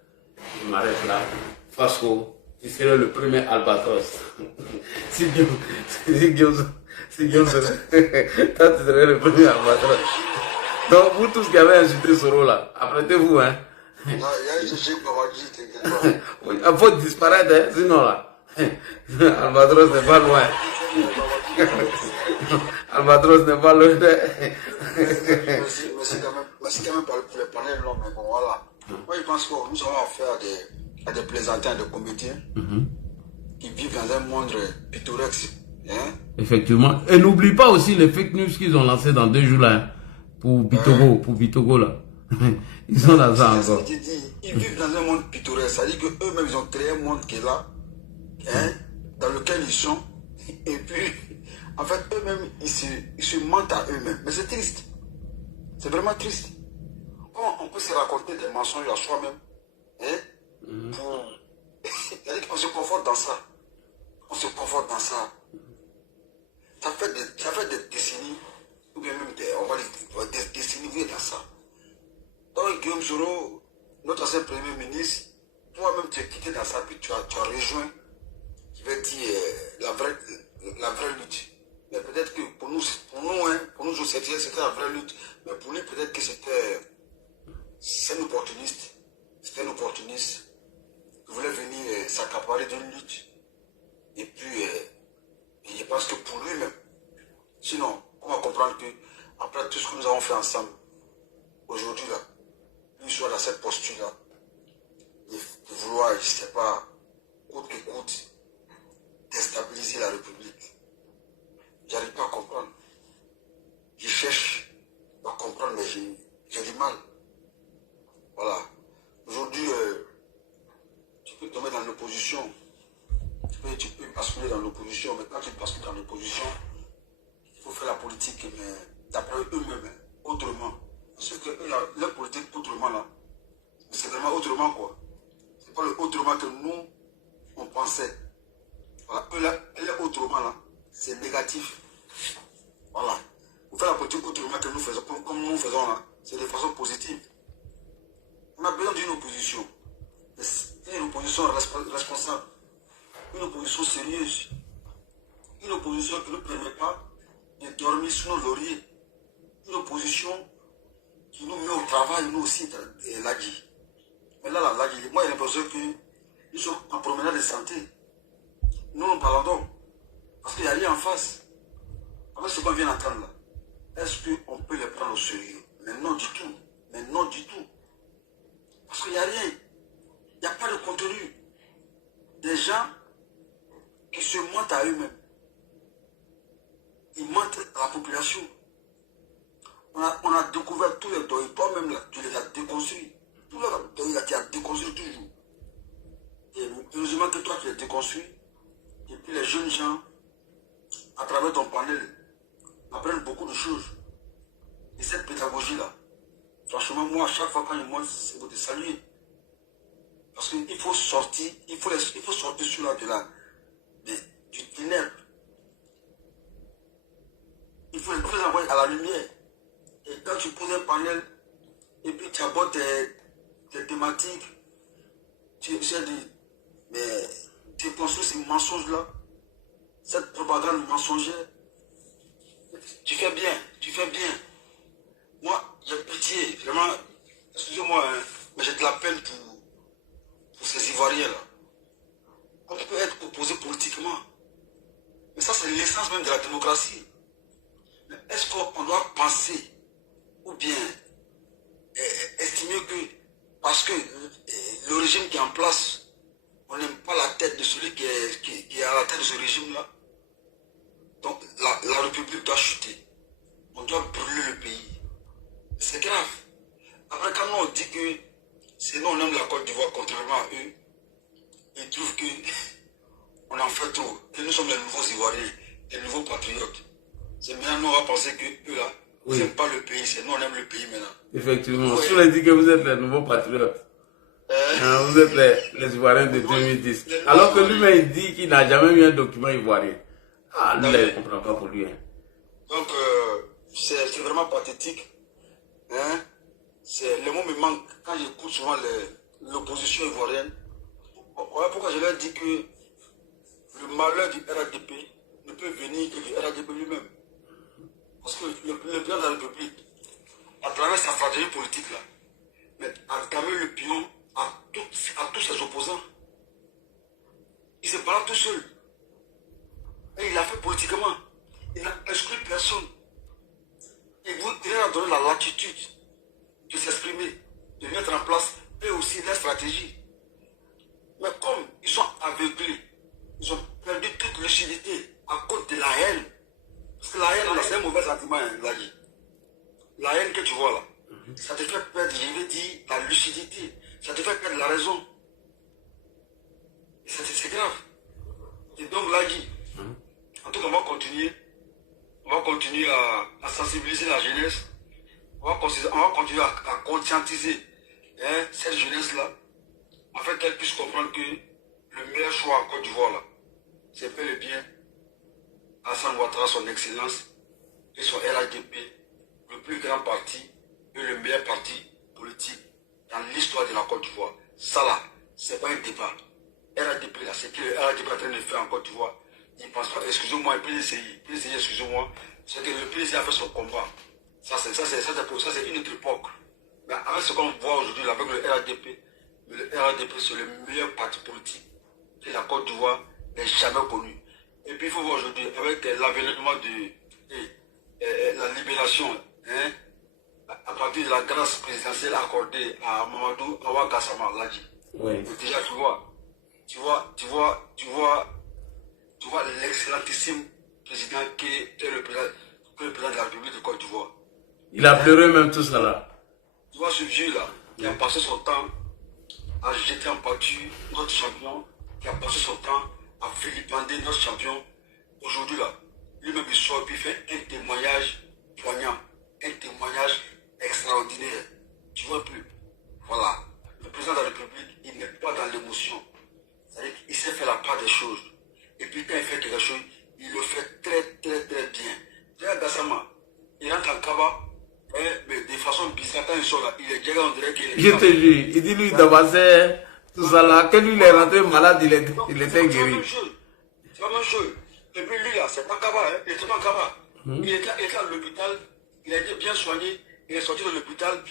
Je m'arrête là. Fasco, tu serais le premier albatros. Si Guillaume serait, toi, tu serais le premier albatros. Donc, vous tous qui avez insulté Soro là, apprêtez-vous, hein. Non, il y a un sujet qu'on va dire, t'inquiète pas. Il faut disparaître, hein, sinon là. Albatros n'est pas loin. Albatros n'est pas loin. Merci quand même pour le panel, non, mais bon, voilà. Moi, je pense que nous avons affaire à des plaisantins, à des comédiens qui vivent dans un monde pittoresque. Hein? Effectivement. Et n'oublie pas aussi les fake news qu'ils ont lancés dans 2 jours là, hein, pour Bitogo là. Ils sont dans ça encore. Ils vivent dans un monde pittoresque, c'est-à-dire qu'eux-mêmes, ils ont créé un monde qui est là, hein, dans lequel ils sont, et puis, en fait, eux-mêmes, ils se mentent à eux-mêmes. Mais c'est triste. C'est vraiment triste. Comment on peut se raconter des mensonges à soi-même, hein, pour... C'est-à-dire qu'on se conforte dans ça. On se conforte dans ça. Ça fait des décennies, ou bien même des décennies, vous êtes dans ça. Donc, Guillaume Soro, notre ancien Premier ministre, toi-même, tu es quitté dans ça, puis tu as rejoint, je vais dire, la vraie lutte. Mais peut-être que pour nous c'était la vraie lutte. Mais pour lui, peut-être que c'est un opportuniste. C'était un opportuniste qui voulait venir s'accaparer d'une lutte. Et puis, je pense que pour lui-même, sinon, on va comprendre que après tout ce que nous avons fait ensemble, aujourd'hui, là, lui soit dans cette posture-là, de vouloir, je ne sais pas, coûte que coûte, déstabiliser la République. J'arrive pas à comprendre. Je cherche à comprendre, mais j'ai du mal. Voilà. Aujourd'hui, tu peux tomber dans l'opposition. Tu peux basculer dans l'opposition, mais quand tu bascules dans l'opposition, il faut faire la politique, mais d'après eux-mêmes, autrement. Parce que leur politique autrement là, c'est vraiment autrement quoi. C'est pas le autrement que nous, on pensait. Voilà, eux là, autrement là, c'est négatif. Voilà. Vous faites la politique autrement que nous faisons, comme nous faisons là, c'est de façon positive. On a besoin d'une opposition. Une opposition responsable. Une opposition sérieuse. Une opposition qui ne permet pas de dormir sur nos lauriers. Une opposition qui nous met au travail, nous aussi, l'AGI. Mais là, l'AGI, moi, j'ai l'impression qu'ils sont en promenade de santé. Nous, nous parlons. Parce qu'il n'y a rien en face. Après ce qu'on vient d'entendre là, est-ce qu'on peut les prendre au sérieux? Mais non du tout. Mais non du tout. Parce qu'il n'y a rien. Il n'y a pas de contenu. Des gens qui se mentent à eux-mêmes. Ils mentent à la population. On a découvert tous les deuils. Toi-même, là, tu les as déconstruits. Tous les deuils, là, tu as déconstruit toujours. Et heureusement que toi, tu les déconstruis. Et puis les jeunes gens travers ton panel, apprennent beaucoup de choses. Et cette pédagogie-là, franchement, moi, à chaque fois quand je monte, c'est pour te saluer. Parce qu'il faut sortir, il faut sortir du ténèbre. Il faut les envoyer à la lumière. Et quand tu poses un panel, et puis tu abordes tes thématiques, tu essaies de... Mais tu construis ces mensonges-là, cette propagande mensongère. Tu fais bien, tu fais bien. Moi, j'ai pitié, vraiment, excusez-moi, hein, mais j'ai de la peine pour ces Ivoiriens-là. On peut être opposé politiquement. Mais ça, c'est l'essence même de la démocratie. Mais est-ce qu'on doit penser ou bien estimer que parce que le régime qui est en place, on n'aime pas la tête de celui qui est à la tête de ce régime-là, donc la République doit chuter. On doit brûler le pays. C'est grave. Après, quand nous on dit que c'est nous on aime la Côte d'Ivoire contrairement à eux, ils trouvent qu'on en fait trop, que nous sommes les nouveaux Ivoiriens, les nouveaux patriotes. C'est maintenant nous on va penser que eux là, ils n'aiment pas le pays, c'est nous on aime le pays maintenant. Effectivement, si on a dit que vous êtes les nouveaux patriotes, vous êtes les Ivoiriens de 2010, alors que lui-même il dit qu'il n'a jamais eu un document ivoirien. Ah, lui, il ne comprend pas pour lui. Hein. Donc, c'est vraiment pathétique. Hein? Le mot me manque quand j'écoute souvent l'opposition ivoirienne. Voilà pourquoi je leur dis que le malheur du RADP ne peut venir que du RADP lui-même. Parce que le président de la République, à travers sa stratégie politique, là, a camé le pion à tous ses opposants. Il se parle tout seul. Et il l'a fait politiquement. Il n'a exclu personne. Il leur a donné la latitude de s'exprimer, de mettre en place eux aussi leur stratégie. Mais comme ils sont aveuglés, ils ont perdu toute lucidité à cause de la haine. Parce que la haine, c'est un mauvais sentiment, hein, la haine que tu vois là, ça te fait perdre, je vais dire, la lucidité. Ça te fait perdre la raison. Et c'est grave. Et donc là, en tout cas, on va continuer à sensibiliser la jeunesse. On va continuer à conscientiser cette jeunesse-là, afin qu'elle puisse comprendre que le meilleur choix en Côte d'Ivoire, là, c'est bel et bien Alassane Ouattara, son excellence, et son RADP, le plus grand parti et le meilleur parti politique dans l'histoire de la Côte d'Ivoire. Ça là, c'est pas un débat. RADP là, c'est que le RADP est en train de faire en Côte d'Ivoire. Il pense pas, excusez-moi, PDCI, excusez-moi, c'est que le PDCI a fait son combat. Ça c'est une autre époque. Mais avec ce qu'on voit aujourd'hui avec le RADP, c'est le meilleur parti politique que la Côte d'Ivoire n'ait jamais connu. Et puis il faut voir aujourd'hui, avec l'avènement de la libération, hein, à partir de la grâce présidentielle accordée à Mamadou Awa Gassama, déjà tu vois l'excellentissime président qui est le président de la République de Côte d'Ivoire. Il a pleuré même tout ça là. Tu vois ce vieux-là, qui a passé son temps à jeter en pâture notre champion, qui a passé son temps à vilipender notre champion. Aujourd'hui là, lui-même il sort et puis fait un témoignage poignant, un témoignage extraordinaire. Tu vois plus. Voilà. Le président de la République, il n'est pas dans l'émotion. C'est-à-dire qu'il sait faire la part des choses. Et puis quand il fait quelque chose, il le fait très très très bien. Regarde Gassama, il rentre en Kaba, mais de façon bizarre, quand il sort là, il est déjà on dirait qu'il est... Je te jure, il dit lui d'abasser tout ça là, quand lui il est rentré malade, il était guéri. C'est la même chose. Et puis lui là, c'est pas Kaba, hein? Il était pas en Kaba. Il était à l'hôpital, il a été bien soigné, il est sorti de l'hôpital.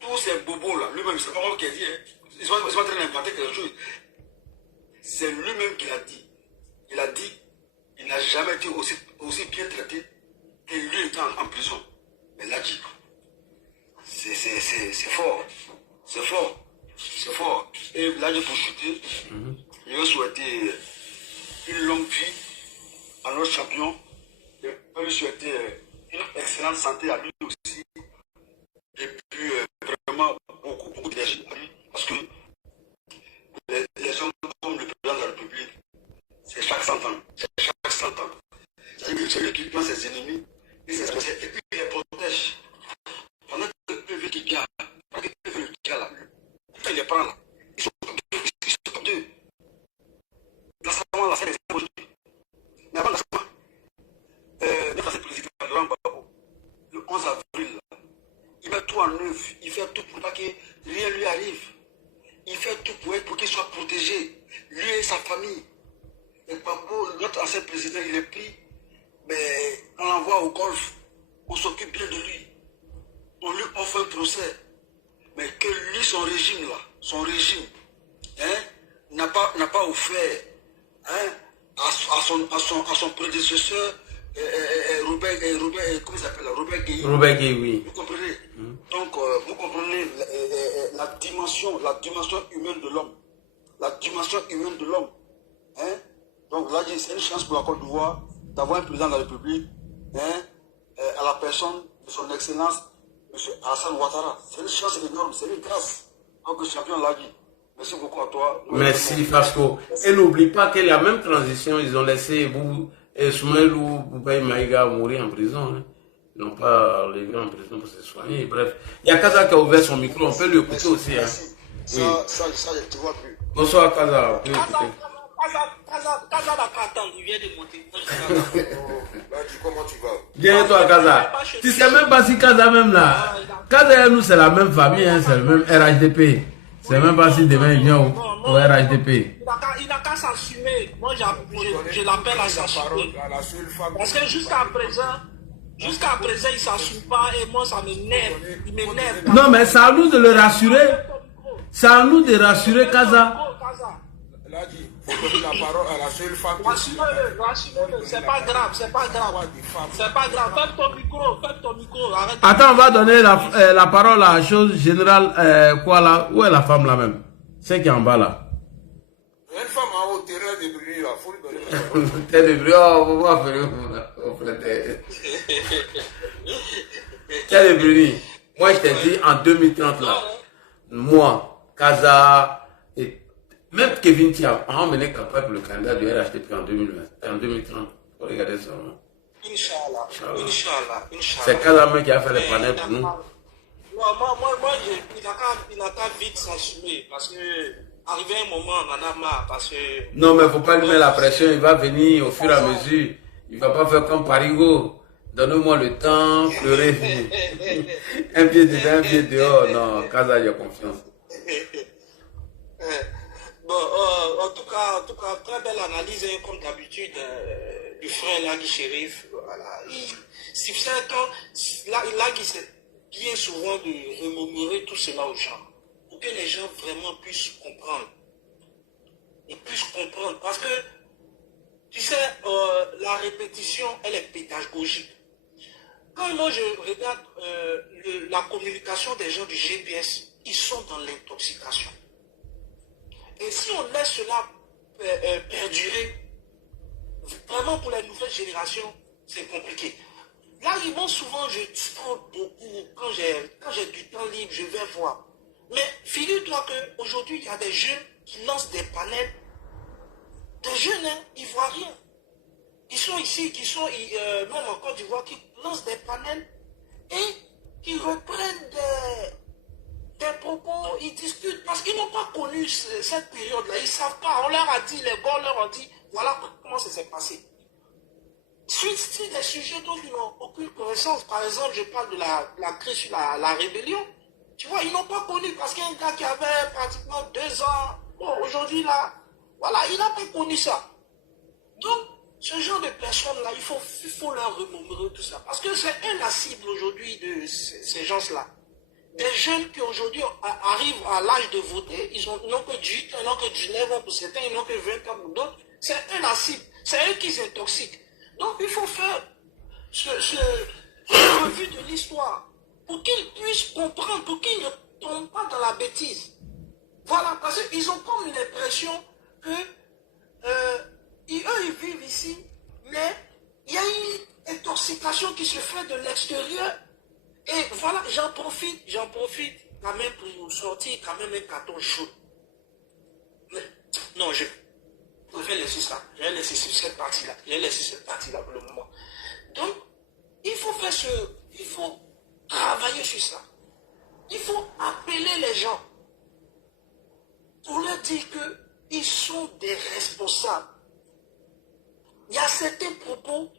Tous ces bobos là, lui-même, c'est pas moi qui ai dit, hein? Ils sont en train d'inventer quelque chose. C'est lui-même qui l'a dit. Il a dit, il n'a jamais été aussi bien traité que lui étant en prison. Mais là, c'est fort. C'est fort. C'est fort. Et là, pour chuter, je vais souhaiter une longue vie à notre champion. Je vais lui souhaiter une excellente santé à lui aussi. Et puis, vraiment, beaucoup d'énergie à lui. Parce que les hommes comme le président de la République, c'est chaque 100 ans. C'est chaque 100 ans. C'est il fait tout pour qu'il soit protégé, lui et sa famille. Et Gbagbo, notre ancien président, il est pris, mais on l'envoie au golf, on s'occupe bien de lui. On lui offre un procès. Mais que lui, son régime là, n'a pas offert à son prédécesseur, Robert, comment il s'appelle, Robert Gueye. Robert Gueye, oui. Vous comprenez? Donc, vous comprenez la dimension humaine de l'homme. La dimension humaine de l'homme. Donc là, c'est une chance pour la Côte d'Ivoire d'avoir un président de la République à la personne de son excellence, M. Alassane Ouattara. C'est une chance énorme, c'est une grâce. Donc, le champion l'a dit. Merci beaucoup à toi. Merci, Fasco. Et n'oublie pas que la même transition, ils ont laissé Soumaïl ou Boubaï Maïga mourir en prison. Hein. Ils n'ont pas levé en prison pour se soigner. Bref, il y a Kaza qui a ouvert son micro, on peut lui écouter aussi. Hein. Ça, je ne vois plus. Bonsoir, Kaza. On peut écouter. Kaza n'a pas attendre, il vient de monter. Comment tu vas? Bien, toi, Kaza. Tu sais même pas si Kaza même là. Kaza et nous, c'est la même famille, hein, c'est le même RHDP. C'est même pas si demain il vient au RHDP. Il n'a qu'à s'assumer. Moi, je l'appelle à s'assumer. Parce que jusqu'à présent, il ne s'assume pas et moi, ça m'énerve. Il m'énerve. Non, mais c'est à nous de le rassurer. C'est à nous de rassurer Kaza. Là, il faut donner la parole à la seule femme. Rassurez-le, c'est pas grave. C'est pas grave. Fais ton micro. Arrête. Attends, on va donner la parole à la chose générale. Quoi là? Où est la femme là même? C'est qui est en bas là? Il y a une femme en haut, terrain de Bruni là. Faut lui donner la parole. Terre de Bruni, on va faire. Terre de Bruni. Moi, je t'ai dit en 2030 là. Moi, Kaza et même Kevin Tia, on va emmener capable le candidat du RHDP en 2030. Faut regarder ça. Inch'Allah. C'est Kaza qui a fait les panels pour nous. Non, il n'a qu'à vite s'assumer parce que arrivé un moment, on en a marre parce que... Non, mais il ne faut pas lui mettre la pression, il va venir au fur et à mesure. Il ne va pas faire comme Parigo. Donne-moi le temps, pleurer. Un pied dedans, un pied dehors. Non, Kaza, j'ai confiance. Bon, en tout cas, très belle analyse, comme d'habitude, du frère Lagui Chérif. Voilà. Lagui, c'est bien souvent de remémorer tout cela aux gens, pour que les gens vraiment puissent comprendre. Ils puissent comprendre. Parce que, tu sais, la répétition, elle est pédagogique. Quand moi je regarde la communication des gens du GPS, ils sont dans l'intoxication. Et si on laisse cela perdurer, vraiment pour la nouvelle génération, c'est compliqué. Là, ils vont souvent, je scrolle beaucoup, quand j'ai du temps libre, je vais voir. Mais figure-toi qu'aujourd'hui, il y a des jeunes qui lancent des panels, des jeunes, hein, ivoiriens, qui sont ici, qui sont même en Côte d'Ivoire, qui lancent des panels et qui reprennent des propos, ils discutent, parce qu'ils n'ont pas connu cette période-là, ils ne savent pas, on leur a dit, les gars leur ont dit, voilà comment ça s'est passé. C'est des sujets dont ils n'ont aucune connaissance. Par exemple, je parle de la crise sur la rébellion. Tu vois, ils n'ont pas connu, parce qu'il y a un gars qui avait pratiquement 2 ans, bon, aujourd'hui là, voilà, il n'a pas connu ça. Donc, ce genre de personnes-là, il faut leur remémorer tout ça. Parce que c'est la cible aujourd'hui de ces gens-là. Des jeunes qui aujourd'hui arrivent à l'âge de voter, ils n'ont que 18 ans, ils n'ont que 19 ans pour certains, ils n'ont que 20 ans pour d'autres. C'est la cible. C'est eux qui s'intoxiquent. Donc il faut faire ce revue de l'histoire pour qu'ils puissent comprendre, pour qu'ils ne tombent pas dans la bêtise. Voilà, parce qu'ils ont comme l'impression que eux, ils vivent ici, mais il y a une intoxication qui se fait de l'extérieur. Et voilà, j'en profite quand même pour sortir quand même un carton chaud. Mais, non, je préfère laisser ça. Je vais laisser cette partie-là pour le moment. Donc, il faut travailler sur ça. Il faut appeler les gens pour leur dire qu'ils sont des responsables. Il y a certains propos